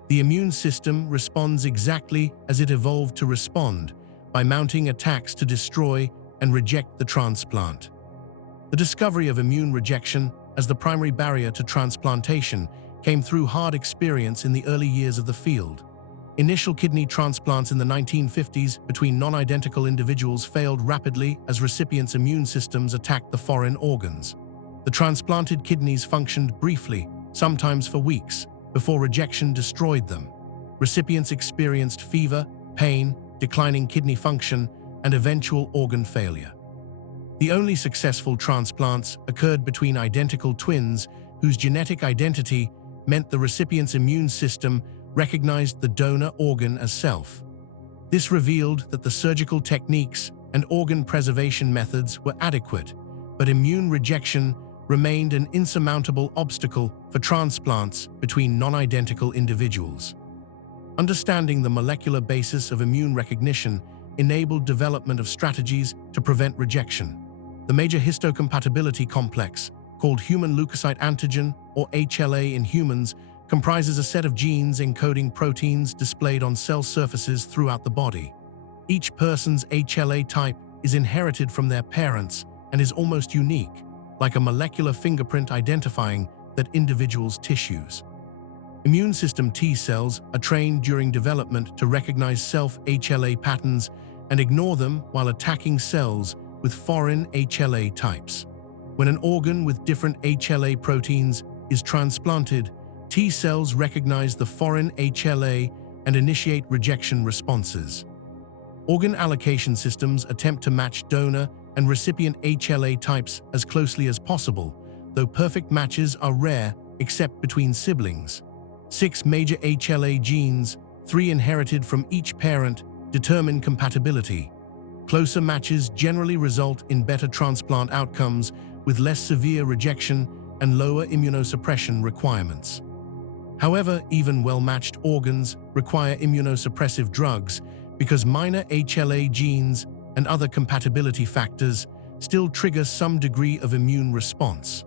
The immune system responds exactly as it evolved to respond, by mounting attacks to destroy and reject the transplant. The discovery of immune rejection as the primary barrier to transplantation came through hard experience in the early years of the field. Initial kidney transplants in the 1950s between non-identical individuals failed rapidly as recipients' immune systems attacked the foreign organs. The transplanted kidneys functioned briefly, sometimes for weeks, before rejection destroyed them. Recipients experienced fever, pain, declining kidney function, and eventual organ failure. The only successful transplants occurred between identical twins whose genetic identity meant the recipient's immune system recognized the donor organ as self. This revealed that the surgical techniques and organ preservation methods were adequate, but immune rejection remained an insurmountable obstacle for transplants between non-identical individuals. Understanding the molecular basis of immune recognition enabled development of strategies to prevent rejection. The major histocompatibility complex, called human leukocyte antigen, or HLA in humans, comprises a set of genes encoding proteins displayed on cell surfaces throughout the body. Each person's HLA type is inherited from their parents and is almost unique, like a molecular fingerprint identifying that individual's tissues. Immune system T cells are trained during development to recognize self-HLA patterns and ignore them while attacking cells with foreign HLA types. When an organ with different HLA proteins is transplanted, T cells recognize the foreign HLA and initiate rejection responses. Organ allocation systems attempt to match donor and recipient HLA types as closely as possible, though perfect matches are rare except between siblings. 6 major HLA genes, 3 inherited from each parent, determine compatibility. Closer matches generally result in better transplant outcomes with less severe rejection and lower immunosuppression requirements. However, even well-matched organs require immunosuppressive drugs because minor HLA genes and other compatibility factors still trigger some degree of immune response.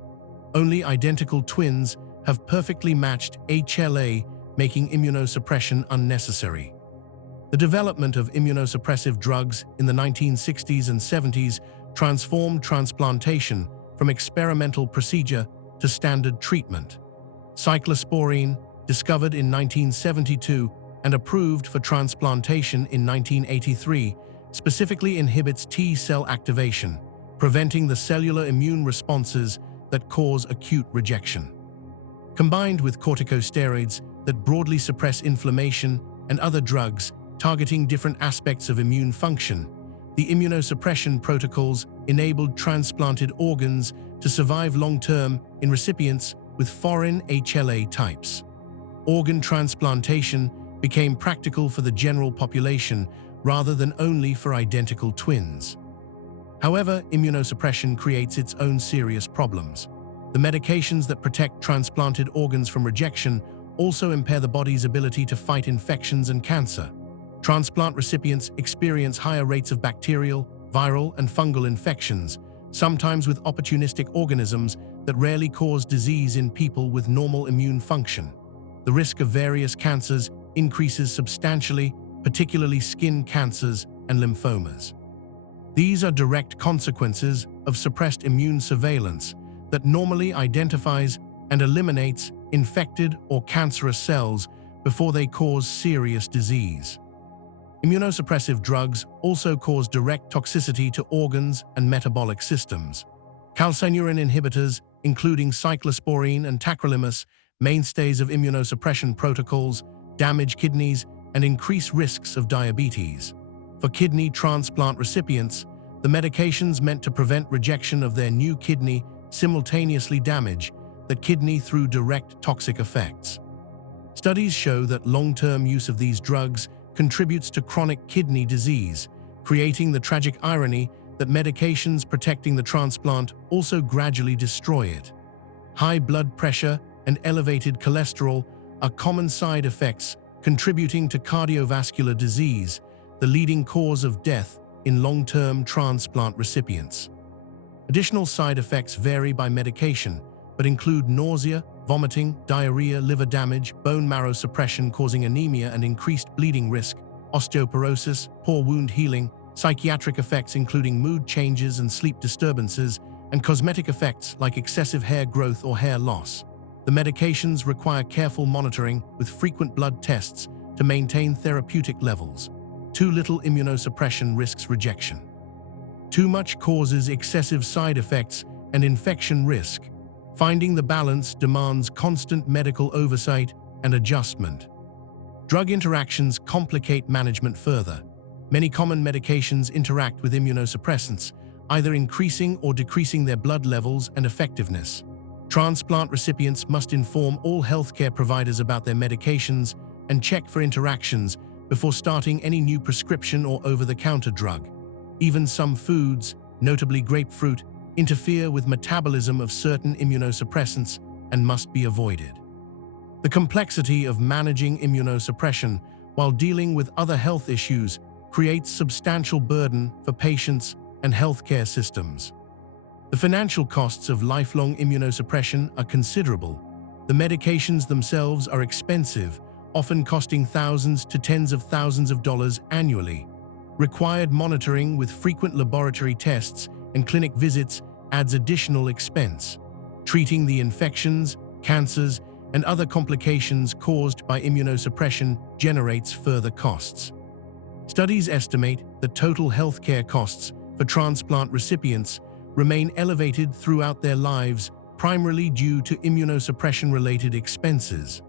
Only identical twins have perfectly matched HLA, making immunosuppression unnecessary. The development of immunosuppressive drugs in the 1960s and 70s transformed transplantation from experimental procedure to standard treatment. Cyclosporine, discovered in 1972 and approved for transplantation in 1983, specifically inhibits T cell activation, preventing the cellular immune responses that cause acute rejection. Combined with corticosteroids that broadly suppress inflammation and other drugs targeting different aspects of immune function, the immunosuppression protocols enabled transplanted organs to survive long-term in recipients with foreign HLA types. Organ transplantation became practical for the general population rather than only for identical twins. However, immunosuppression creates its own serious problems. The medications that protect transplanted organs from rejection also impair the body's ability to fight infections and cancer. Transplant recipients experience higher rates of bacterial, viral, and fungal infections, sometimes with opportunistic organisms that rarely cause disease in people with normal immune function. The risk of various cancers increases substantially, particularly skin cancers and lymphomas. These are direct consequences of suppressed immune surveillance that normally identifies and eliminates infected or cancerous cells before they cause serious disease. Immunosuppressive drugs also cause direct toxicity to organs and metabolic systems. Calcineurin inhibitors, including cyclosporine and tacrolimus, mainstays of immunosuppression protocols, damage kidneys and increase risks of diabetes. For kidney transplant recipients, the medications meant to prevent rejection of their new kidney simultaneously damage the kidney through direct toxic effects. Studies show that long-term use of these drugs contributes to chronic kidney disease, creating the tragic irony that medications protecting the transplant also gradually destroy it. High blood pressure and elevated cholesterol are common side effects contributing to cardiovascular disease, the leading cause of death in long-term transplant recipients. Additional side effects vary by medication, but include nausea, vomiting, diarrhea, liver damage, bone marrow suppression causing anemia and increased bleeding risk, osteoporosis, poor wound healing, psychiatric effects including mood changes and sleep disturbances, and cosmetic effects like excessive hair growth or hair loss. The medications require careful monitoring with frequent blood tests to maintain therapeutic levels. Too little immunosuppression risks rejection. Too much causes excessive side effects and infection risk. Finding the balance demands constant medical oversight and adjustment. Drug interactions complicate management further. Many common medications interact with immunosuppressants, either increasing or decreasing their blood levels and effectiveness. Transplant recipients must inform all healthcare providers about their medications and check for interactions before starting any new prescription or over-the-counter drug. Even some foods, notably grapefruit, interfere with metabolism of certain immunosuppressants and must be avoided. The complexity of managing immunosuppression while dealing with other health issues creates substantial burden for patients and healthcare systems. The financial costs of lifelong immunosuppression are considerable. The medications themselves are expensive, often costing thousands to tens of thousands of dollars annually. Required monitoring with frequent laboratory tests and clinic visits adds additional expense. Treating the infections, cancers, and other complications caused by immunosuppression generates further costs. Studies estimate that total healthcare costs for transplant recipients remain elevated throughout their lives, primarily due to immunosuppression-related expenses.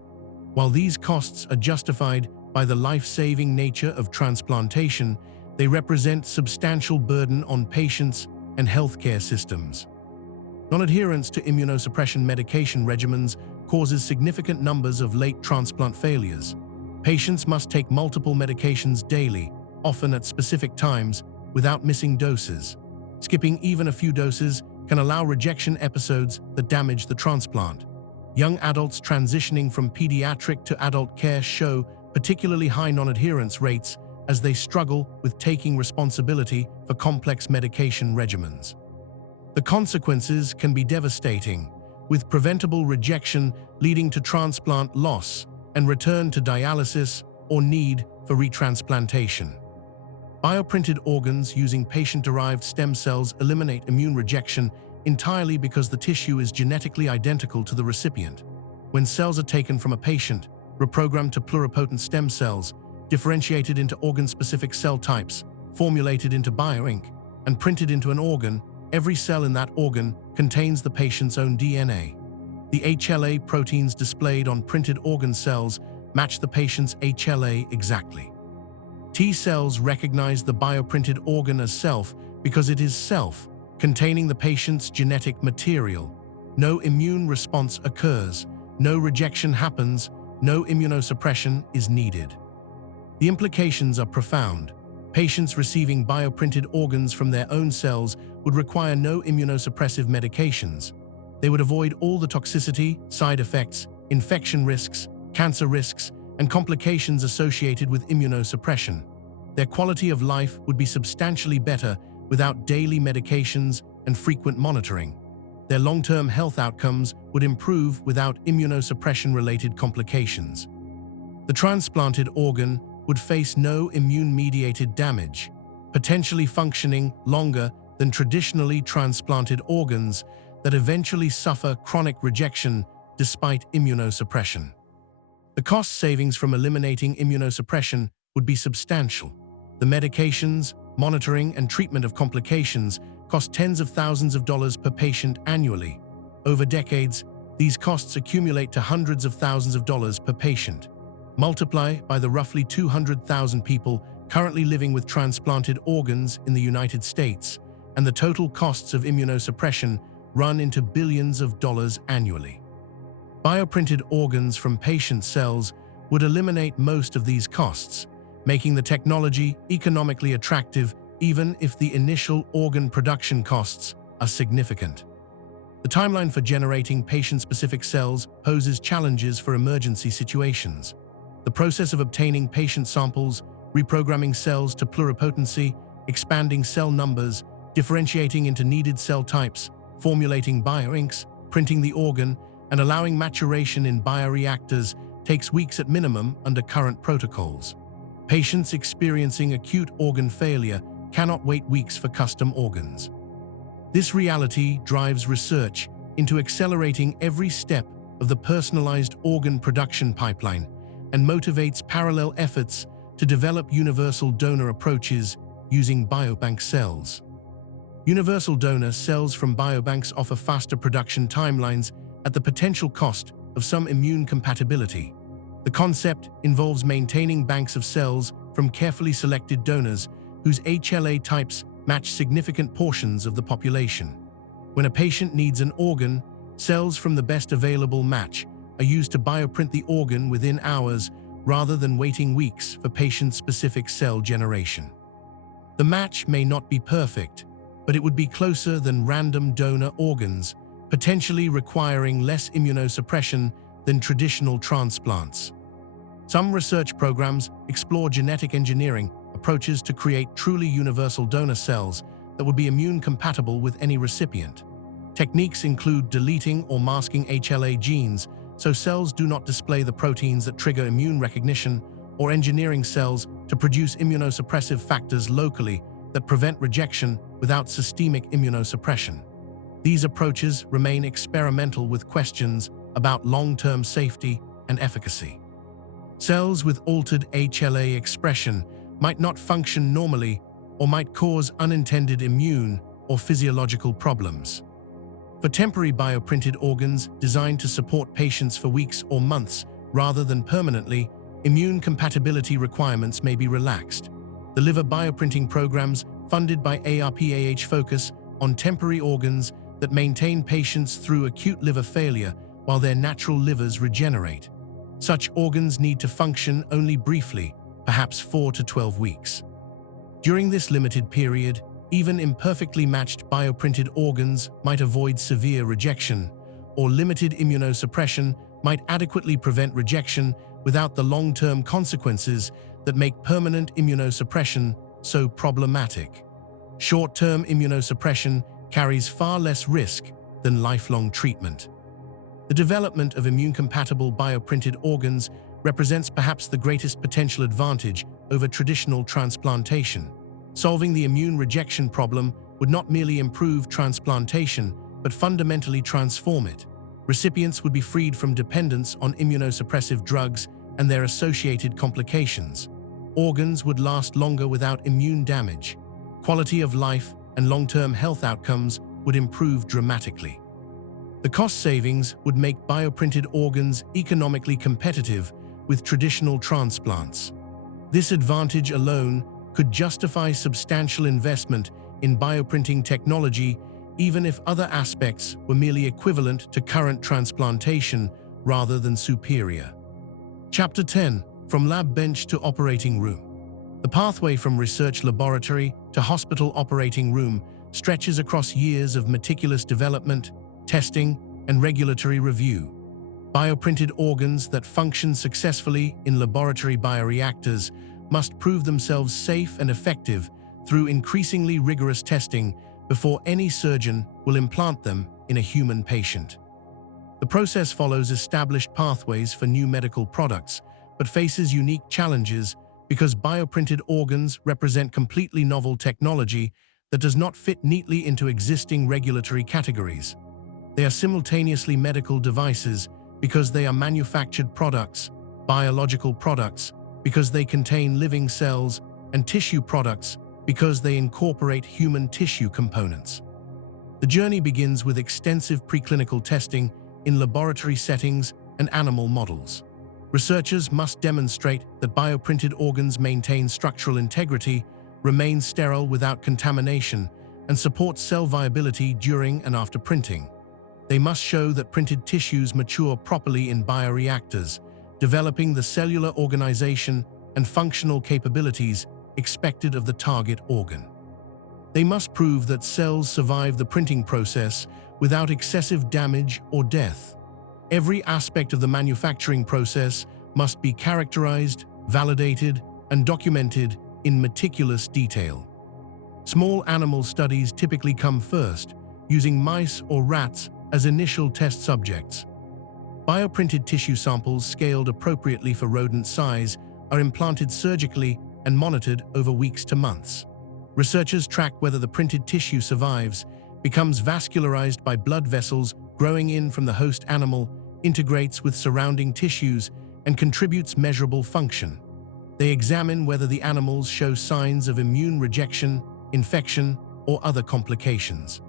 While these costs are justified by the life-saving nature of transplantation, they represent substantial burden on patients and healthcare systems. Non-adherence to immunosuppression medication regimens causes significant numbers of late transplant failures. Patients must take multiple medications daily, often at specific times, without missing doses. Skipping even a few doses can allow rejection episodes that damage the transplant. Young adults transitioning from pediatric to adult care show particularly high non-adherence rates as they struggle with taking responsibility for complex medication regimens. The consequences can be devastating, with preventable rejection leading to transplant loss and return to dialysis or need for retransplantation. Bioprinted organs using patient-derived stem cells eliminate immune rejection entirely because the tissue is genetically identical to the recipient. When cells are taken from a patient, reprogrammed to pluripotent stem cells, differentiated into organ-specific cell types, formulated into bioink, and printed into an organ, every cell in that organ contains the patient's own DNA. The HLA proteins displayed on printed organ cells match the patient's HLA exactly. T cells recognize the bioprinted organ as self because it is self, containing the patient's genetic material. No immune response occurs, no rejection happens, no immunosuppression is needed. The implications are profound. Patients receiving bioprinted organs from their own cells would require no immunosuppressive medications. They would avoid all the toxicity, side effects, infection risks, cancer risks, and complications associated with immunosuppression. Their quality of life would be substantially better without daily medications and frequent monitoring. Their long-term health outcomes would improve without immunosuppression-related complications. The transplanted organ would face no immune-mediated damage, potentially functioning longer than traditionally transplanted organs that eventually suffer chronic rejection despite immunosuppression. The cost savings from eliminating immunosuppression would be substantial. The medications, monitoring, and treatment of complications cost tens of thousands of dollars per patient annually. Over decades, these costs accumulate to hundreds of thousands of dollars per patient. Multiply by the roughly 200,000 people currently living with transplanted organs in the United States, and the total costs of immunosuppression run into billions of dollars annually. Bioprinted organs from patient cells would eliminate most of these costs, making the technology economically attractive even if the initial organ production costs are significant. The timeline for generating patient-specific cells poses challenges for emergency situations. The process of obtaining patient samples, reprogramming cells to pluripotency, expanding cell numbers, differentiating into needed cell types, formulating bioinks, printing the organ, and allowing maturation in bioreactors takes weeks at minimum under current protocols. Patients experiencing acute organ failure cannot wait weeks for custom organs. This reality drives research into accelerating every step of the personalized organ production pipeline and motivates parallel efforts to develop universal donor approaches using biobank cells. Universal donor cells from biobanks offer faster production timelines at the potential cost of some immune compatibility. The concept involves maintaining banks of cells from carefully selected donors whose HLA types match significant portions of the population. When a patient needs an organ, cells from the best available match are used to bioprint the organ within hours rather than waiting weeks for patient-specific cell generation. The match may not be perfect, but it would be closer than random donor organs, potentially requiring less immunosuppression than traditional transplants. Some research programs explore genetic engineering approaches to create truly universal donor cells that would be immune-compatible with any recipient. Techniques include deleting or masking HLA genes so cells do not display the proteins that trigger immune recognition, or engineering cells to produce immunosuppressive factors locally that prevent rejection without systemic immunosuppression. These approaches remain experimental with questions about long-term safety and efficacy. Cells with altered HLA expression might not function normally or might cause unintended immune or physiological problems. For temporary bioprinted organs designed to support patients for weeks or months rather than permanently, immune compatibility requirements may be relaxed. The liver bioprinting programs funded by ARPAH focus on temporary organs that maintain patients through acute liver failure while their natural livers regenerate. Such organs need to function only briefly, perhaps 4 to 12 weeks. During this limited period, even imperfectly matched bioprinted organs might avoid severe rejection, or limited immunosuppression might adequately prevent rejection without the long-term consequences that make permanent immunosuppression so problematic. Short-term immunosuppression carries far less risk than lifelong treatment. The development of immune-compatible bioprinted organs represents perhaps the greatest potential advantage over traditional transplantation. Solving the immune rejection problem would not merely improve transplantation, but fundamentally transform it. Recipients would be freed from dependence on immunosuppressive drugs and their associated complications. Organs would last longer without immune damage. Quality of life and long-term health outcomes would improve dramatically. The cost savings would make bioprinted organs economically competitive with traditional transplants. This advantage alone could justify substantial investment in bioprinting technology, even if other aspects were merely equivalent to current transplantation rather than superior. Chapter 10. From lab bench to operating room. The pathway from research laboratory to hospital operating room stretches across years of meticulous development, testing, and regulatory review. Bioprinted organs that function successfully in laboratory bioreactors must prove themselves safe and effective through increasingly rigorous testing before any surgeon will implant them in a human patient. The process follows established pathways for new medical products, but faces unique challenges because bioprinted organs represent completely novel technology that does not fit neatly into existing regulatory categories. They are simultaneously medical devices because they are manufactured products, biological products because they contain living cells, and tissue products because they incorporate human tissue components. The journey begins with extensive preclinical testing in laboratory settings and animal models. Researchers must demonstrate that bioprinted organs maintain structural integrity, remain sterile without contamination, and support cell viability during and after printing. They must show that printed tissues mature properly in bioreactors, developing the cellular organization and functional capabilities expected of the target organ. They must prove that cells survive the printing process without excessive damage or death. Every aspect of the manufacturing process must be characterized, validated, and documented in meticulous detail. Small animal studies typically come first, using mice or rats as initial test subjects. Bioprinted tissue samples scaled appropriately for rodent size are implanted surgically and monitored over weeks to months. Researchers track whether the printed tissue survives, becomes vascularized by blood vessels growing in from the host animal, integrates with surrounding tissues, and contributes measurable function. They examine whether the animals show signs of immune rejection, infection, or other complications.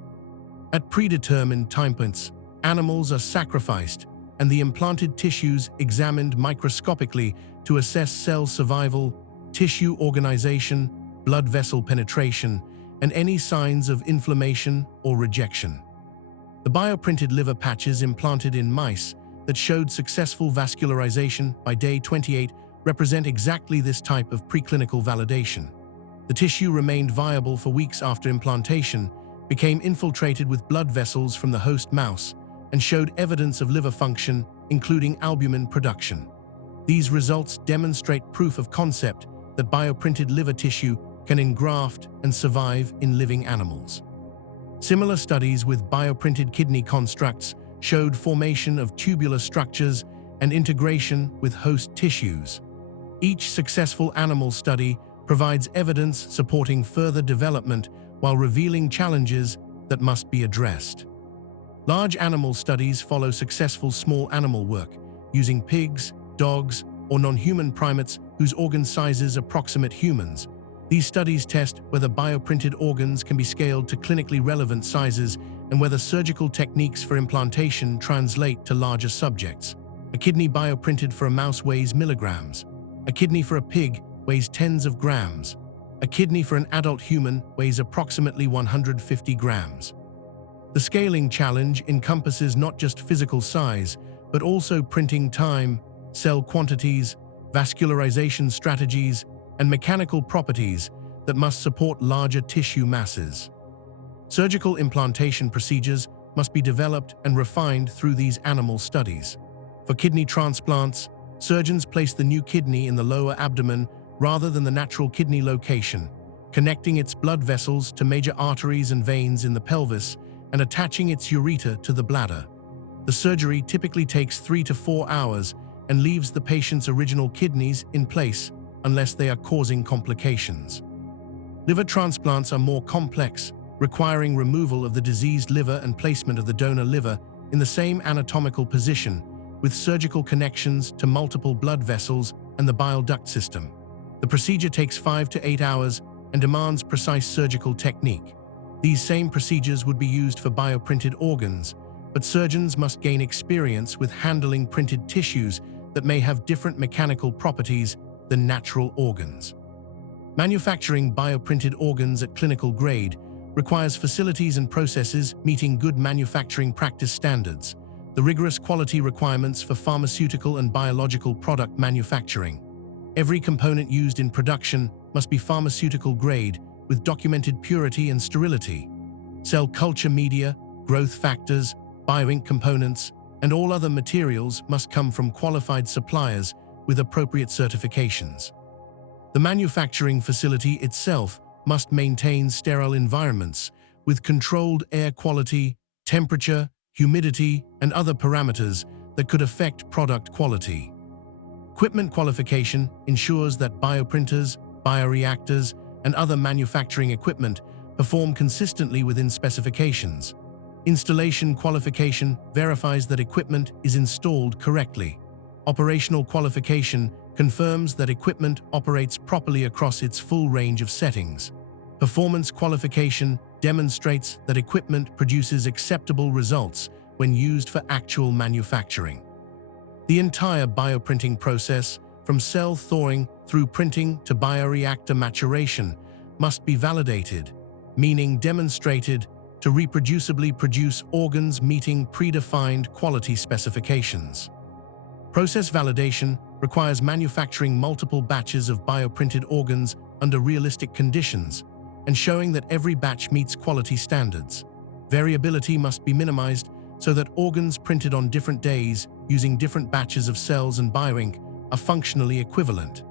At predetermined time points, animals are sacrificed and the implanted tissues examined microscopically to assess cell survival, tissue organization, blood vessel penetration, and any signs of inflammation or rejection. The bioprinted liver patches implanted in mice that showed successful vascularization by day 28 represent exactly this type of preclinical validation. The tissue remained viable for weeks after implantation, became infiltrated with blood vessels from the host mouse, and showed evidence of liver function, including albumin production. These results demonstrate proof of concept that bioprinted liver tissue can engraft and survive in living animals. Similar studies with bioprinted kidney constructs showed formation of tubular structures and integration with host tissues. Each successful animal study provides evidence supporting further development while revealing challenges that must be addressed. Large animal studies follow successful small animal work, using pigs, dogs, or non-human primates whose organ sizes approximate humans. These studies test whether bioprinted organs can be scaled to clinically relevant sizes and whether surgical techniques for implantation translate to larger subjects. A kidney bioprinted for a mouse weighs milligrams. A kidney for a pig weighs tens of grams. A kidney for an adult human weighs approximately 150 grams. The scaling challenge encompasses not just physical size, but also printing time, cell quantities, vascularization strategies, and mechanical properties that must support larger tissue masses. Surgical implantation procedures must be developed and refined through these animal studies. For kidney transplants, surgeons place the new kidney in the lower abdomen rather than the natural kidney location, connecting its blood vessels to major arteries and veins in the pelvis and attaching its ureter to the bladder. The surgery typically takes 3 to 4 hours and leaves the patient's original kidneys in place unless they are causing complications. Liver transplants are more complex, requiring removal of the diseased liver and placement of the donor liver in the same anatomical position, with surgical connections to multiple blood vessels and the bile duct system. The procedure takes 5 to 8 hours and demands precise surgical technique. These same procedures would be used for bioprinted organs, but surgeons must gain experience with handling printed tissues that may have different mechanical properties than natural organs. Manufacturing bioprinted organs at clinical grade requires facilities and processes meeting good manufacturing practice standards, the rigorous quality requirements for pharmaceutical and biological product manufacturing. Every component used in production must be pharmaceutical grade with documented purity and sterility. Cell culture media, growth factors, bioink components, and all other materials must come from qualified suppliers with appropriate certifications. The manufacturing facility itself must maintain sterile environments with controlled air quality, temperature, humidity, and other parameters that could affect product quality. Equipment qualification ensures that bioprinters, bioreactors, and other manufacturing equipment perform consistently within specifications. Installation qualification verifies that equipment is installed correctly. Operational qualification confirms that equipment operates properly across its full range of settings. Performance qualification demonstrates that equipment produces acceptable results when used for actual manufacturing. The entire bioprinting process, from cell thawing through printing to bioreactor maturation, must be validated, meaning demonstrated, to reproducibly produce organs meeting predefined quality specifications. Process validation requires manufacturing multiple batches of bioprinted organs under realistic conditions and showing that every batch meets quality standards. Variability must be minimized so that organs printed on different days using different batches of cells and bioink are functionally equivalent.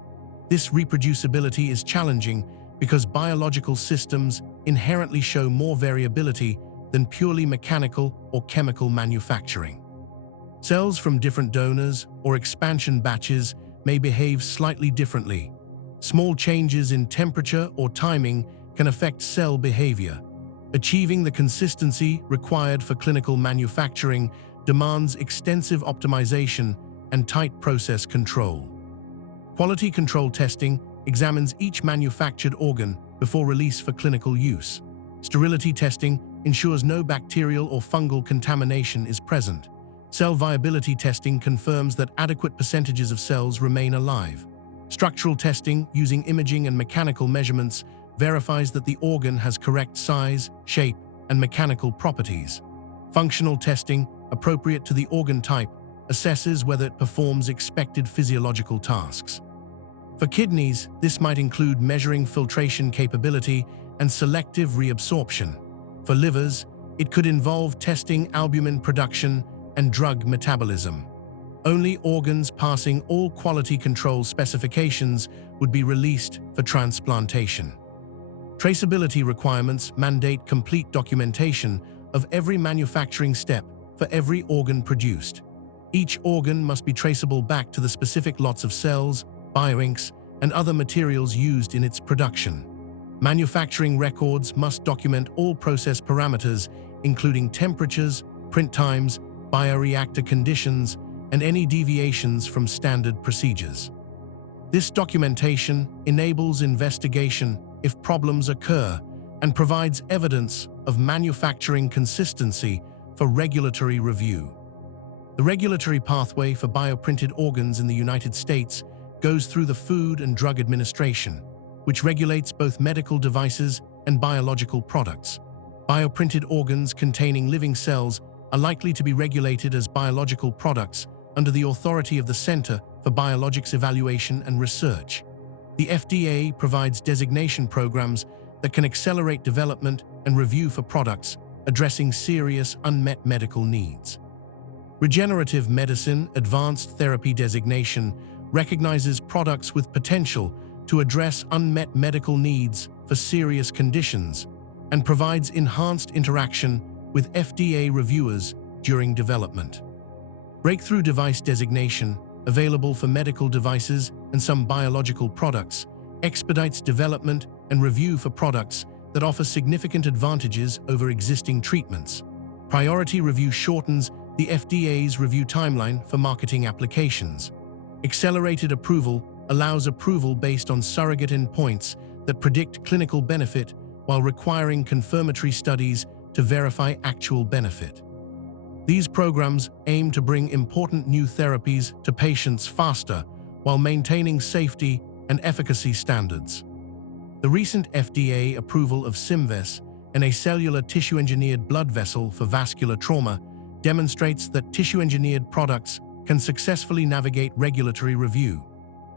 This reproducibility is challenging because biological systems inherently show more variability than purely mechanical or chemical manufacturing. Cells from different donors or expansion batches may behave slightly differently. Small changes in temperature or timing can affect cell behavior. Achieving the consistency required for clinical manufacturing demands extensive optimization and tight process control. Quality control testing examines each manufactured organ before release for clinical use. Sterility testing ensures no bacterial or fungal contamination is present. Cell viability testing confirms that adequate percentages of cells remain alive. Structural testing, using imaging and mechanical measurements, verifies that the organ has correct size, shape, and mechanical properties. Functional testing, appropriate to the organ type, assesses whether it performs expected physiological tasks. For kidneys, this might include measuring filtration capability and selective reabsorption. For livers, it could involve testing albumin production and drug metabolism. Only organs passing all quality control specifications would be released for transplantation. Traceability requirements mandate complete documentation of every manufacturing step for every organ produced. Each organ must be traceable back to the specific lots of cells, bioinks, and other materials used in its production. Manufacturing records must document all process parameters, including temperatures, print times, bioreactor conditions, and any deviations from standard procedures. This documentation enables investigation if problems occur and provides evidence of manufacturing consistency for regulatory review. The regulatory pathway for bioprinted organs in the United States goes through the Food and Drug Administration, which regulates both medical devices and biological products. Bioprinted organs containing living cells are likely to be regulated as biological products under the authority of the Center for Biologics Evaluation and Research. The FDA provides designation programs that can accelerate development and review for products addressing serious unmet medical needs. Regenerative Medicine Advanced Therapy Designation recognizes products with potential to address unmet medical needs for serious conditions and provides enhanced interaction with FDA reviewers during development. Breakthrough Device Designation, available for medical devices and some biological products, expedites development and review for products that offer significant advantages over existing treatments. Priority review shortens the FDA's review timeline for marketing applications. Accelerated approval allows approval based on surrogate endpoints that predict clinical benefit while requiring confirmatory studies to verify actual benefit. These programs aim to bring important new therapies to patients faster while maintaining safety and efficacy standards. The recent FDA approval of Symvess, an acellular tissue-engineered blood vessel for vascular trauma, demonstrates that tissue-engineered products can successfully navigate regulatory review.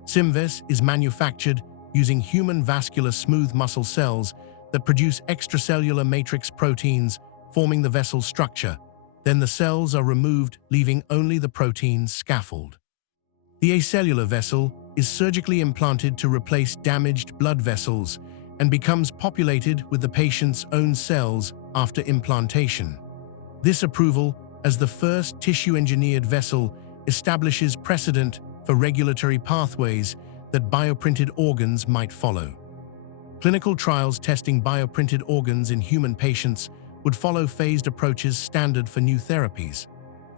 Symvess is manufactured using human vascular smooth muscle cells that produce extracellular matrix proteins forming the vessel's structure. Then the cells are removed, leaving only the protein scaffold. The acellular vessel is surgically implanted to replace damaged blood vessels and becomes populated with the patient's own cells after implantation. This approval, as the first tissue-engineered vessel, establishes precedent for regulatory pathways that bioprinted organs might follow. Clinical trials testing bioprinted organs in human patients would follow phased approaches standard for new therapies.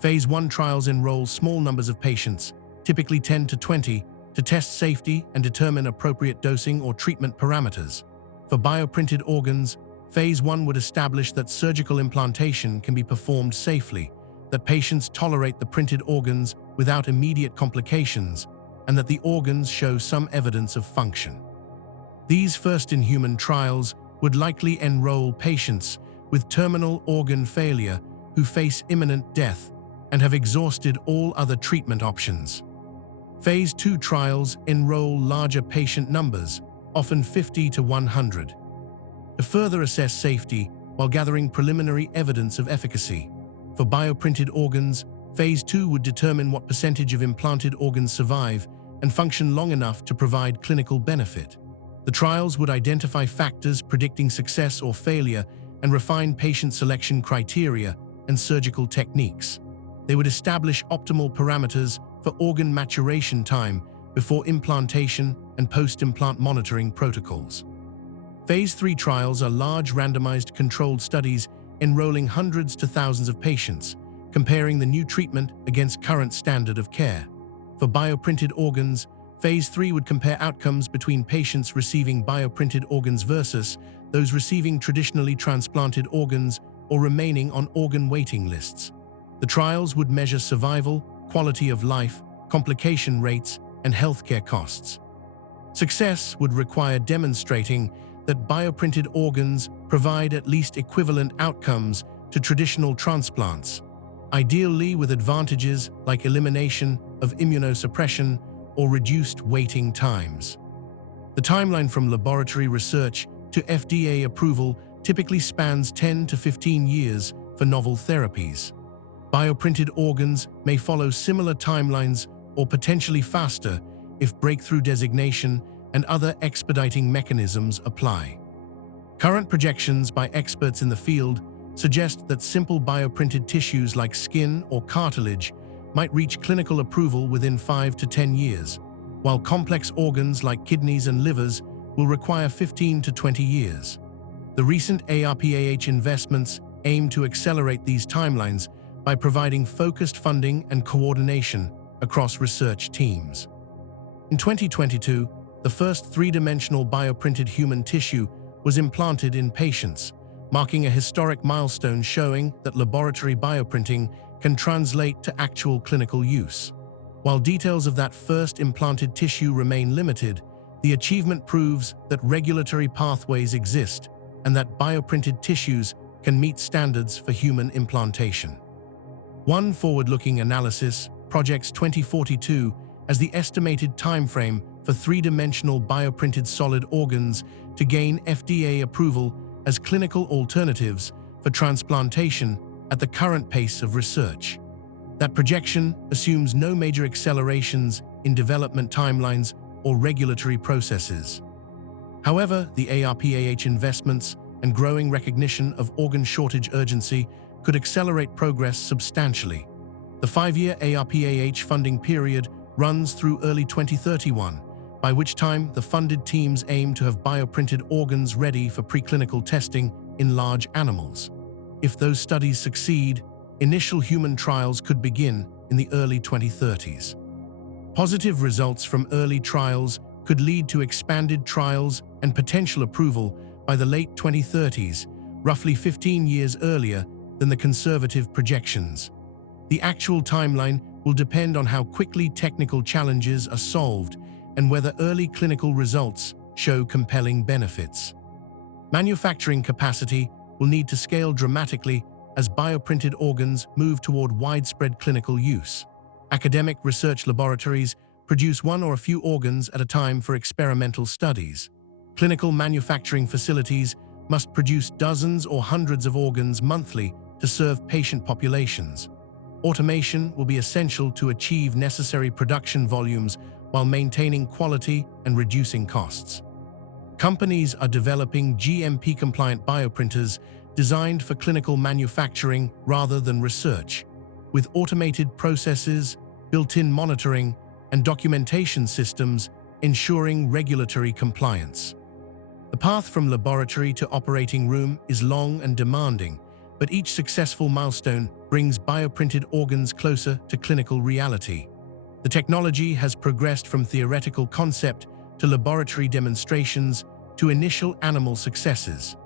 Phase 1 trials enroll small numbers of patients, typically 10 to 20, to test safety and determine appropriate dosing or treatment parameters. For bioprinted organs, Phase 1 would establish that surgical implantation can be performed safely, that patients tolerate the printed organs without immediate complications, and that the organs show some evidence of function. These first-in-human trials would likely enroll patients with terminal organ failure who face imminent death and have exhausted all other treatment options. Phase 2 trials enroll larger patient numbers, often 50 to 100, to further assess safety while gathering preliminary evidence of efficacy. For bioprinted organs, Phase 2 would determine what percentage of implanted organs survive and function long enough to provide clinical benefit. The trials would identify factors predicting success or failure and refine patient selection criteria and surgical techniques. They would establish optimal parameters for organ maturation time before implantation and post-implant monitoring protocols. Phase 3 trials are large randomized controlled studies enrolling hundreds to thousands of patients, comparing the new treatment against current standard of care. For bioprinted organs, Phase 3 would compare outcomes between patients receiving bioprinted organs versus those receiving traditionally transplanted organs or remaining on organ waiting lists. The trials would measure survival, quality of life, complication rates, and healthcare costs. Success would require demonstrating that bioprinted organs provide at least equivalent outcomes to traditional transplants, ideally with advantages like elimination of immunosuppression or reduced waiting times. The timeline from laboratory research to FDA approval typically spans 10 to 15 years for novel therapies. Bioprinted organs may follow similar timelines or potentially faster if breakthrough designation and other expediting mechanisms apply. Current projections by experts in the field suggest that simple bioprinted tissues like skin or cartilage might reach clinical approval within 5 to 10 years, while complex organs like kidneys and livers will require 15 to 20 years. The recent ARPAH investments aim to accelerate these timelines by providing focused funding and coordination across research teams. In 2022, the first three-dimensional bioprinted human tissue was implanted in patients, marking a historic milestone showing that laboratory bioprinting can translate to actual clinical use. While details of that first implanted tissue remain limited, the achievement proves that regulatory pathways exist and that bioprinted tissues can meet standards for human implantation. One forward-looking analysis projects 2042 as the estimated timeframe for three-dimensional bioprinted solid organs to gain FDA approval as clinical alternatives for transplantation at the current pace of research. That projection assumes no major accelerations in development timelines or regulatory processes. However, the ARPAH investments and growing recognition of organ shortage urgency could accelerate progress substantially. The 5-year ARPAH funding period runs through early 2031, by which time the funded teams aim to have bioprinted organs ready for preclinical testing in large animals. If those studies succeed, initial human trials could begin in the early 2030s. Positive results from early trials could lead to expanded trials and potential approval by the late 2030s, roughly 15 years earlier than the conservative projections. The actual timeline will depend on how quickly technical challenges are solved and whether early clinical results show compelling benefits. Manufacturing capacity will need to scale dramatically as bioprinted organs move toward widespread clinical use. Academic research laboratories produce one or a few organs at a time for experimental studies. Clinical manufacturing facilities must produce dozens or hundreds of organs monthly to serve patient populations. Automation will be essential to achieve necessary production volumes while maintaining quality and reducing costs. Companies are developing GMP-compliant bioprinters designed for clinical manufacturing rather than research, with automated processes, built-in monitoring, and documentation systems ensuring regulatory compliance. The path from laboratory to operating room is long and demanding, But each successful milestone brings bioprinted organs closer to clinical reality. The technology has progressed from theoretical concept to laboratory demonstrations to initial animal successes,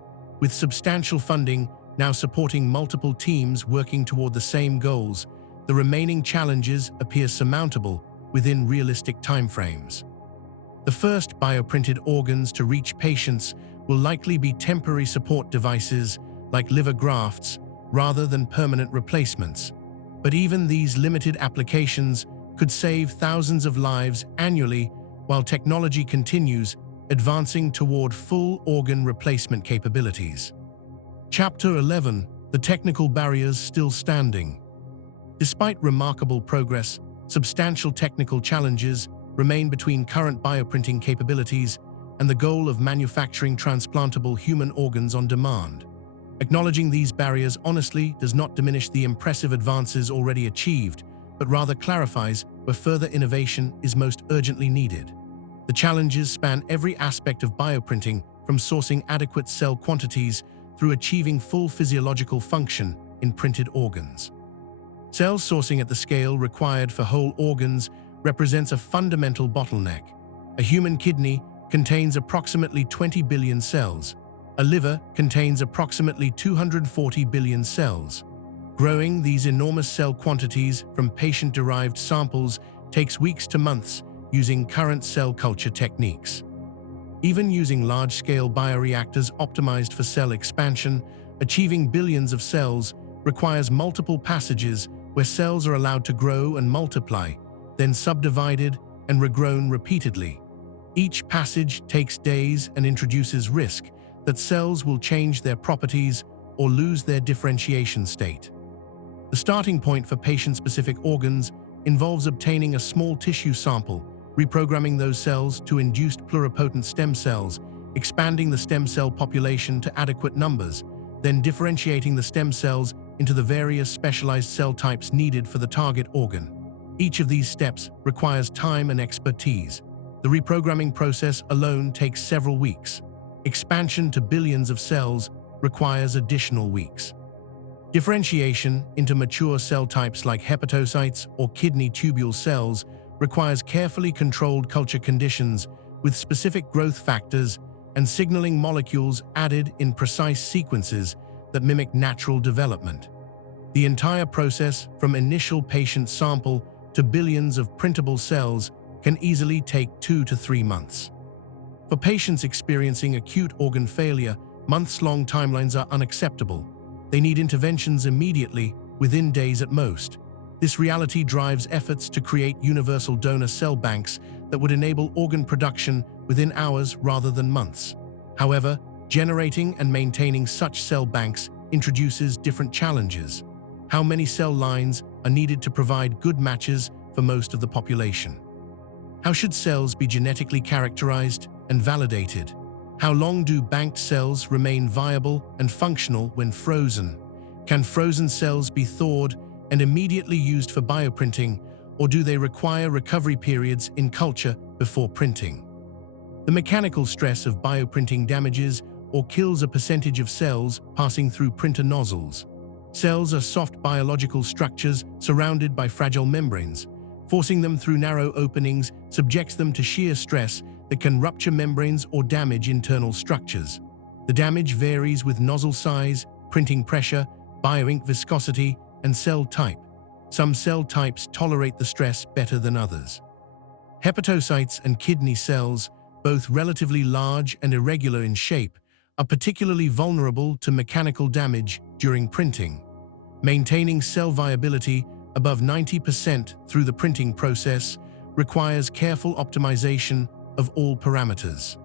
with substantial funding now supporting multiple teams working toward the same goals. The remaining challenges appear surmountable within realistic timeframes. The first bioprinted organs to reach patients will likely be temporary support devices like liver grafts rather than permanent replacements. But even these limited applications could save thousands of lives annually while technology continues advancing toward full organ replacement capabilities. Chapter 11: The Technical Barriers Still Standing. Despite remarkable progress, substantial technical challenges remain between current bioprinting capabilities and the goal of manufacturing transplantable human organs on demand. Acknowledging these barriers honestly does not diminish the impressive advances already achieved, but rather clarifies where further innovation is most urgently needed. The challenges span every aspect of bioprinting, from sourcing adequate cell quantities through achieving full physiological function in printed organs. Cell sourcing at the scale required for whole organs represents a fundamental bottleneck. A human kidney contains approximately 20 billion cells. A liver contains approximately 240 billion cells. Growing these enormous cell quantities from patient-derived samples takes weeks to months using current cell culture techniques. Even using large-scale bioreactors optimized for cell expansion, achieving billions of cells requires multiple passages where cells are allowed to grow and multiply, then subdivided and regrown repeatedly. Each passage takes days and introduces risk that cells will change their properties or lose their differentiation state. The starting point for patient-specific organs involves obtaining a small tissue sample, reprogramming those cells to induced pluripotent stem cells, expanding the stem cell population to adequate numbers, then differentiating the stem cells into the various specialized cell types needed for the target organ. Each of these steps requires time and expertise. The reprogramming process alone takes several weeks. Expansion to billions of cells requires additional weeks. Differentiation into mature cell types like hepatocytes or kidney tubule cells requires carefully controlled culture conditions with specific growth factors and signaling molecules added in precise sequences that mimic natural development. The entire process, from initial patient sample to billions of printable cells, can easily take 2 to 3 months. For patients experiencing acute organ failure, months-long timelines are unacceptable. They need interventions immediately, within days at most. This reality drives efforts to create universal donor cell banks that would enable organ production within hours rather than months. However, generating and maintaining such cell banks introduces different challenges. How many cell lines are needed to provide good matches for most of the population? How should cells be genetically characterized and validated? How long do banked cells remain viable and functional when frozen? Can frozen cells be thawed and immediately used for bioprinting, or do they require recovery periods in culture before printing? The mechanical stress of bioprinting damages or kills a percentage of cells passing through printer nozzles. Cells are soft biological structures surrounded by fragile membranes. Forcing them through narrow openings subjects them to shear stress that can rupture membranes or damage internal structures. The damage varies with nozzle size, printing pressure, bioink viscosity, and cell type. Some cell types tolerate the stress better than others. Hepatocytes and kidney cells, both relatively large and irregular in shape, are particularly vulnerable to mechanical damage during printing. Maintaining cell viability above 90% through the printing process requires careful optimization of all parameters.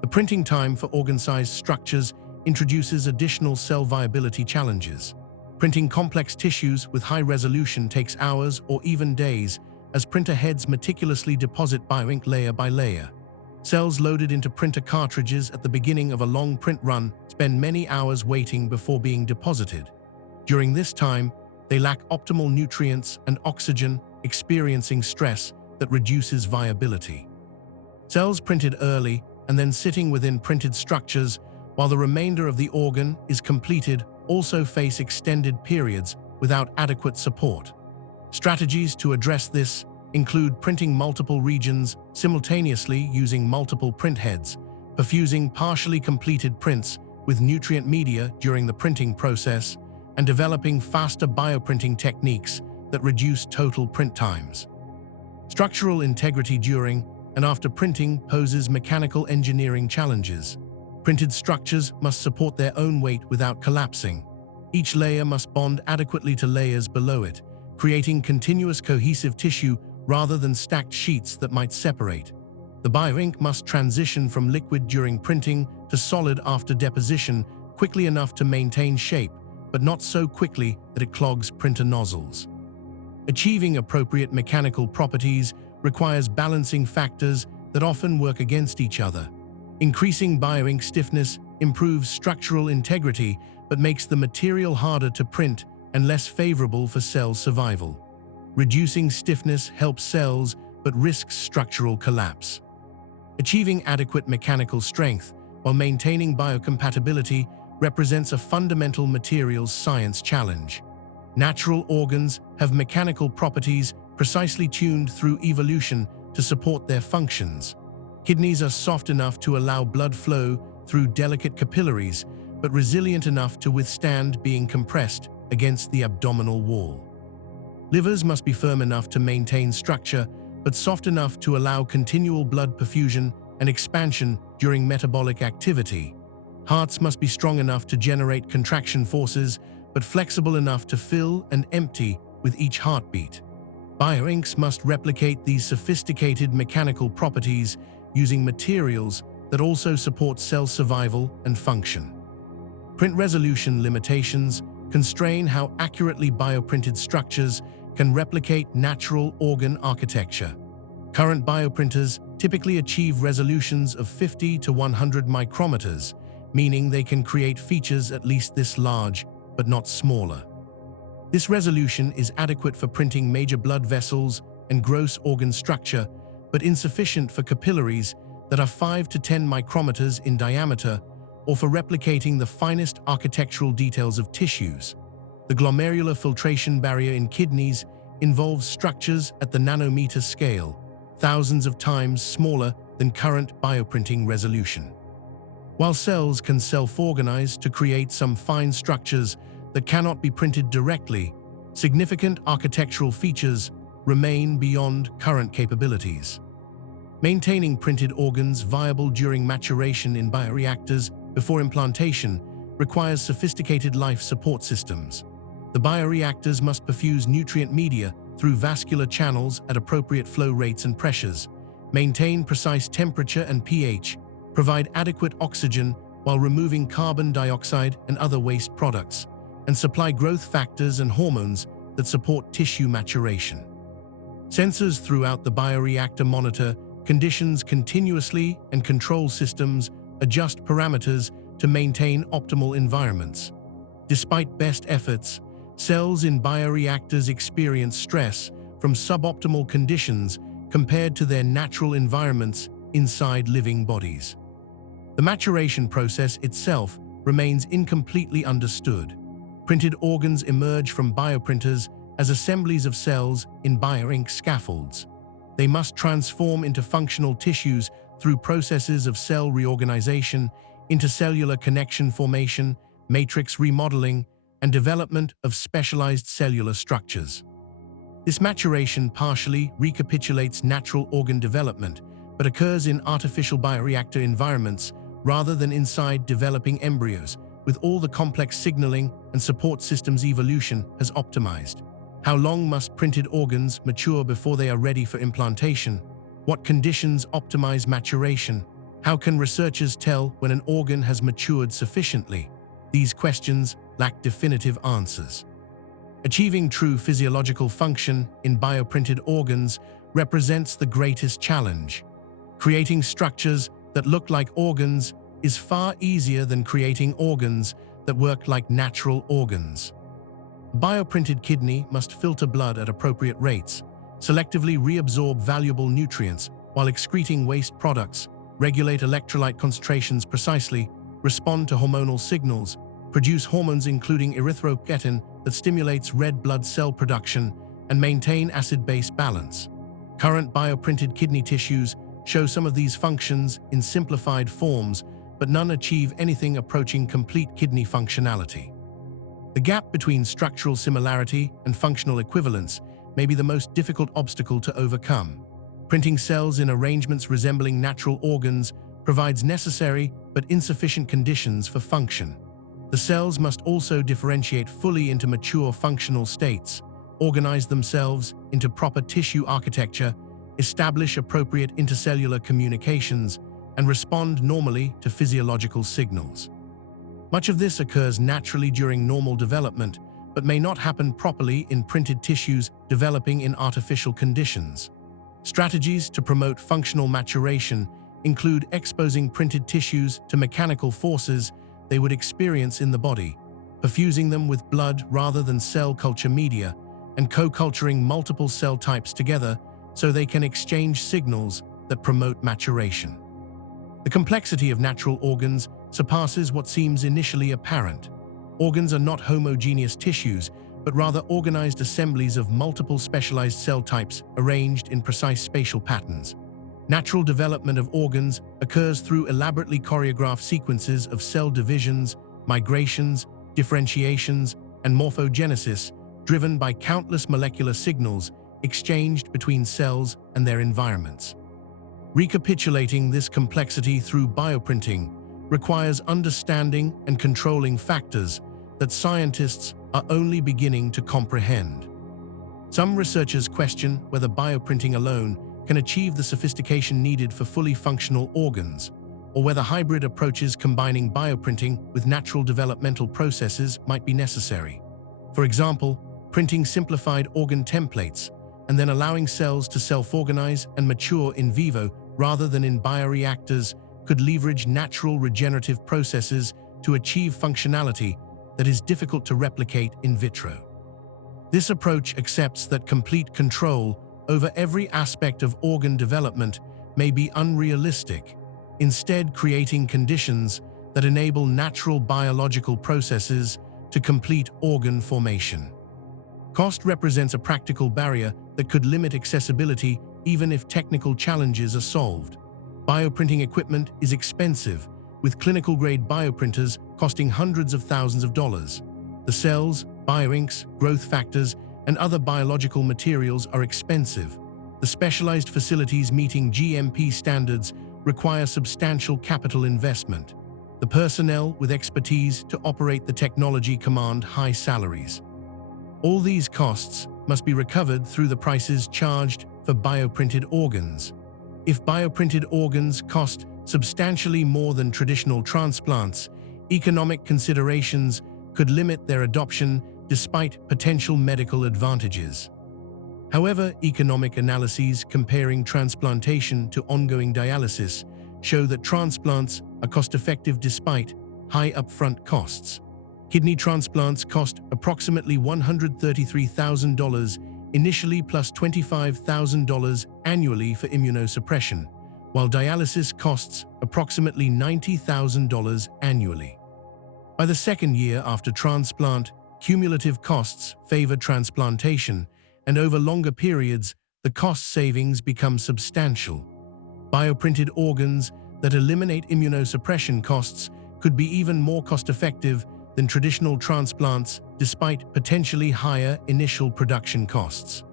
The printing time for organ-sized structures introduces additional cell viability challenges. Printing complex tissues with high resolution takes hours or even days, as printer heads meticulously deposit bioink layer by layer. Cells loaded into printer cartridges at the beginning of a long print run spend many hours waiting before being deposited. During this time, they lack optimal nutrients and oxygen, experiencing stress that reduces viability. Cells printed early and then sitting within printed structures while the remainder of the organ is completed also face extended periods without adequate support. Strategies to address this include printing multiple regions simultaneously using multiple print heads, perfusing partially completed prints with nutrient media during the printing process, and developing faster bioprinting techniques that reduce total print times. Structural integrity during and after printing poses mechanical engineering challenges. Printed structures must support their own weight without collapsing. Each layer must bond adequately to layers below it, creating continuous cohesive tissue rather than stacked sheets that might separate. The bioink must transition from liquid during printing to solid after deposition quickly enough to maintain shape, but not so quickly that it clogs printer nozzles. Achieving appropriate mechanical properties requires balancing factors that often work against each other. Increasing bioink stiffness improves structural integrity but makes the material harder to print and less favorable for cell survival. Reducing stiffness helps cells but risks structural collapse. Achieving adequate mechanical strength while maintaining biocompatibility represents a fundamental materials science challenge. Natural organs have mechanical properties precisely tuned through evolution to support their functions. Kidneys are soft enough to allow blood flow through delicate capillaries, but resilient enough to withstand being compressed against the abdominal wall. Livers must be firm enough to maintain structure, but soft enough to allow continual blood perfusion and expansion during metabolic activity. Hearts must be strong enough to generate contraction forces, but flexible enough to fill and empty with each heartbeat. Bioinks must replicate these sophisticated mechanical properties using materials that also support cell survival and function. Print resolution limitations constrain how accurately bioprinted structures can replicate natural organ architecture. Current bioprinters typically achieve resolutions of 50 to 100 micrometers, meaning they can create features at least this large, but not smaller. This resolution is adequate for printing major blood vessels and gross organ structure, but insufficient for capillaries that are 5 to 10 micrometers in diameter, or for replicating the finest architectural details of tissues. The glomerular filtration barrier in kidneys involves structures at the nanometer scale, thousands of times smaller than current bioprinting resolution. While cells can self-organize to create some fine structures that cannot be printed directly, significant architectural features remain beyond current capabilities. Maintaining printed organs viable during maturation in bioreactors before implantation requires sophisticated life support systems. The bioreactors must perfuse nutrient media through vascular channels at appropriate flow rates and pressures, maintain precise temperature and pH, provide adequate oxygen while removing carbon dioxide and other waste products, and supply growth factors and hormones that support tissue maturation. Sensors throughout the bioreactor monitor conditions continuously, and control systems adjust parameters to maintain optimal environments. Despite best efforts, cells in bioreactors experience stress from suboptimal conditions compared to their natural environments inside living bodies. The maturation process itself remains incompletely understood. Printed organs emerge from bioprinters as assemblies of cells in bioink scaffolds. They must transform into functional tissues through processes of cell reorganization, intercellular connection formation, matrix remodeling, and development of specialized cellular structures. This maturation partially recapitulates natural organ development, but occurs in artificial bioreactor environments rather than inside developing embryos, with all the complex signaling and support systems evolution has optimized. How long must printed organs mature before they are ready for implantation? What conditions optimize maturation? How can researchers tell when an organ has matured sufficiently? These questions lack definitive answers. Achieving true physiological function in bioprinted organs represents the greatest challenge. Creating structures that look like organs is far easier than creating organs that work like natural organs. A bioprinted kidney must filter blood at appropriate rates, selectively reabsorb valuable nutrients while excreting waste products, regulate electrolyte concentrations precisely, respond to hormonal signals, produce hormones including erythropoietin that stimulates red blood cell production and maintain acid-base balance. Current bioprinted kidney tissues show some of these functions in simplified forms, but none achieve anything approaching complete kidney functionality. The gap between structural similarity and functional equivalence may be the most difficult obstacle to overcome. Printing cells in arrangements resembling natural organs provides necessary but insufficient conditions for function. The cells must also differentiate fully into mature functional states, organize themselves into proper tissue architecture, establish appropriate intercellular communications, and respond normally to physiological signals. Much of this occurs naturally during normal development, but may not happen properly in printed tissues developing in artificial conditions. Strategies to promote functional maturation include exposing printed tissues to mechanical forces they would experience in the body, perfusing them with blood rather than cell culture media, and co-culturing multiple cell types together so they can exchange signals that promote maturation. The complexity of natural organs surpasses what seems initially apparent. Organs are not homogeneous tissues, but rather organized assemblies of multiple specialized cell types arranged in precise spatial patterns. Natural development of organs occurs through elaborately choreographed sequences of cell divisions, migrations, differentiations, and morphogenesis, driven by countless molecular signals exchanged between cells and their environments. Recapitulating this complexity through bioprinting requires understanding and controlling factors that scientists are only beginning to comprehend. Some researchers question whether bioprinting alone can achieve the sophistication needed for fully functional organs, or whether hybrid approaches combining bioprinting with natural developmental processes might be necessary. For example, printing simplified organ templates and then allowing cells to self-organize and mature in vivo rather than in bioreactors could leverage natural regenerative processes to achieve functionality that is difficult to replicate in vitro. This approach accepts that complete control over every aspect of organ development may be unrealistic, instead creating conditions that enable natural biological processes to complete organ formation. Cost represents a practical barrier that could limit accessibility even if technical challenges are solved. Bioprinting equipment is expensive, with clinical-grade bioprinters costing hundreds of thousands of dollars. The cells, bioinks, growth factors, and other biological materials are expensive. The specialized facilities meeting GMP standards require substantial capital investment. The personnel with expertise to operate the technology command high salaries. All these costs must be recovered through the prices charged for bioprinted organs. If bioprinted organs cost substantially more than traditional transplants, economic considerations could limit their adoption despite potential medical advantages. However, economic analyses comparing transplantation to ongoing dialysis show that transplants are cost-effective despite high upfront costs. Kidney transplants cost approximately $133,000 initially plus $25,000 annually for immunosuppression, while dialysis costs approximately $90,000 annually. By the second year after transplant, cumulative costs favor transplantation, and over longer periods, the cost savings become substantial. Bioprinted organs that eliminate immunosuppression costs could be even more cost-effective than traditional transplants despite potentially higher initial production costs.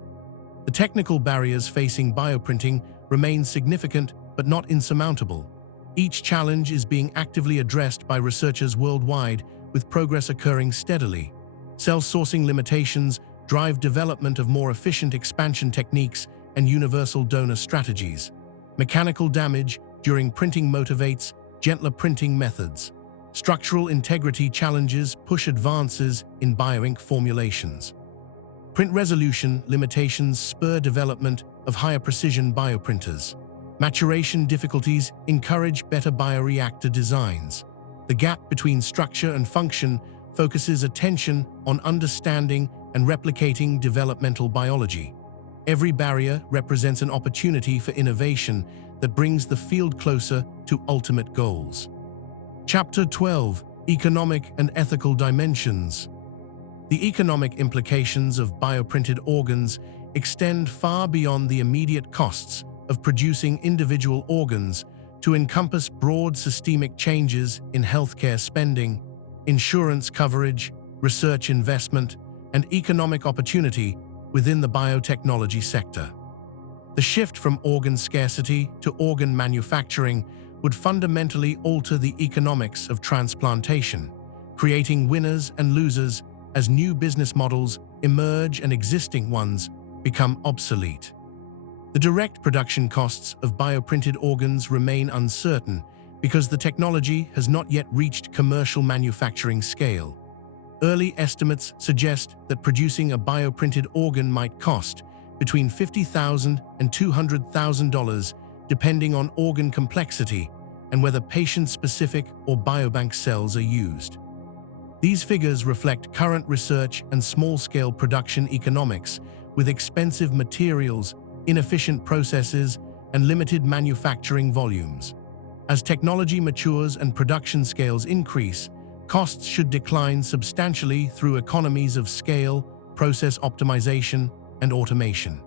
The technical barriers facing bioprinting remain significant but not insurmountable. Each challenge is being actively addressed by researchers worldwide, with progress occurring steadily. Cell sourcing limitations drive development of more efficient expansion techniques and universal donor strategies. Mechanical damage during printing motivates gentler printing methods. Structural integrity challenges push advances in bioink formulations. Print resolution limitations spur development of higher precision bioprinters. Maturation difficulties encourage better bioreactor designs. The gap between structure and function focuses attention on understanding and replicating developmental biology. Every barrier represents an opportunity for innovation that brings the field closer to ultimate goals. Chapter 12: Economic and ethical dimensions. The economic implications of bioprinted organs extend far beyond the immediate costs of producing individual organs to encompass broad systemic changes in healthcare spending, insurance coverage, research investment, and economic opportunity within the biotechnology sector. The shift from organ scarcity to organ manufacturing would fundamentally alter the economics of transplantation, creating winners and losers as new business models emerge and existing ones become obsolete. The direct production costs of bioprinted organs remain uncertain because the technology has not yet reached commercial manufacturing scale. Early estimates suggest that producing a bioprinted organ might cost between $50,000 and $200,000, depending on organ complexity and whether patient-specific or biobank cells are used. These figures reflect current research and small-scale production economics, with expensive materials, inefficient processes, and limited manufacturing volumes. As technology matures and production scales increase, costs should decline substantially through economies of scale, process optimization, and automation.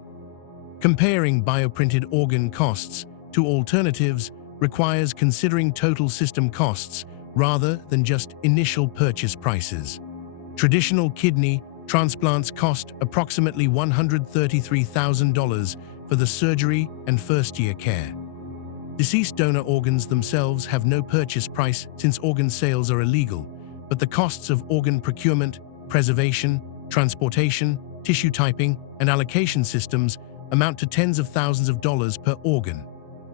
Comparing bioprinted organ costs to alternatives requires considering total system costs rather than just initial purchase prices. Traditional kidney transplants cost approximately $133,000 for the surgery and first-year care. Deceased donor organs themselves have no purchase price since organ sales are illegal, but the costs of organ procurement, preservation, transportation, tissue typing, and allocation systems amount to tens of thousands of dollars per organ.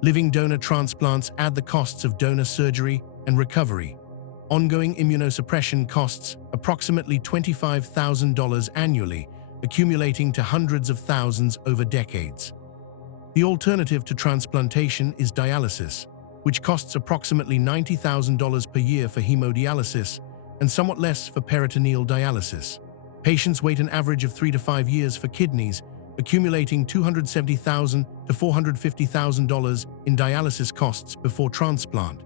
Living donor transplants add the costs of donor surgery and recovery. Ongoing immunosuppression costs approximately $25,000 annually, accumulating to hundreds of thousands over decades. The alternative to transplantation is dialysis, which costs approximately $90,000 per year for hemodialysis and somewhat less for peritoneal dialysis. Patients wait an average of 3 to 5 years for kidneys, accumulating $270,000 to $450,000 in dialysis costs before transplant.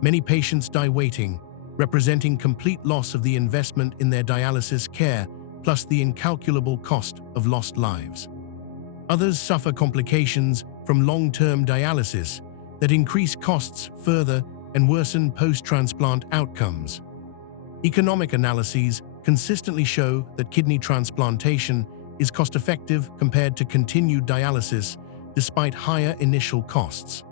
Many patients die waiting, representing complete loss of the investment in their dialysis care, plus the incalculable cost of lost lives. Others suffer complications from long-term dialysis that increase costs further and worsen post-transplant outcomes. Economic analyses consistently show that kidney transplantation is cost-effective compared to continued dialysis, despite higher initial costs.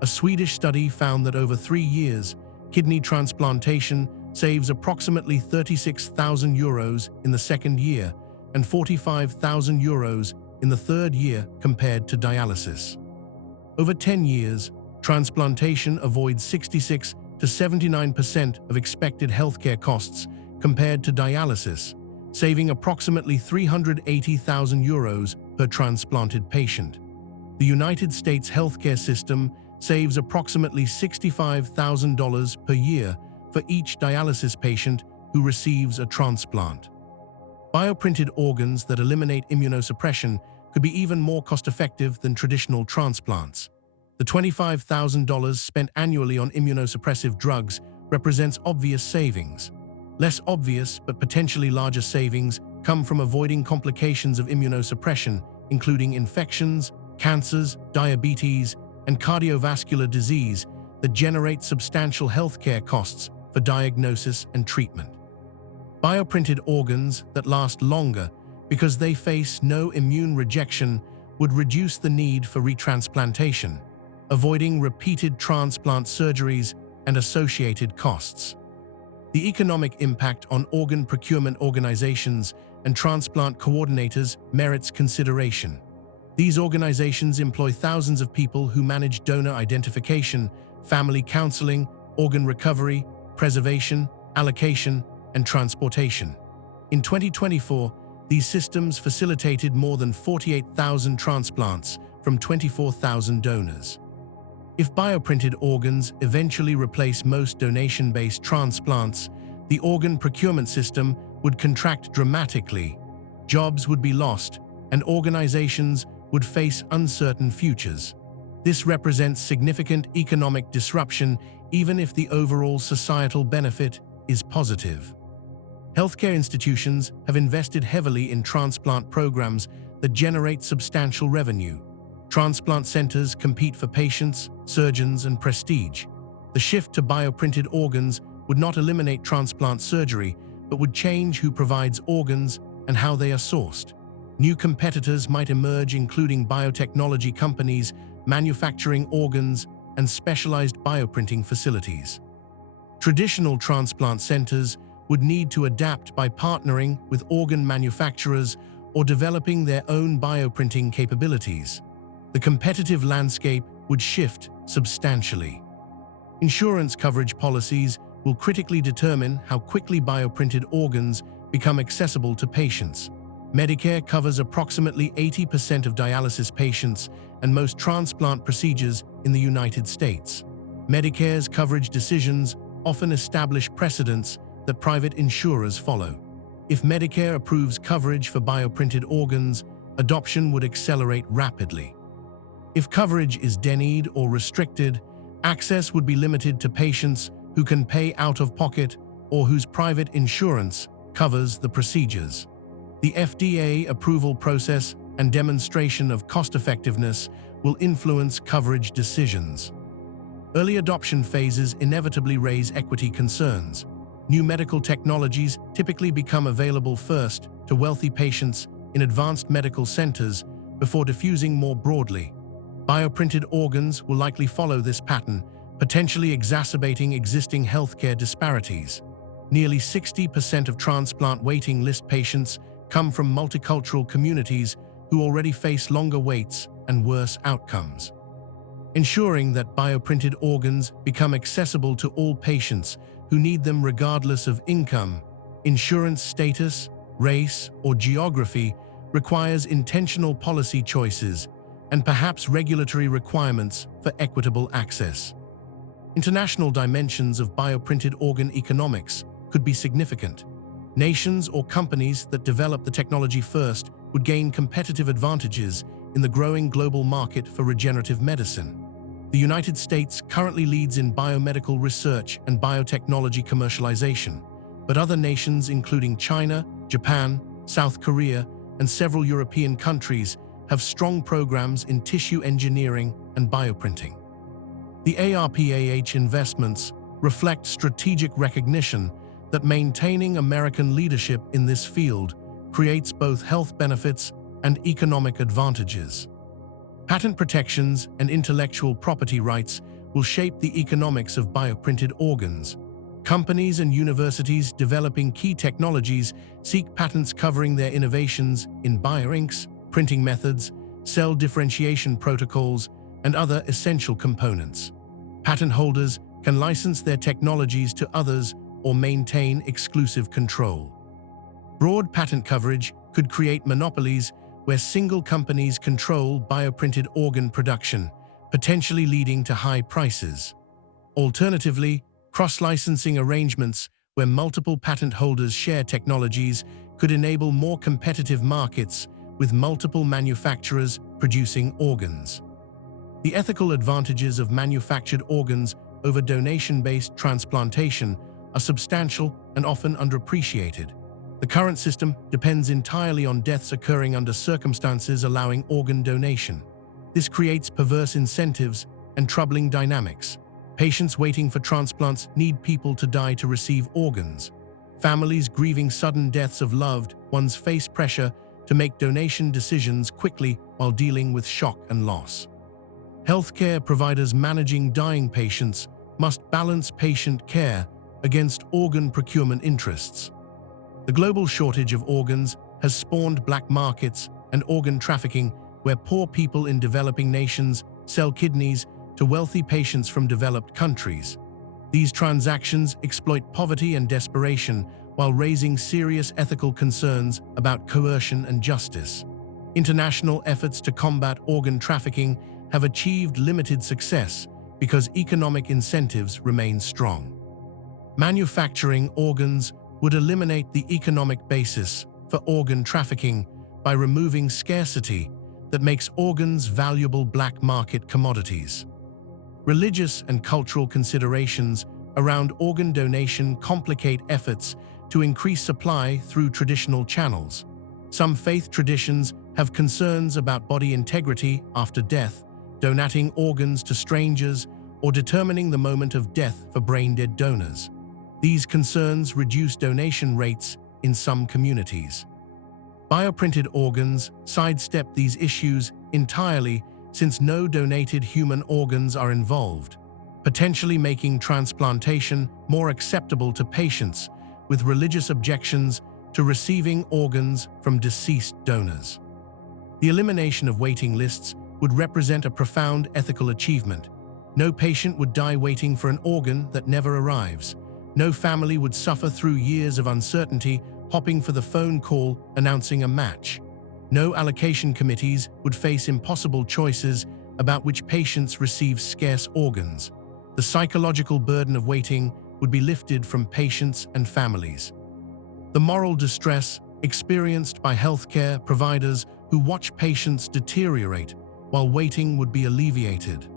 A Swedish study found that over 3 years, kidney transplantation saves approximately €36,000 in the second year and €45,000 in the third year compared to dialysis. Over 10 years, transplantation avoids 66 to 79% of expected healthcare costs compared to dialysis, saving approximately €380,000 per transplanted patient. The United States healthcare system saves approximately $65,000 per year for each dialysis patient who receives a transplant. Bioprinted organs that eliminate immunosuppression could be even more cost-effective than traditional transplants. The $25,000 spent annually on immunosuppressive drugs represents obvious savings. Less obvious but potentially larger savings come from avoiding complications of immunosuppression, including infections, cancers, diabetes, and cardiovascular disease that generate substantial healthcare costs for diagnosis and treatment. Bioprinted organs that last longer because they face no immune rejection would reduce the need for retransplantation, avoiding repeated transplant surgeries and associated costs. The economic impact on organ procurement organizations and transplant coordinators merits consideration. These organizations employ thousands of people who manage donor identification, family counseling, organ recovery, preservation, allocation, and transportation. In 2024, these systems facilitated more than 48,000 transplants from 24,000 donors. If bioprinted organs eventually replace most donation-based transplants, the organ procurement system would contract dramatically, jobs would be lost, and organizations would face uncertain futures. This represents significant economic disruption, even if the overall societal benefit is positive. Healthcare institutions have invested heavily in transplant programs that generate substantial revenue. Transplant centers compete for patients, surgeons, and prestige. The shift to bioprinted organs would not eliminate transplant surgery, but would change who provides organs and how they are sourced. New competitors might emerge, including biotechnology companies manufacturing organs and specialized bioprinting facilities. Traditional transplant centers would need to adapt by partnering with organ manufacturers or developing their own bioprinting capabilities. The competitive landscape would shift substantially. Insurance coverage policies will critically determine how quickly bioprinted organs become accessible to patients. Medicare covers approximately 80% of dialysis patients and most transplant procedures in the United States. Medicare's coverage decisions often establish precedents that private insurers follow. If Medicare approves coverage for bioprinted organs, adoption would accelerate rapidly. If coverage is denied or restricted, access would be limited to patients who can pay out of pocket or whose private insurance covers the procedures. The FDA approval process and demonstration of cost-effectiveness will influence coverage decisions. Early adoption phases inevitably raise equity concerns. New medical technologies typically become available first to wealthy patients in advanced medical centers before diffusing more broadly. Bioprinted organs will likely follow this pattern, potentially exacerbating existing healthcare disparities. Nearly 60% of transplant waiting list patients come from multicultural communities who already face longer waits and worse outcomes. Ensuring that bioprinted organs become accessible to all patients who need them regardless of income, insurance status, race, or geography requires intentional policy choices and perhaps regulatory requirements for equitable access. International dimensions of bioprinted organ economics could be significant. Nations or companies that develop the technology first would gain competitive advantages in the growing global market for regenerative medicine. The United States currently leads in biomedical research and biotechnology commercialization, but other nations including China, Japan, South Korea, and several European countries have strong programs in tissue engineering and bioprinting. The ARPAH investments reflect strategic recognition that maintaining American leadership in this field creates both health benefits and economic advantages. Patent protections and intellectual property rights will shape the economics of bioprinted organs. Companies and universities developing key technologies seek patents covering their innovations in bioinks, printing methods, cell differentiation protocols, and other essential components. Patent holders can license their technologies to others or maintain exclusive control. Broad patent coverage could create monopolies where single companies control bioprinted organ production, potentially leading to high prices. Alternatively, cross-licensing arrangements where multiple patent holders share technologies could enable more competitive markets with multiple manufacturers producing organs. The ethical advantages of manufactured organs over donation-based transplantation are substantial and often underappreciated. The current system depends entirely on deaths occurring under circumstances allowing organ donation. This creates perverse incentives and troubling dynamics. Patients waiting for transplants need people to die to receive organs. Families grieving sudden deaths of loved ones face pressure to make donation decisions quickly while dealing with shock and loss. Healthcare providers managing dying patients must balance patient care against organ procurement interests. The global shortage of organs has spawned black markets and organ trafficking where poor people in developing nations sell kidneys to wealthy patients from developed countries. These transactions exploit poverty and desperation while raising serious ethical concerns about coercion and justice. International efforts to combat organ trafficking have achieved limited success because economic incentives remain strong. Manufacturing organs would eliminate the economic basis for organ trafficking by removing scarcity that makes organs valuable black market commodities. Religious and cultural considerations around organ donation complicate efforts to increase supply through traditional channels. Some faith traditions have concerns about body integrity after death, donating organs to strangers, or determining the moment of death for brain-dead donors. These concerns reduce donation rates in some communities. Bioprinted organs sidestep these issues entirely since no donated human organs are involved, potentially making transplantation more acceptable to patients with religious objections to receiving organs from deceased donors. The elimination of waiting lists would represent a profound ethical achievement. No patient would die waiting for an organ that never arrives. No family would suffer through years of uncertainty, hoping for the phone call announcing a match. No allocation committees would face impossible choices about which patients receive scarce organs. The psychological burden of waiting would be lifted from patients and families. The moral distress experienced by healthcare providers who watch patients deteriorate while waiting would be alleviated.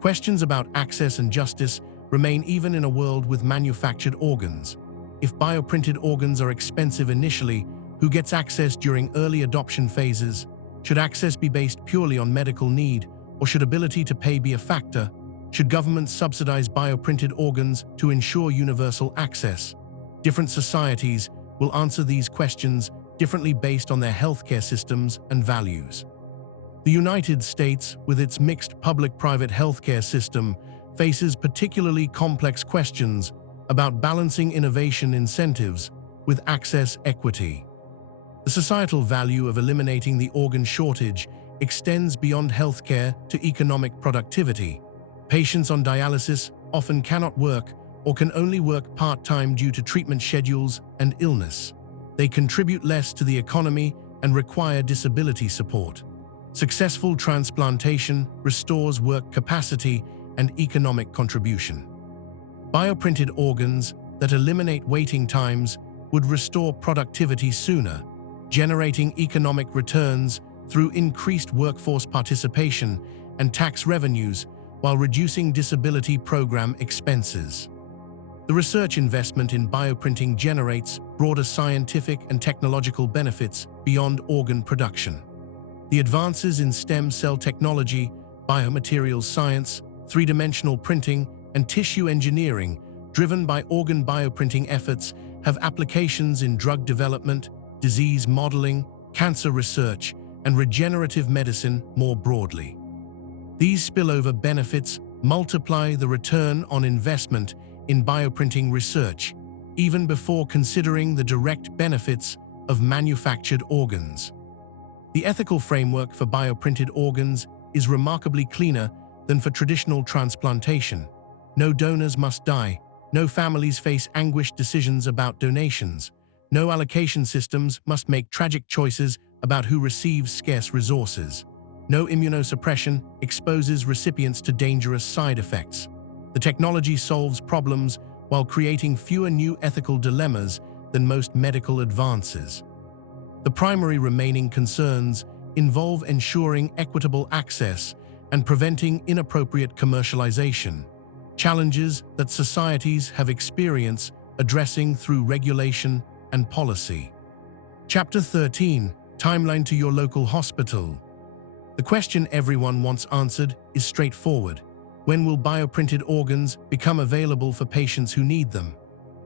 Questions about access and justice remain even in a world with manufactured organs. If bioprinted organs are expensive initially, who gets access during early adoption phases? Should access be based purely on medical need, or should ability to pay be a factor? Should governments subsidize bioprinted organs to ensure universal access? Different societies will answer these questions differently based on their healthcare systems and values. The United States, with its mixed public-private healthcare system, faces particularly complex questions about balancing innovation incentives with access equity. The societal value of eliminating the organ shortage extends beyond healthcare to economic productivity. Patients on dialysis often cannot work or can only work part-time due to treatment schedules and illness. They contribute less to the economy and require disability support. Successful transplantation restores work capacity and economic contribution. Bioprinted organs that eliminate waiting times would restore productivity sooner, generating economic returns through increased workforce participation and tax revenues while reducing disability program expenses. The research investment in bioprinting generates broader scientific and technological benefits beyond organ production. The advances in stem cell technology, biomaterials science, three-dimensional printing, and tissue engineering, driven by organ bioprinting efforts, have applications in drug development, disease modeling, cancer research, and regenerative medicine more broadly. These spillover benefits multiply the return on investment in bioprinting research, even before considering the direct benefits of manufactured organs. The ethical framework for bioprinted organs is remarkably cleaner than for traditional transplantation. No donors must die, no families face anguished decisions about donations, no allocation systems must make tragic choices about who receives scarce resources. No immunosuppression exposes recipients to dangerous side effects. The technology solves problems while creating fewer new ethical dilemmas than most medical advances. The primary remaining concerns involve ensuring equitable access and preventing inappropriate commercialization, challenges that societies have experience addressing through regulation and policy. Chapter 13: Timeline to your local hospital. The question everyone wants answered is straightforward. When will bioprinted organs become available for patients who need them?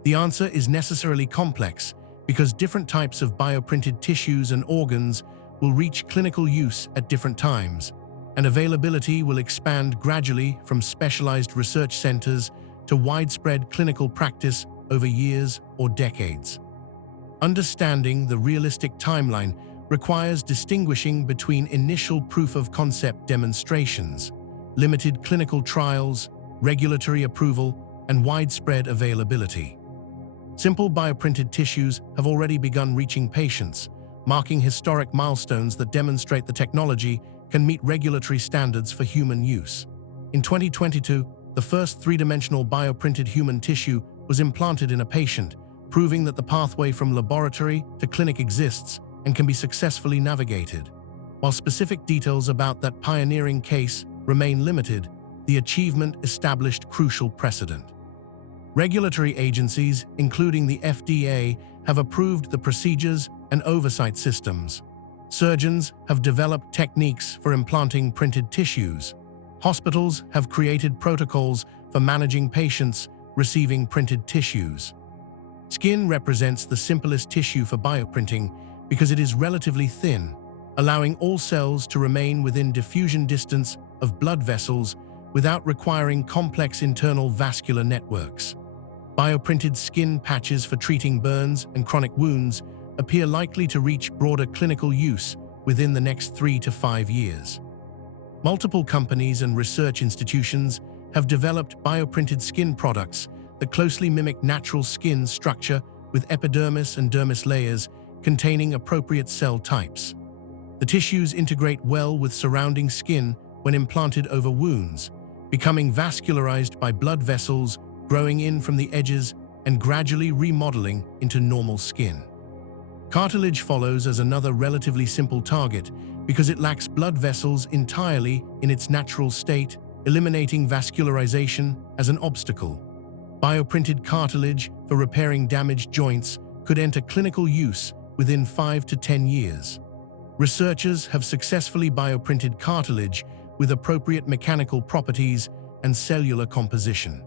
The answer is necessarily complex because different types of bioprinted tissues and organs will reach clinical use at different times, and availability will expand gradually from specialized research centers to widespread clinical practice over years or decades. Understanding the realistic timeline requires distinguishing between initial proof-of-concept demonstrations, limited clinical trials, regulatory approval, and widespread availability. Simple bioprinted tissues have already begun reaching patients, marking historic milestones that demonstrate the technology can meet regulatory standards for human use. In 2022, the first three-dimensional bioprinted human tissue was implanted in a patient, proving that the pathway from laboratory to clinic exists and can be successfully navigated. While specific details about that pioneering case remain limited, the achievement established crucial precedent. Regulatory agencies, including the FDA, have approved the procedures and oversight systems. Surgeons have developed techniques for implanting printed tissues. Hospitals have created protocols for managing patients receiving printed tissues. Skin represents the simplest tissue for bioprinting because it is relatively thin, allowing all cells to remain within diffusion distance of blood vessels without requiring complex internal vascular networks. Bioprinted skin patches for treating burns and chronic wounds appear likely to reach broader clinical use within the next 3 to 5 years. Multiple companies and research institutions have developed bioprinted skin products that closely mimic natural skin structure with epidermis and dermis layers containing appropriate cell types. The tissues integrate well with surrounding skin when implanted over wounds, becoming vascularized by blood vessels growing in from the edges and gradually remodeling into normal skin. Cartilage follows as another relatively simple target because it lacks blood vessels entirely in its natural state, eliminating vascularization as an obstacle. Bioprinted cartilage for repairing damaged joints could enter clinical use within 5 to 10 years. Researchers have successfully bioprinted cartilage with appropriate mechanical properties and cellular composition.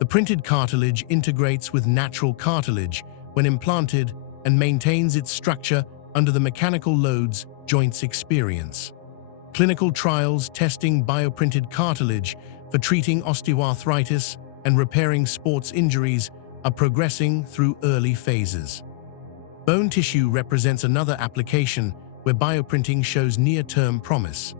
The printed cartilage integrates with natural cartilage when implanted and maintains its structure under the mechanical loads joints experience. Clinical trials testing bioprinted cartilage for treating osteoarthritis and repairing sports injuries are progressing through early phases. Bone tissue represents another application where bioprinting shows near-term promise.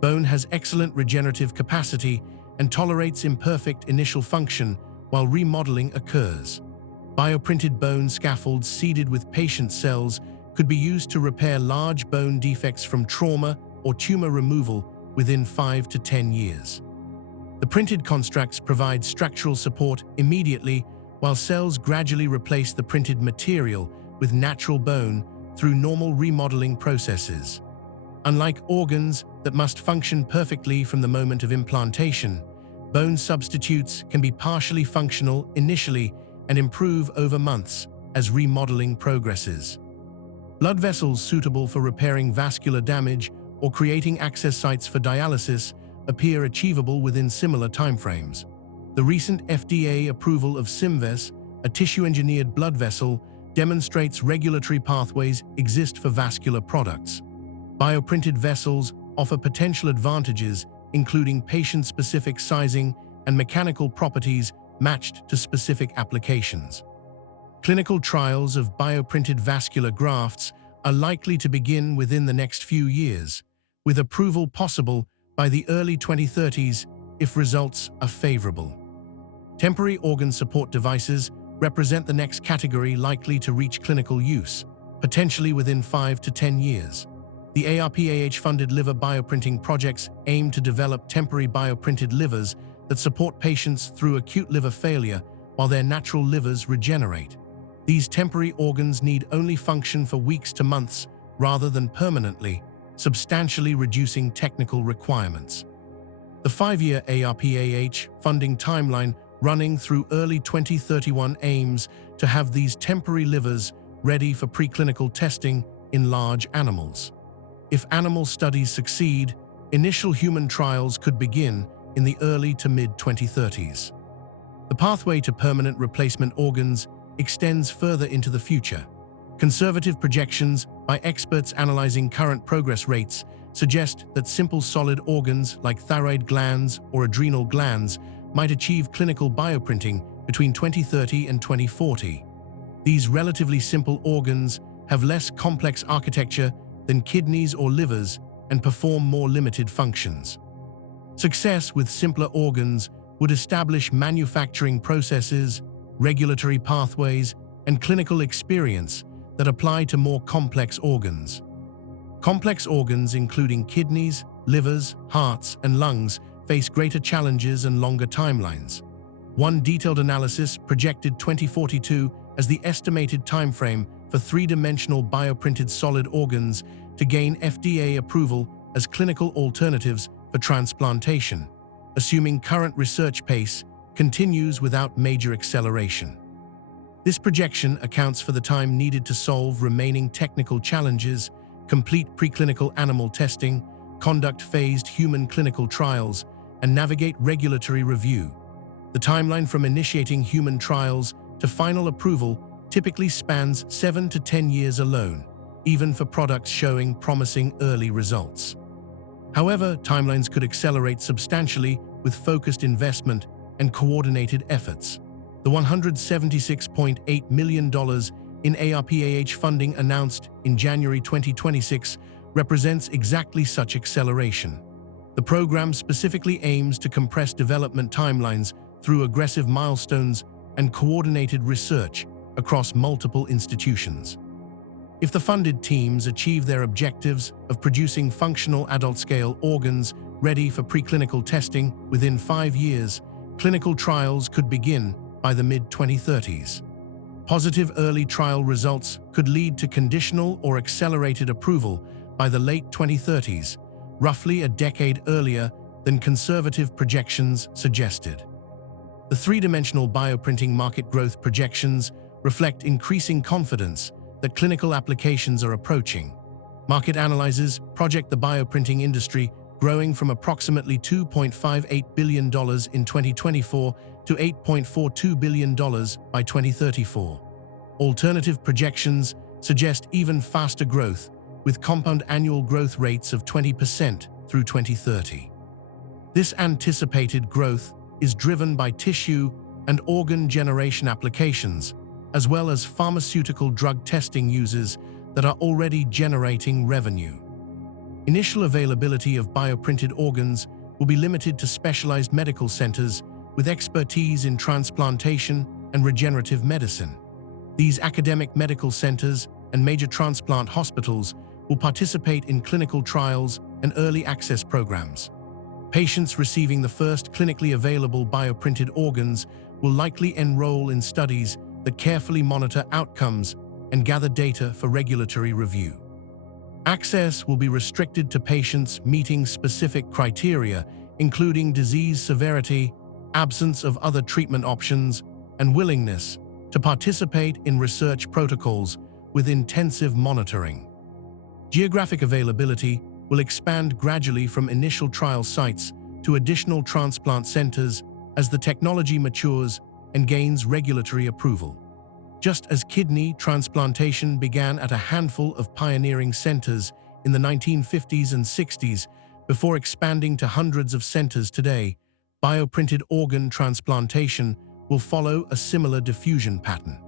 Bone has excellent regenerative capacity and tolerates imperfect initial function while remodeling occurs. Bioprinted bone scaffolds seeded with patient cells could be used to repair large bone defects from trauma or tumor removal within 5 to 10 years. The printed constructs provide structural support immediately, while cells gradually replace the printed material with natural bone through normal remodeling processes. Unlike organs that must function perfectly from the moment of implantation, bone substitutes can be partially functional initially and improve over months as remodeling progresses. Blood vessels suitable for repairing vascular damage or creating access sites for dialysis appear achievable within similar timeframes. The recent FDA approval of Symves, a tissue-engineered blood vessel, demonstrates regulatory pathways exist for vascular products. Bioprinted vessels offer potential advantages, including patient-specific sizing and mechanical properties matched to specific applications. Clinical trials of bioprinted vascular grafts are likely to begin within the next few years, with approval possible by the early 2030s if results are favorable. Temporary organ support devices represent the next category likely to reach clinical use, potentially within 5 to 10 years. The ARPAH-funded liver bioprinting projects aim to develop temporary bioprinted livers that support patients through acute liver failure while their natural livers regenerate. These temporary organs need only function for weeks to months rather than permanently, substantially reducing technical requirements. The 5-year ARPAH funding timeline running through early 2031 aims to have these temporary livers ready for preclinical testing in large animals. If animal studies succeed, initial human trials could begin in the early to mid-2030s. The pathway to permanent replacement organs extends further into the future. Conservative projections by experts analyzing current progress rates suggest that simple solid organs like thyroid glands or adrenal glands might achieve clinical bioprinting between 2030 and 2040. These relatively simple organs have less complex architecture than kidneys or livers and perform more limited functions. Success with simpler organs would establish manufacturing processes, regulatory pathways, and clinical experience that apply to more complex organs. Complex organs, including kidneys, livers, hearts, and lungs, face greater challenges and longer timelines. One detailed analysis projected 2042 as the estimated timeframe for three-dimensional bioprinted solid organs to gain FDA approval as clinical alternatives for transplantation. Assuming current research pace continues without major acceleration. This projection accounts for the time needed to solve remaining technical challenges, complete preclinical animal testing, conduct phased human clinical trials, and navigate regulatory review. The timeline from initiating human trials to final approval typically spans 7 to 10 years alone, even for products showing promising early results. However, timelines could accelerate substantially with focused investment and coordinated efforts. The $176.8 million in ARPAH funding announced in January 2026 represents exactly such acceleration. The program specifically aims to compress development timelines through aggressive milestones and coordinated research across multiple institutions. If the funded teams achieve their objectives of producing functional adult-scale organs ready for preclinical testing within 5 years, clinical trials could begin by the mid-2030s. Positive early trial results could lead to conditional or accelerated approval by the late 2030s, roughly a decade earlier than conservative projections suggested. The three-dimensional bioprinting market growth projections reflect increasing confidence that clinical applications are approaching. Market analyzers project the bioprinting industry growing from approximately $2.58 billion in 2024 to $8.42 billion by 2034. Alternative projections suggest even faster growth, with compound annual growth rates of 20% through 2030. This anticipated growth is driven by tissue and organ generation applications, as well as pharmaceutical drug testing uses that are already generating revenue. Initial availability of bioprinted organs will be limited to specialized medical centers with expertise in transplantation and regenerative medicine. These academic medical centers and major transplant hospitals will participate in clinical trials and early access programs. Patients receiving the first clinically available bioprinted organs will likely enroll in studies that carefully monitor outcomes and gather data for regulatory review. Access will be restricted to patients meeting specific criteria, including disease severity, absence of other treatment options, and willingness to participate in research protocols with intensive monitoring. Geographic availability will expand gradually from initial trial sites to additional transplant centers as the technology matures and gains regulatory approval. Just as kidney transplantation began at a handful of pioneering centers in the 1950s and 60s before expanding to hundreds of centers today, bioprinted organ transplantation will follow a similar diffusion pattern.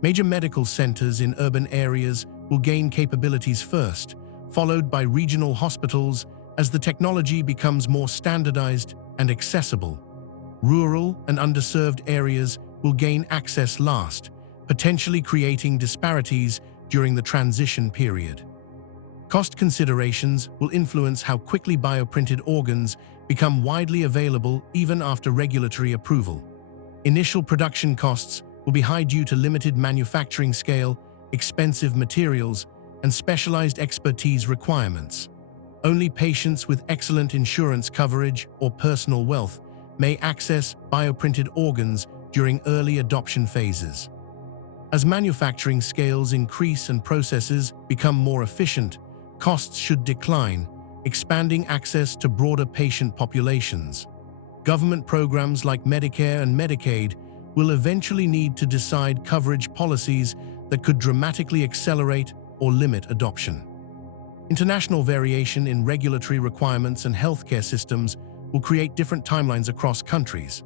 Major medical centers in urban areas will gain capabilities first, followed by regional hospitals as the technology becomes more standardized and accessible. Rural and underserved areas will gain access last, potentially creating disparities during the transition period. Cost considerations will influence how quickly bioprinted organs become widely available even after regulatory approval. Initial production costs will be high due to limited manufacturing scale, expensive materials, and specialized expertise requirements. Only patients with excellent insurance coverage or personal wealth may access bioprinted organs during early adoption phases. As manufacturing scales increase and processes become more efficient, costs should decline, expanding access to broader patient populations. Government programs like Medicare and Medicaid will eventually need to decide coverage policies that could dramatically accelerate or limit adoption. International variation in regulatory requirements and healthcare systems will create different timelines across countries.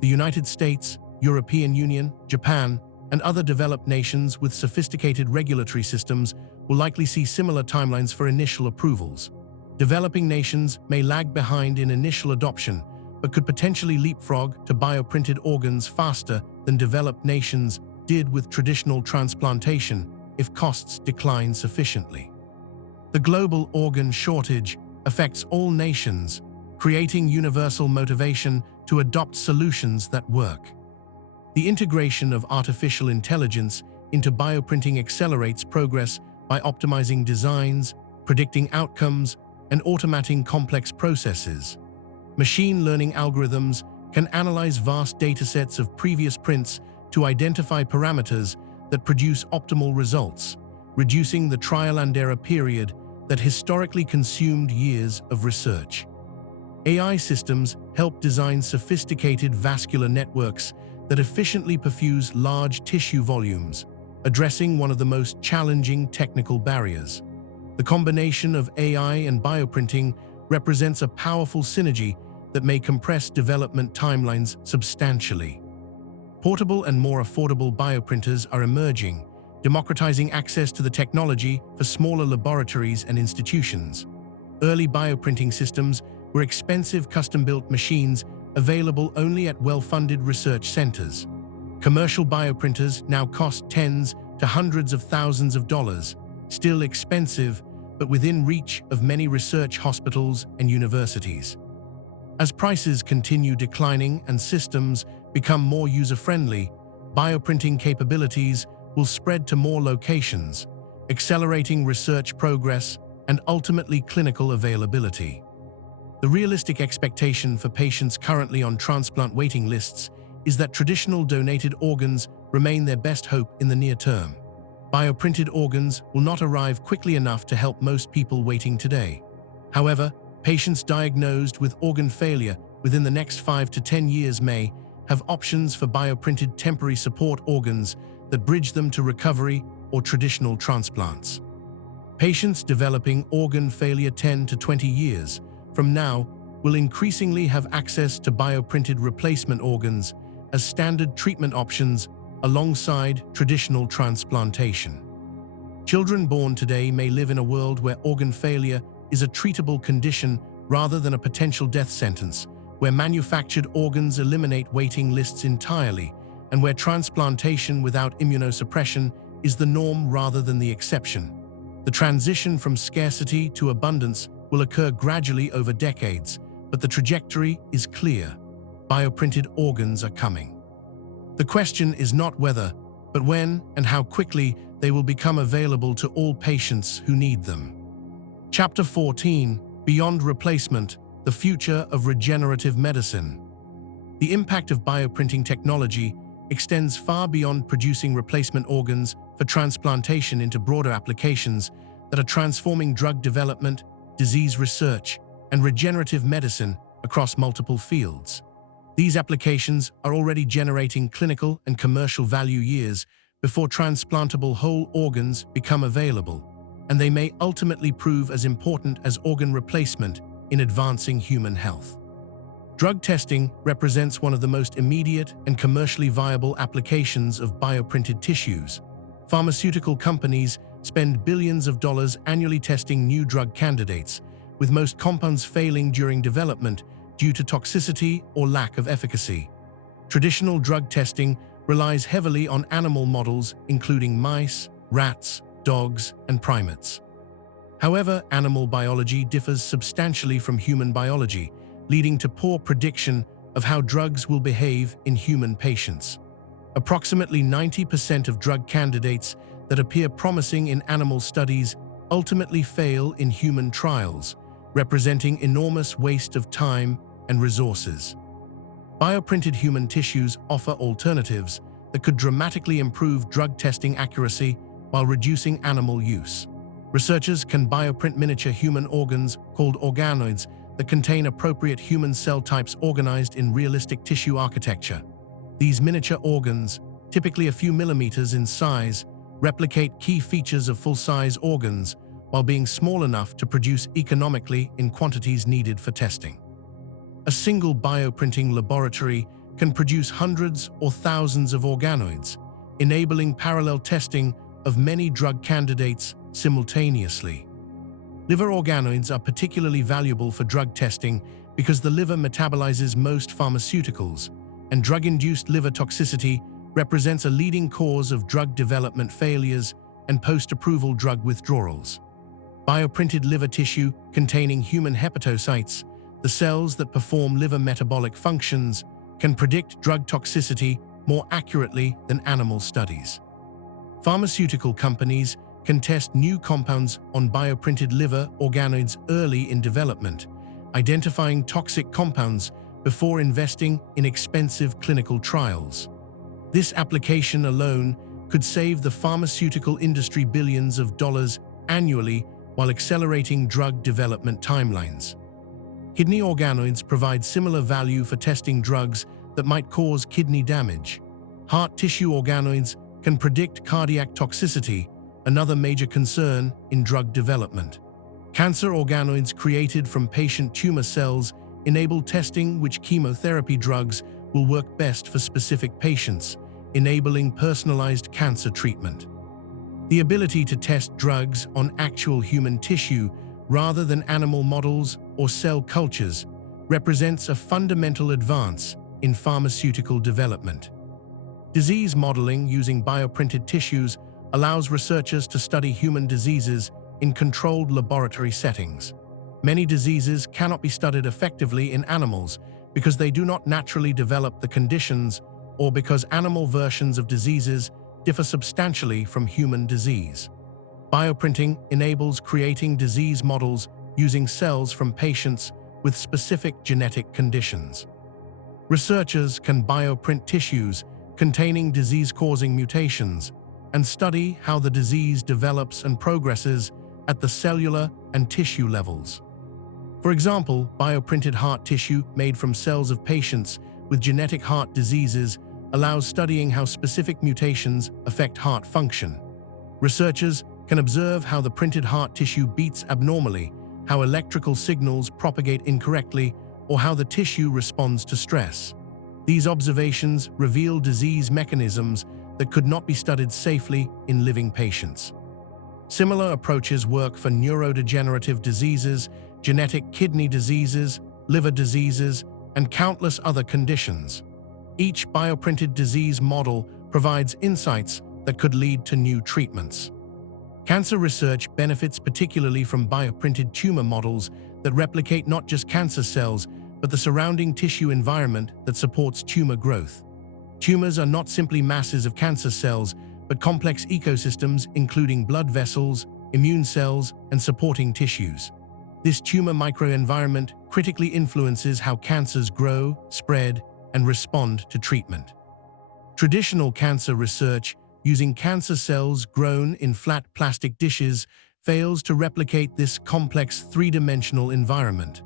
The United States, European Union, Japan, and other developed nations with sophisticated regulatory systems will likely see similar timelines for initial approvals. Developing nations may lag behind in initial adoption, but could potentially leapfrog to bioprinted organs faster than developed nations did with traditional transplantation if costs decline sufficiently. The global organ shortage affects all nations, creating universal motivation to adopt solutions that work. The integration of artificial intelligence into bioprinting accelerates progress by optimizing designs, predicting outcomes, and automating complex processes. Machine learning algorithms can analyze vast datasets of previous prints to identify parameters that produce optimal results, reducing the trial-and-error period that historically consumed years of research. AI systems help design sophisticated vascular networks that efficiently perfuse large tissue volumes, addressing one of the most challenging technical barriers. The combination of AI and bioprinting represents a powerful synergy that may compress development timelines substantially. Portable and more affordable bioprinters are emerging, democratizing access to the technology for smaller laboratories and institutions. Early bioprinting systems were expensive custom-built machines available only at well-funded research centers. Commercial bioprinters now cost tens to hundreds of thousands of dollars, still expensive, but within reach of many research hospitals and universities. As prices continue declining and systems become more user-friendly, bioprinting capabilities will spread to more locations, accelerating research progress and ultimately clinical availability. The realistic expectation for patients currently on transplant waiting lists is that traditional donated organs remain their best hope in the near term. Bioprinted organs will not arrive quickly enough to help most people waiting today. However, patients diagnosed with organ failure within the next 5 to 10 years may have options for bioprinted temporary support organs that bridge them to recovery or traditional transplants. Patients developing organ failure 10 to 20 years from now will increasingly have access to bioprinted replacement organs as standard treatment options alongside traditional transplantation. Children born today may live in a world where organ failure is a treatable condition rather than a potential death sentence, where manufactured organs eliminate waiting lists entirely, and where transplantation without immunosuppression is the norm rather than the exception. The transition from scarcity to abundance will occur gradually over decades, but the trajectory is clear. Bioprinted organs are coming. The question is not whether, but when and how quickly they will become available to all patients who need them. Chapter 14: Beyond Replacement: The Future of Regenerative Medicine. The impact of bioprinting technology extends far beyond producing replacement organs for transplantation into broader applications that are transforming drug development, disease research, and regenerative medicine across multiple fields. These applications are already generating clinical and commercial value years before transplantable whole organs become available, and they may ultimately prove as important as organ replacement in advancing human health. Drug testing represents one of the most immediate and commercially viable applications of bioprinted tissues. Pharmaceutical companies spend billions of dollars annually testing new drug candidates, with most compounds failing during development due to toxicity or lack of efficacy. Traditional drug testing relies heavily on animal models, including mice, rats, dogs, and primates. However, animal biology differs substantially from human biology, leading to poor prediction of how drugs will behave in human patients. Approximately 90% of drug candidates that appear promising in animal studies ultimately fail in human trials, representing enormous waste of time and resources. Bioprinted human tissues offer alternatives that could dramatically improve drug testing accuracy while reducing animal use. Researchers can bioprint miniature human organs called organoids that contain appropriate human cell types organized in realistic tissue architecture. These miniature organs, typically a few millimeters in size, replicate key features of full-size organs while being small enough to produce economically in quantities needed for testing. A single bioprinting laboratory can produce hundreds or thousands of organoids, enabling parallel testing of many drug candidates simultaneously. Liver organoids are particularly valuable for drug testing because the liver metabolizes most pharmaceuticals, and drug-induced liver toxicity represents a leading cause of drug development failures and post-approval drug withdrawals. Bioprinted liver tissue containing human hepatocytes, the cells that perform liver metabolic functions, can predict drug toxicity more accurately than animal studies. Pharmaceutical companies can test new compounds on bioprinted liver organoids early in development, identifying toxic compounds before investing in expensive clinical trials. This application alone could save the pharmaceutical industry billions of dollars annually while accelerating drug development timelines. Kidney organoids provide similar value for testing drugs that might cause kidney damage. Heart tissue organoids can predict cardiac toxicity, another major concern in drug development. Cancer organoids created from patient tumor cells enable testing which chemotherapy drugs will work best for specific patients, enabling personalized cancer treatment. The ability to test drugs on actual human tissue rather than animal models or cell cultures represents a fundamental advance in pharmaceutical development. Disease modeling using bioprinted tissues allows researchers to study human diseases in controlled laboratory settings. Many diseases cannot be studied effectively in animals because they do not naturally develop the conditions or because animal versions of diseases differ substantially from human disease. Bioprinting enables creating disease models using cells from patients with specific genetic conditions. Researchers can bioprint tissues containing disease-causing mutations and study how the disease develops and progresses at the cellular and tissue levels. For example, bioprinted heart tissue made from cells of patients with genetic heart diseases allows studying how specific mutations affect heart function. Researchers can observe how the printed heart tissue beats abnormally, how electrical signals propagate incorrectly, or how the tissue responds to stress. These observations reveal disease mechanisms that could not be studied safely in living patients. Similar approaches work for neurodegenerative diseases, genetic kidney diseases, liver diseases, and countless other conditions. Each bioprinted disease model provides insights that could lead to new treatments. Cancer research benefits particularly from bioprinted tumor models that replicate not just cancer cells, but the surrounding tissue environment that supports tumor growth. Tumors are not simply masses of cancer cells, but complex ecosystems including blood vessels, immune cells, and supporting tissues. This tumor microenvironment critically influences how cancers grow, spread, and respond to treatment. Traditional cancer research using cancer cells grown in flat plastic dishes fails to replicate this complex three-dimensional environment.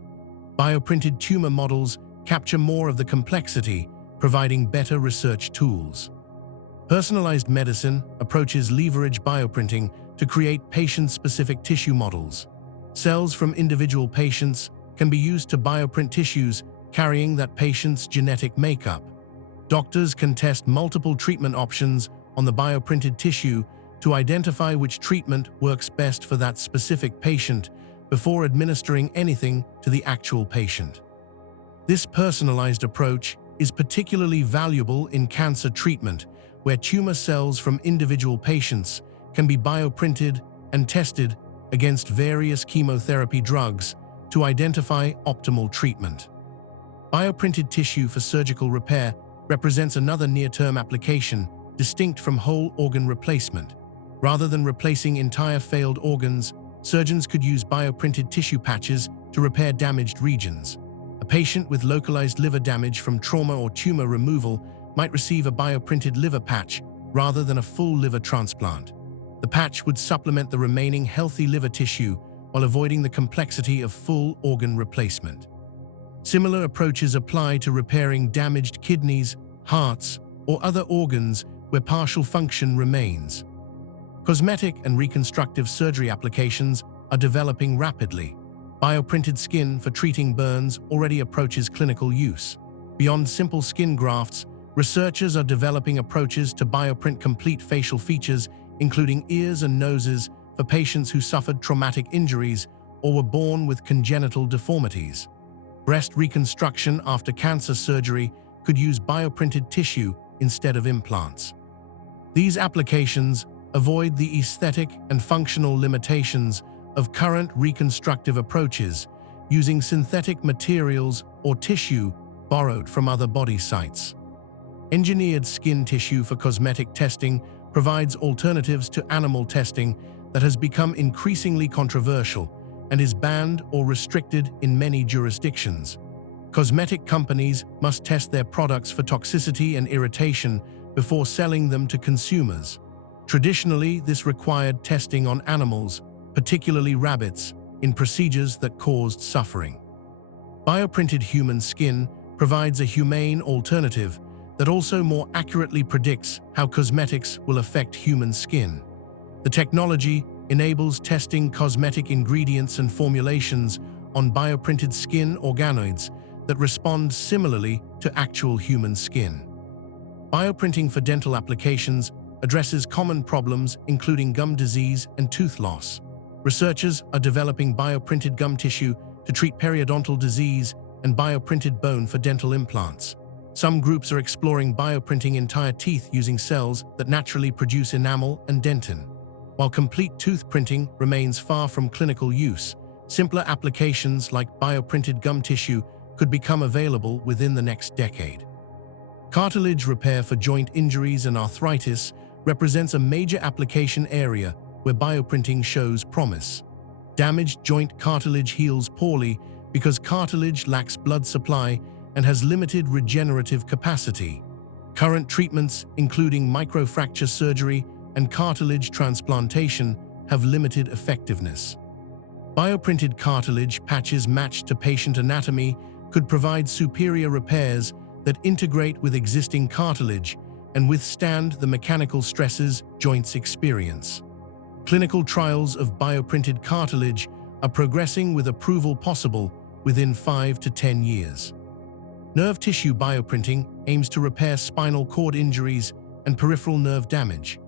Bioprinted tumor models capture more of the complexity, providing better research tools. Personalized medicine approaches leverage bioprinting to create patient-specific tissue models. Cells from individual patients can be used to bioprint tissues carrying that patient's genetic makeup. Doctors can test multiple treatment options on the bioprinted tissue to identify which treatment works best for that specific patient before administering anything to the actual patient. This personalized approach is particularly valuable in cancer treatment, where tumor cells from individual patients can be bioprinted and tested against various chemotherapy drugs to identify optimal treatment. Bioprinted tissue for surgical repair represents another near-term application distinct from whole organ replacement. Rather than replacing entire failed organs, surgeons could use bioprinted tissue patches to repair damaged regions. A patient with localized liver damage from trauma or tumor removal might receive a bioprinted liver patch rather than a full liver transplant. The patch would supplement the remaining healthy liver tissue while avoiding the complexity of full organ replacement. Similar approaches apply to repairing damaged kidneys, hearts, or other organs where partial function remains. Cosmetic and reconstructive surgery applications are developing rapidly. Bioprinted skin for treating burns already approaches clinical use. Beyond simple skin grafts, researchers are developing approaches to bioprint complete facial features, including ears and noses, for patients who suffered traumatic injuries or were born with congenital deformities. Breast reconstruction after cancer surgery could use bioprinted tissue instead of implants. These applications avoid the aesthetic and functional limitations of current reconstructive approaches using synthetic materials or tissue borrowed from other body sites. Engineered skin tissue for cosmetic testing provides alternatives to animal testing that has become increasingly controversial and is banned or restricted in many jurisdictions. Cosmetic companies must test their products for toxicity and irritation before selling them to consumers. Traditionally, this required testing on animals, particularly rabbits, in procedures that caused suffering. Bioprinted human skin provides a humane alternative that also more accurately predicts how cosmetics will affect human skin. The technology enables testing cosmetic ingredients and formulations on bioprinted skin organoids that respond similarly to actual human skin. Bioprinting for dental applications addresses common problems including gum disease and tooth loss. Researchers are developing bioprinted gum tissue to treat periodontal disease and bioprinted bone for dental implants. Some groups are exploring bioprinting entire teeth using cells that naturally produce enamel and dentin. While complete tooth printing remains far from clinical use, simpler applications like bioprinted gum tissue could become available within the next decade. Cartilage repair for joint injuries and arthritis represents a major application area where bioprinting shows promise. Damaged joint cartilage heals poorly because cartilage lacks blood supply and has limited regenerative capacity. Current treatments, including microfracture surgery and cartilage transplantation, have limited effectiveness. Bioprinted cartilage patches matched to patient anatomy could provide superior repairs that integrate with existing cartilage and withstand the mechanical stresses joints experience. Clinical trials of bioprinted cartilage are progressing with approval possible within 5 to 10 years. Nerve tissue bioprinting aims to repair spinal cord injuries and peripheral nerve damage.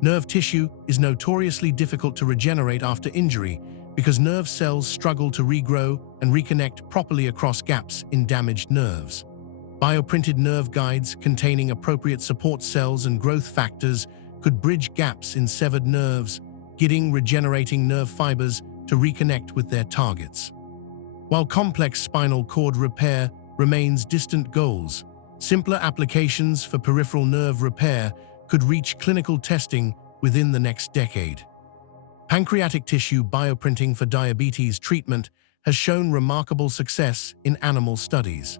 Nerve tissue is notoriously difficult to regenerate after injury because nerve cells struggle to regrow and reconnect properly across gaps in damaged nerves. Bioprinted nerve guides containing appropriate support cells and growth factors could bridge gaps in severed nerves, guiding regenerating nerve fibers to reconnect with their targets. While complex spinal cord repair remains distant goals, simpler applications for peripheral nerve repair could reach clinical testing within the next decade. Pancreatic tissue bioprinting for diabetes treatment has shown remarkable success in animal studies.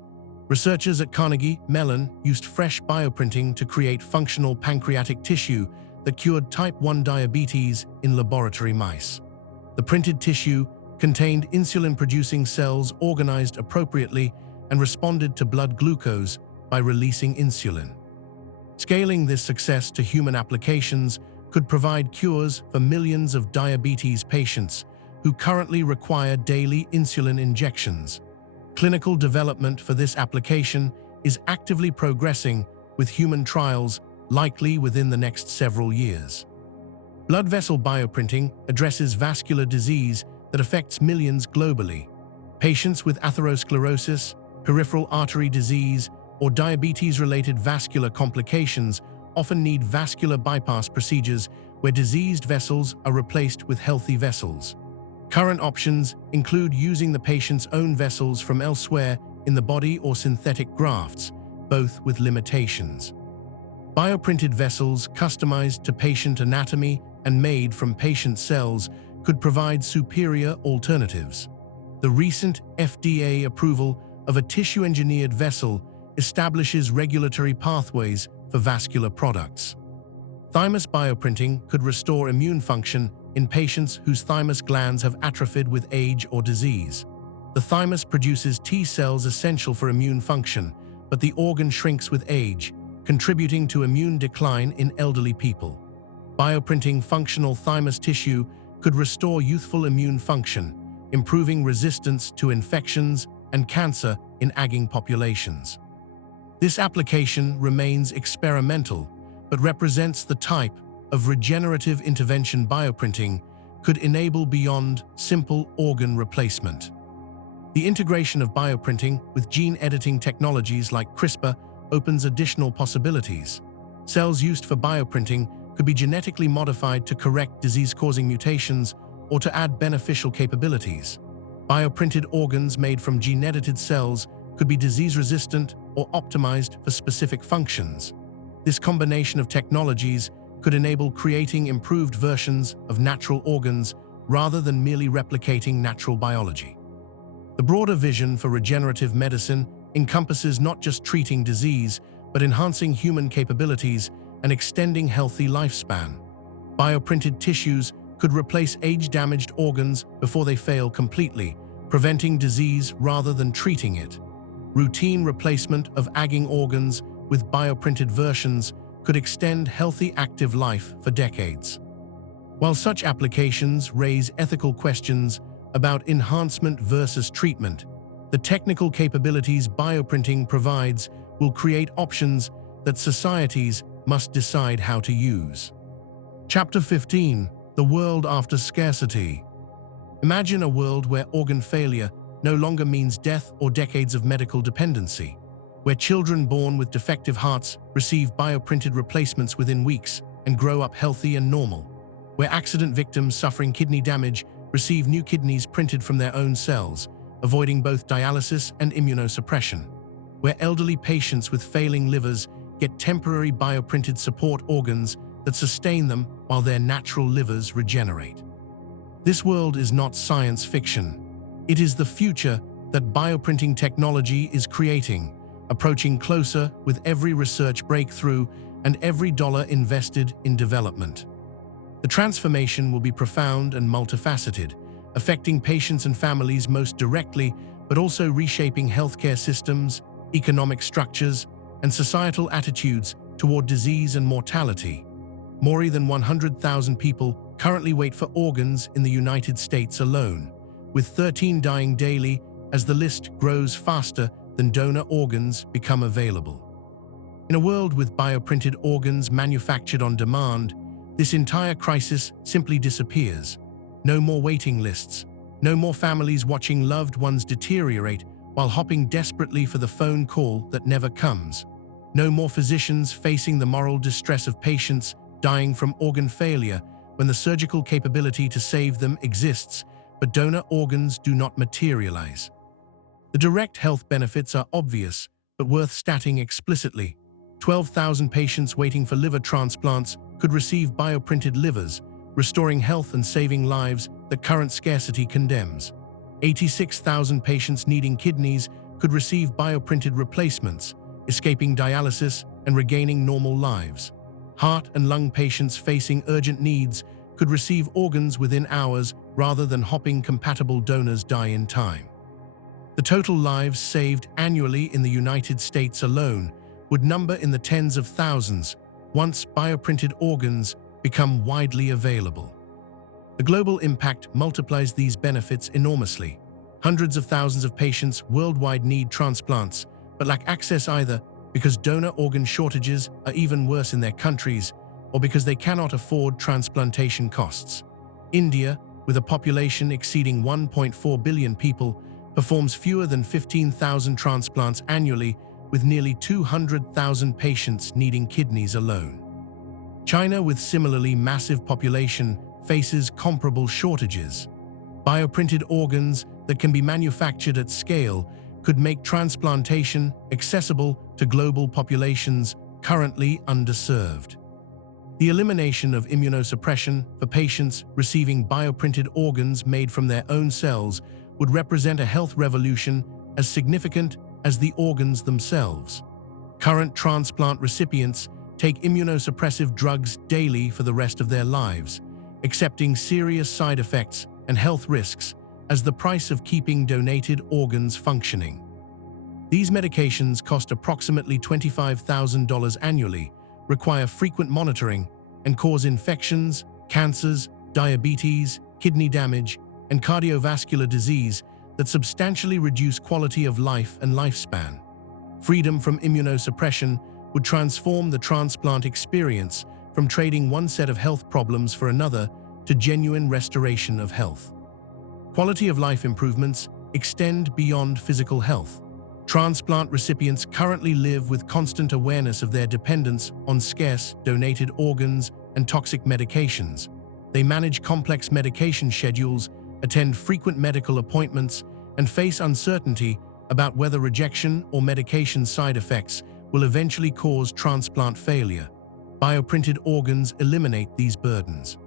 Researchers at Carnegie Mellon used fresh bioprinting to create functional pancreatic tissue that cured type 1 diabetes in laboratory mice. The printed tissue contained insulin-producing cells organized appropriately and responded to blood glucose by releasing insulin. Scaling this success to human applications could provide cures for millions of diabetes patients who currently require daily insulin injections. Clinical development for this application is actively progressing, with human trials likely within the next several years. Blood vessel bioprinting addresses vascular disease that affects millions globally. Patients with atherosclerosis, peripheral artery disease, or diabetes-related vascular complications often need vascular bypass procedures where diseased vessels are replaced with healthy vessels. Current options include using the patient's own vessels from elsewhere in the body or synthetic grafts, both with limitations. Bioprinted vessels customized to patient anatomy and made from patient cells could provide superior alternatives. The recent FDA approval of a tissue-engineered vessel establishes regulatory pathways for vascular products. Thymus bioprinting could restore immune function in patients whose thymus glands have atrophied with age or disease. The thymus produces T cells essential for immune function, but the organ shrinks with age, contributing to immune decline in elderly people. Bioprinting functional thymus tissue could restore youthful immune function, improving resistance to infections and cancer in aging populations. This application remains experimental, but represents the type of regenerative intervention bioprinting could enable beyond simple organ replacement. The integration of bioprinting with gene editing technologies like CRISPR opens additional possibilities. Cells used for bioprinting could be genetically modified to correct disease-causing mutations or to add beneficial capabilities. Bioprinted organs made from gene-edited cells could be disease-resistant or optimized for specific functions. This combination of technologies could enable creating improved versions of natural organs rather than merely replicating natural biology. The broader vision for regenerative medicine encompasses not just treating disease, but enhancing human capabilities and extending healthy lifespan. Bioprinted tissues could replace age-damaged organs before they fail completely, preventing disease rather than treating it. Routine replacement of aging organs with bioprinted versions could extend healthy active life for decades. While such applications raise ethical questions about enhancement versus treatment, the technical capabilities bioprinting provides will create options that societies must decide how to use. Chapter 15: The World After Scarcity. Imagine a world where organ failure no longer means death or decades of medical dependency, where children born with defective hearts receive bioprinted replacements within weeks and grow up healthy and normal, where accident victims suffering kidney damage receive new kidneys printed from their own cells, avoiding both dialysis and immunosuppression, where elderly patients with failing livers get temporary bioprinted support organs that sustain them while their natural livers regenerate. This world is not science fiction. It is the future that bioprinting technology is creating, approaching closer with every research breakthrough and every dollar invested in development. The transformation will be profound and multifaceted, affecting patients and families most directly, but also reshaping healthcare systems, economic structures, and societal attitudes toward disease and mortality. More than 100,000 people currently wait for organs in the United States alone, with 13 dying daily as the list grows faster than donor organs become available. In a world with bioprinted organs manufactured on demand, this entire crisis simply disappears. No more waiting lists, no more families watching loved ones deteriorate while hopping desperately for the phone call that never comes. No more physicians facing the moral distress of patients dying from organ failure when the surgical capability to save them exists, but donor organs do not materialize. The direct health benefits are obvious, but worth stating explicitly. 12,000 patients waiting for liver transplants could receive bioprinted livers, restoring health and saving lives that current scarcity condemns. 86,000 patients needing kidneys could receive bioprinted replacements, escaping dialysis and regaining normal lives. Heart and lung patients facing urgent needs could receive organs within hours rather than hopping compatible donors die in time. The total lives saved annually in the United States alone would number in the tens of thousands once bioprinted organs become widely available. The global impact multiplies these benefits enormously. Hundreds of thousands of patients worldwide need transplants, but lack access either because donor organ shortages are even worse in their countries or because they cannot afford transplantation costs. India, with a population exceeding 1.4 billion people, performs fewer than 15,000 transplants annually, with nearly 200,000 patients needing kidneys alone. China, with similarly massive population, faces comparable shortages. Bioprinted organs that can be manufactured at scale could make transplantation accessible to global populations currently underserved. The elimination of immunosuppression for patients receiving bioprinted organs made from their own cells would represent a health revolution as significant as the organs themselves. Current transplant recipients take immunosuppressive drugs daily for the rest of their lives, accepting serious side effects and health risks as the price of keeping donated organs functioning. These medications cost approximately $25,000 annually, require frequent monitoring, and cause infections, cancers, diabetes, kidney damage, and cardiovascular disease that substantially reduce quality of life and lifespan. Freedom from immunosuppression would transform the transplant experience from trading one set of health problems for another to genuine restoration of health. Quality of life improvements extend beyond physical health. Transplant recipients currently live with constant awareness of their dependence on scarce donated organs and toxic medications. They manage complex medication schedules, attend frequent medical appointments, and face uncertainty about whether rejection or medication side effects will eventually cause transplant failure. Bioprinted organs eliminate these burdens.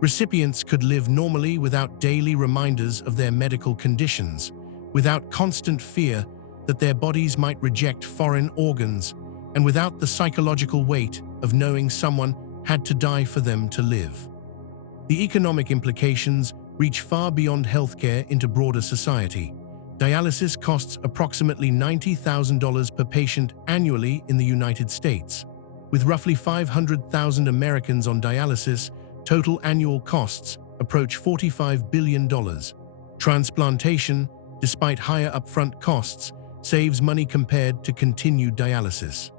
Recipients could live normally without daily reminders of their medical conditions, without constant fear that their bodies might reject foreign organs, and without the psychological weight of knowing someone had to die for them to live. The economic implications reach far beyond healthcare into broader society. Dialysis costs approximately $90,000 per patient annually in the United States. With roughly 500,000 Americans on dialysis, total annual costs approach $45 billion. Transplantation, despite higher upfront costs, saves money compared to continued dialysis.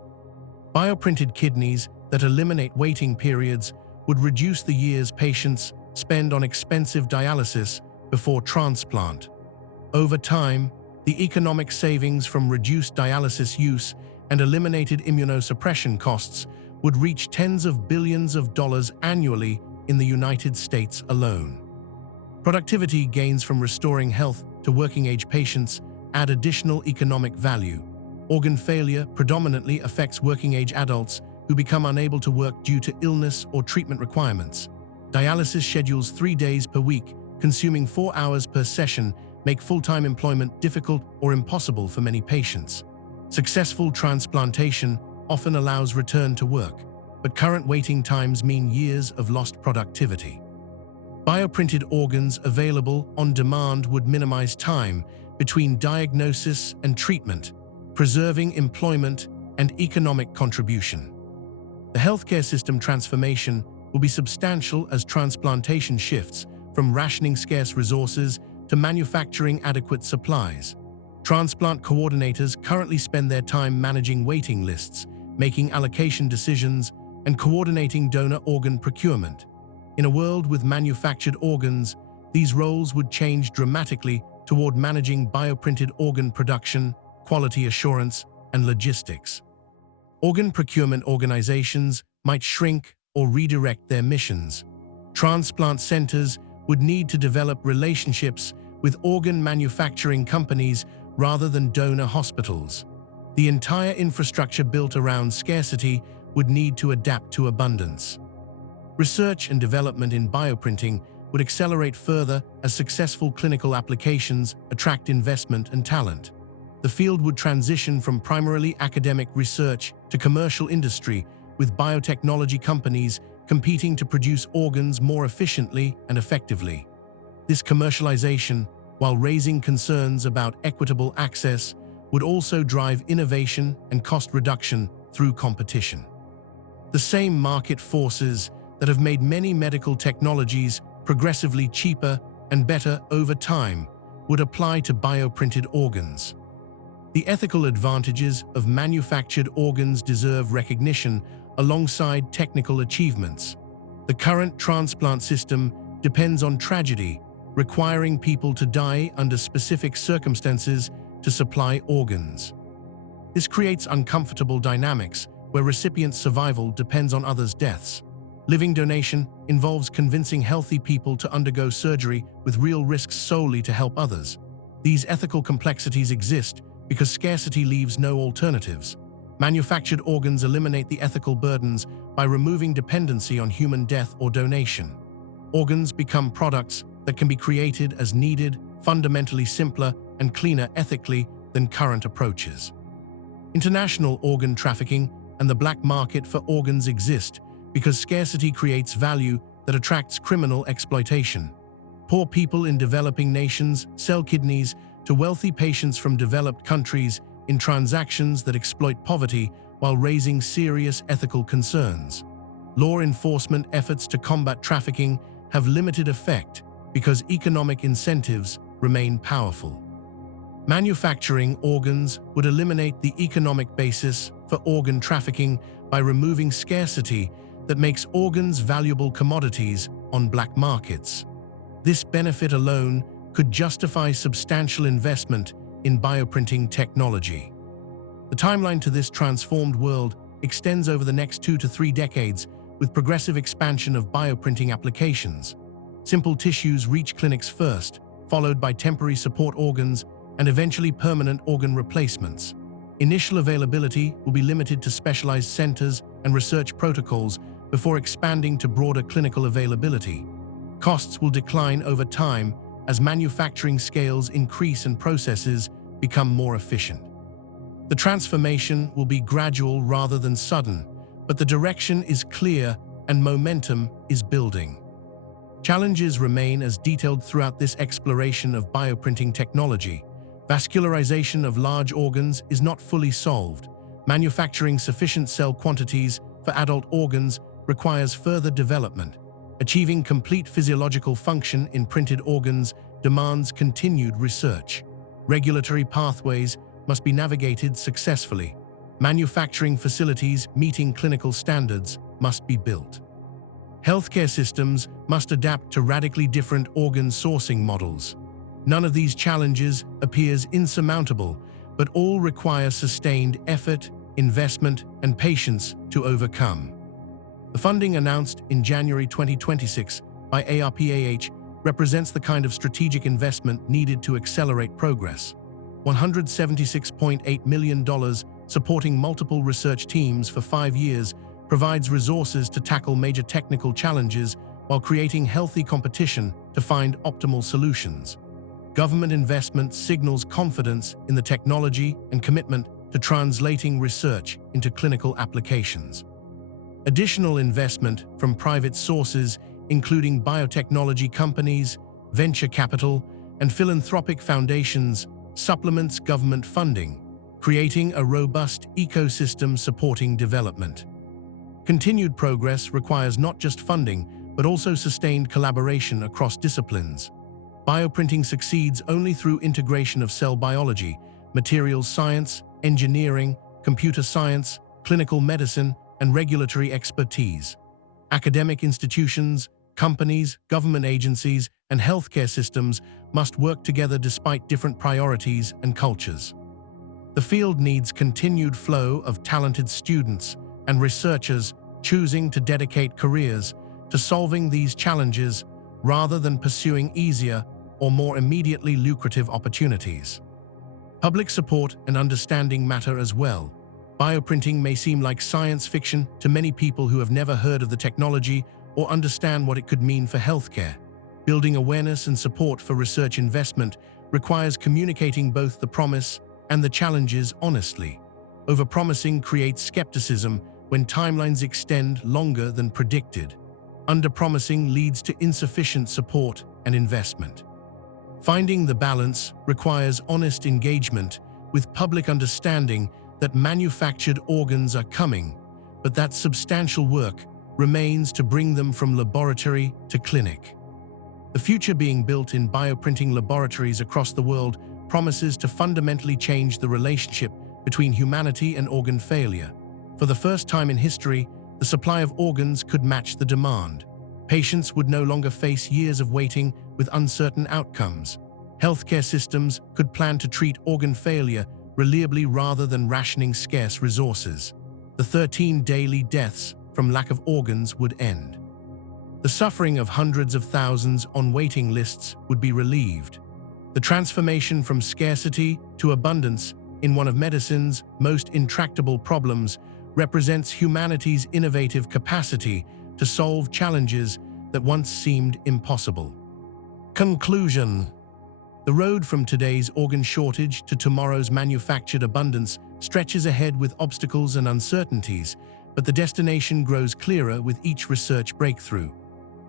Bioprinted kidneys that eliminate waiting periods would reduce the years patients spend on expensive dialysis before transplant. Over time, the economic savings from reduced dialysis use and eliminated immunosuppression costs would reach tens of billions of dollars annually in the United States alone. Productivity gains from restoring health to working-age patients add additional economic value. Organ failure predominantly affects working-age adults who become unable to work due to illness or treatment requirements. Dialysis schedules 3 days per week, consuming 4 hours per session, make full-time employment difficult or impossible for many patients. Successful transplantation often allows return to work, but current waiting times mean years of lost productivity. Bioprinted organs available on demand would minimize time between diagnosis and treatment, preserving employment and economic contribution. The healthcare system transformation will be substantial as transplantation shifts from rationing scarce resources to manufacturing adequate supplies. Transplant coordinators currently spend their time managing waiting lists, making allocation decisions, and coordinating donor organ procurement. In a world with manufactured organs, these roles would change dramatically toward managing bioprinted organ production, quality assurance, and logistics. Organ procurement organizations might shrink or redirect their missions. Transplant centers would need to develop relationships with organ manufacturing companies rather than donor hospitals. The entire infrastructure built around scarcity would need to adapt to abundance. Research and development in bioprinting would accelerate further as successful clinical applications attract investment and talent. The field would transition from primarily academic research to commercial industry, with biotechnology companies competing to produce organs more efficiently and effectively. This commercialization, while raising concerns about equitable access, would also drive innovation and cost reduction through competition. The same market forces that have made many medical technologies progressively cheaper and better over time would apply to bioprinted organs. The ethical advantages of manufactured organs deserve recognition alongside technical achievements. The current transplant system depends on tragedy, requiring people to die under specific circumstances to supply organs. This creates uncomfortable dynamics where recipient survival depends on others' deaths. Living donation involves convincing healthy people to undergo surgery with real risks solely to help others. These ethical complexities exist because scarcity leaves no alternatives. Manufactured organs eliminate the ethical burdens by removing dependency on human death or donation. Organs become products that can be created as needed, fundamentally simpler and cleaner ethically than current approaches. International organ trafficking and the black market for organs exist because scarcity creates value that attracts criminal exploitation. Poor people in developing nations sell kidneys to wealthy patients from developed countries in transactions that exploit poverty while raising serious ethical concerns. Law enforcement efforts to combat trafficking have limited effect because economic incentives remain powerful. Manufacturing organs would eliminate the economic basis for organ trafficking by removing scarcity that makes organs valuable commodities on black markets. This benefit alone could justify substantial investment in bioprinting technology. The timeline to this transformed world extends over the next 2 to 3 decades, with progressive expansion of bioprinting applications. Simple tissues reach clinics first, followed by temporary support organs and eventually permanent organ replacements. Initial availability will be limited to specialized centers and research protocols before expanding to broader clinical availability. Costs will decline over time as manufacturing scales increase and processes become more efficient. The transformation will be gradual rather than sudden, but the direction is clear and momentum is building. Challenges remain as detailed throughout this exploration of bioprinting technology. Vascularization of large organs is not fully solved. Manufacturing sufficient cell quantities for adult organs requires further development. Achieving complete physiological function in printed organs demands continued research. Regulatory pathways must be navigated successfully. Manufacturing facilities meeting clinical standards must be built. Healthcare systems must adapt to radically different organ sourcing models. None of these challenges appears insurmountable, but all require sustained effort, investment, and patience to overcome. The funding announced in January 2026 by ARPAH represents the kind of strategic investment needed to accelerate progress. $176.8 million supporting multiple research teams for 5 years provides resources to tackle major technical challenges while creating healthy competition to find optimal solutions. Government investment signals confidence in the technology and commitment to translating research into clinical applications. Additional investment from private sources, including biotechnology companies, venture capital, and philanthropic foundations, supplements government funding, creating a robust ecosystem supporting development. Continued progress requires not just funding, but also sustained collaboration across disciplines. Bioprinting succeeds only through integration of cell biology, materials science, engineering, computer science, clinical medicine, and regulatory expertise. Academic institutions, companies, government agencies, and healthcare systems must work together despite different priorities and cultures. The field needs continued flow of talented students and researchers choosing to dedicate careers to solving these challenges rather than pursuing easier or more immediately lucrative opportunities. Public support and understanding matter as well. Bioprinting may seem like science fiction to many people who have never heard of the technology or understand what it could mean for healthcare. Building awareness and support for research investment requires communicating both the promise and the challenges honestly. Overpromising creates skepticism when timelines extend longer than predicted. Underpromising leads to insufficient support and investment. Finding the balance requires honest engagement with public understanding that manufactured organs are coming, but that substantial work remains to bring them from laboratory to clinic. The future being built in bioprinting laboratories across the world promises to fundamentally change the relationship between humanity and organ failure. For the first time in history, the supply of organs could match the demand. Patients would no longer face years of waiting with uncertain outcomes. Healthcare systems could plan to treat organ failure reliably rather than rationing scarce resources. The 13 daily deaths from lack of organs would end. The suffering of hundreds of thousands on waiting lists would be relieved. The transformation from scarcity to abundance in one of medicine's most intractable problems represents humanity's innovative capacity to solve challenges that once seemed impossible. Conclusion. The road from today's organ shortage to tomorrow's manufactured abundance stretches ahead with obstacles and uncertainties, but the destination grows clearer with each research breakthrough.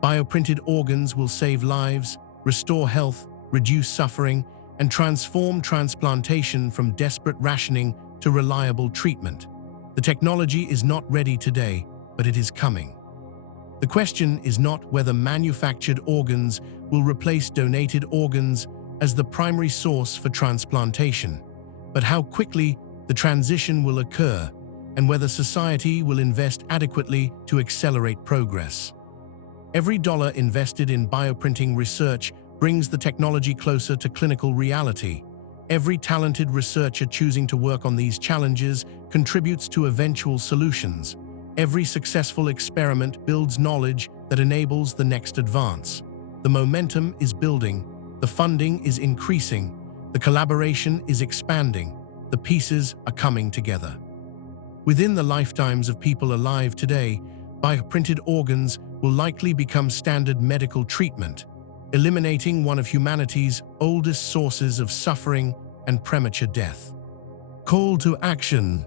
Bioprinted organs will save lives, restore health, reduce suffering, and transform transplantation from desperate rationing to reliable treatment. The technology is not ready today, but it is coming. The question is not whether manufactured organs will replace donated organs as the primary source for transplantation, but how quickly the transition will occur and whether society will invest adequately to accelerate progress. Every dollar invested in bioprinting research brings the technology closer to clinical reality. Every talented researcher choosing to work on these challenges contributes to eventual solutions. Every successful experiment builds knowledge that enables the next advance. The momentum is building, the funding is increasing, the collaboration is expanding, the pieces are coming together. Within the lifetimes of people alive today, bioprinted organs will likely become standard medical treatment. eliminating one of humanity's oldest sources of suffering and premature death. Call to action.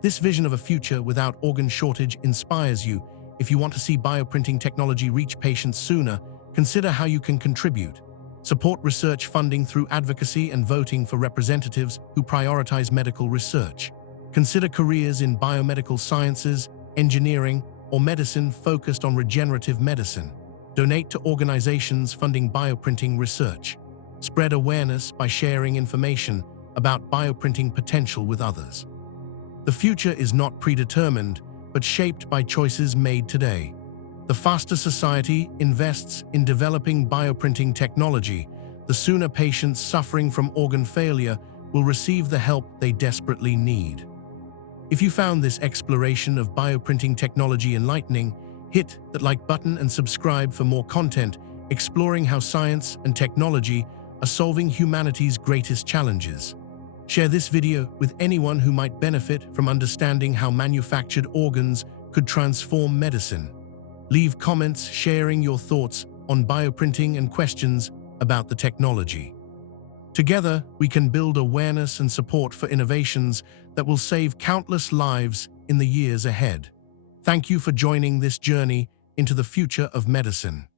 This vision of a future without organ shortage inspires you. If you want to see bioprinting technology reach patients sooner, consider how you can contribute. Support research funding through advocacy and voting for representatives who prioritize medical research. Consider careers in biomedical sciences, engineering, or medicine focused on regenerative medicine. Donate to organizations funding bioprinting research. Spread awareness by sharing information about bioprinting potential with others. The future is not predetermined, but shaped by choices made today. The faster society invests in developing bioprinting technology, the sooner patients suffering from organ failure will receive the help they desperately need. If you found this exploration of bioprinting technology enlightening, hit that like button and subscribe for more content exploring how science and technology are solving humanity's greatest challenges. Share this video with anyone who might benefit from understanding how manufactured organs could transform medicine. Leave comments sharing your thoughts on bioprinting and questions about the technology. Together, we can build awareness and support for innovations that will save countless lives in the years ahead. Thank you for joining this journey into the future of medicine.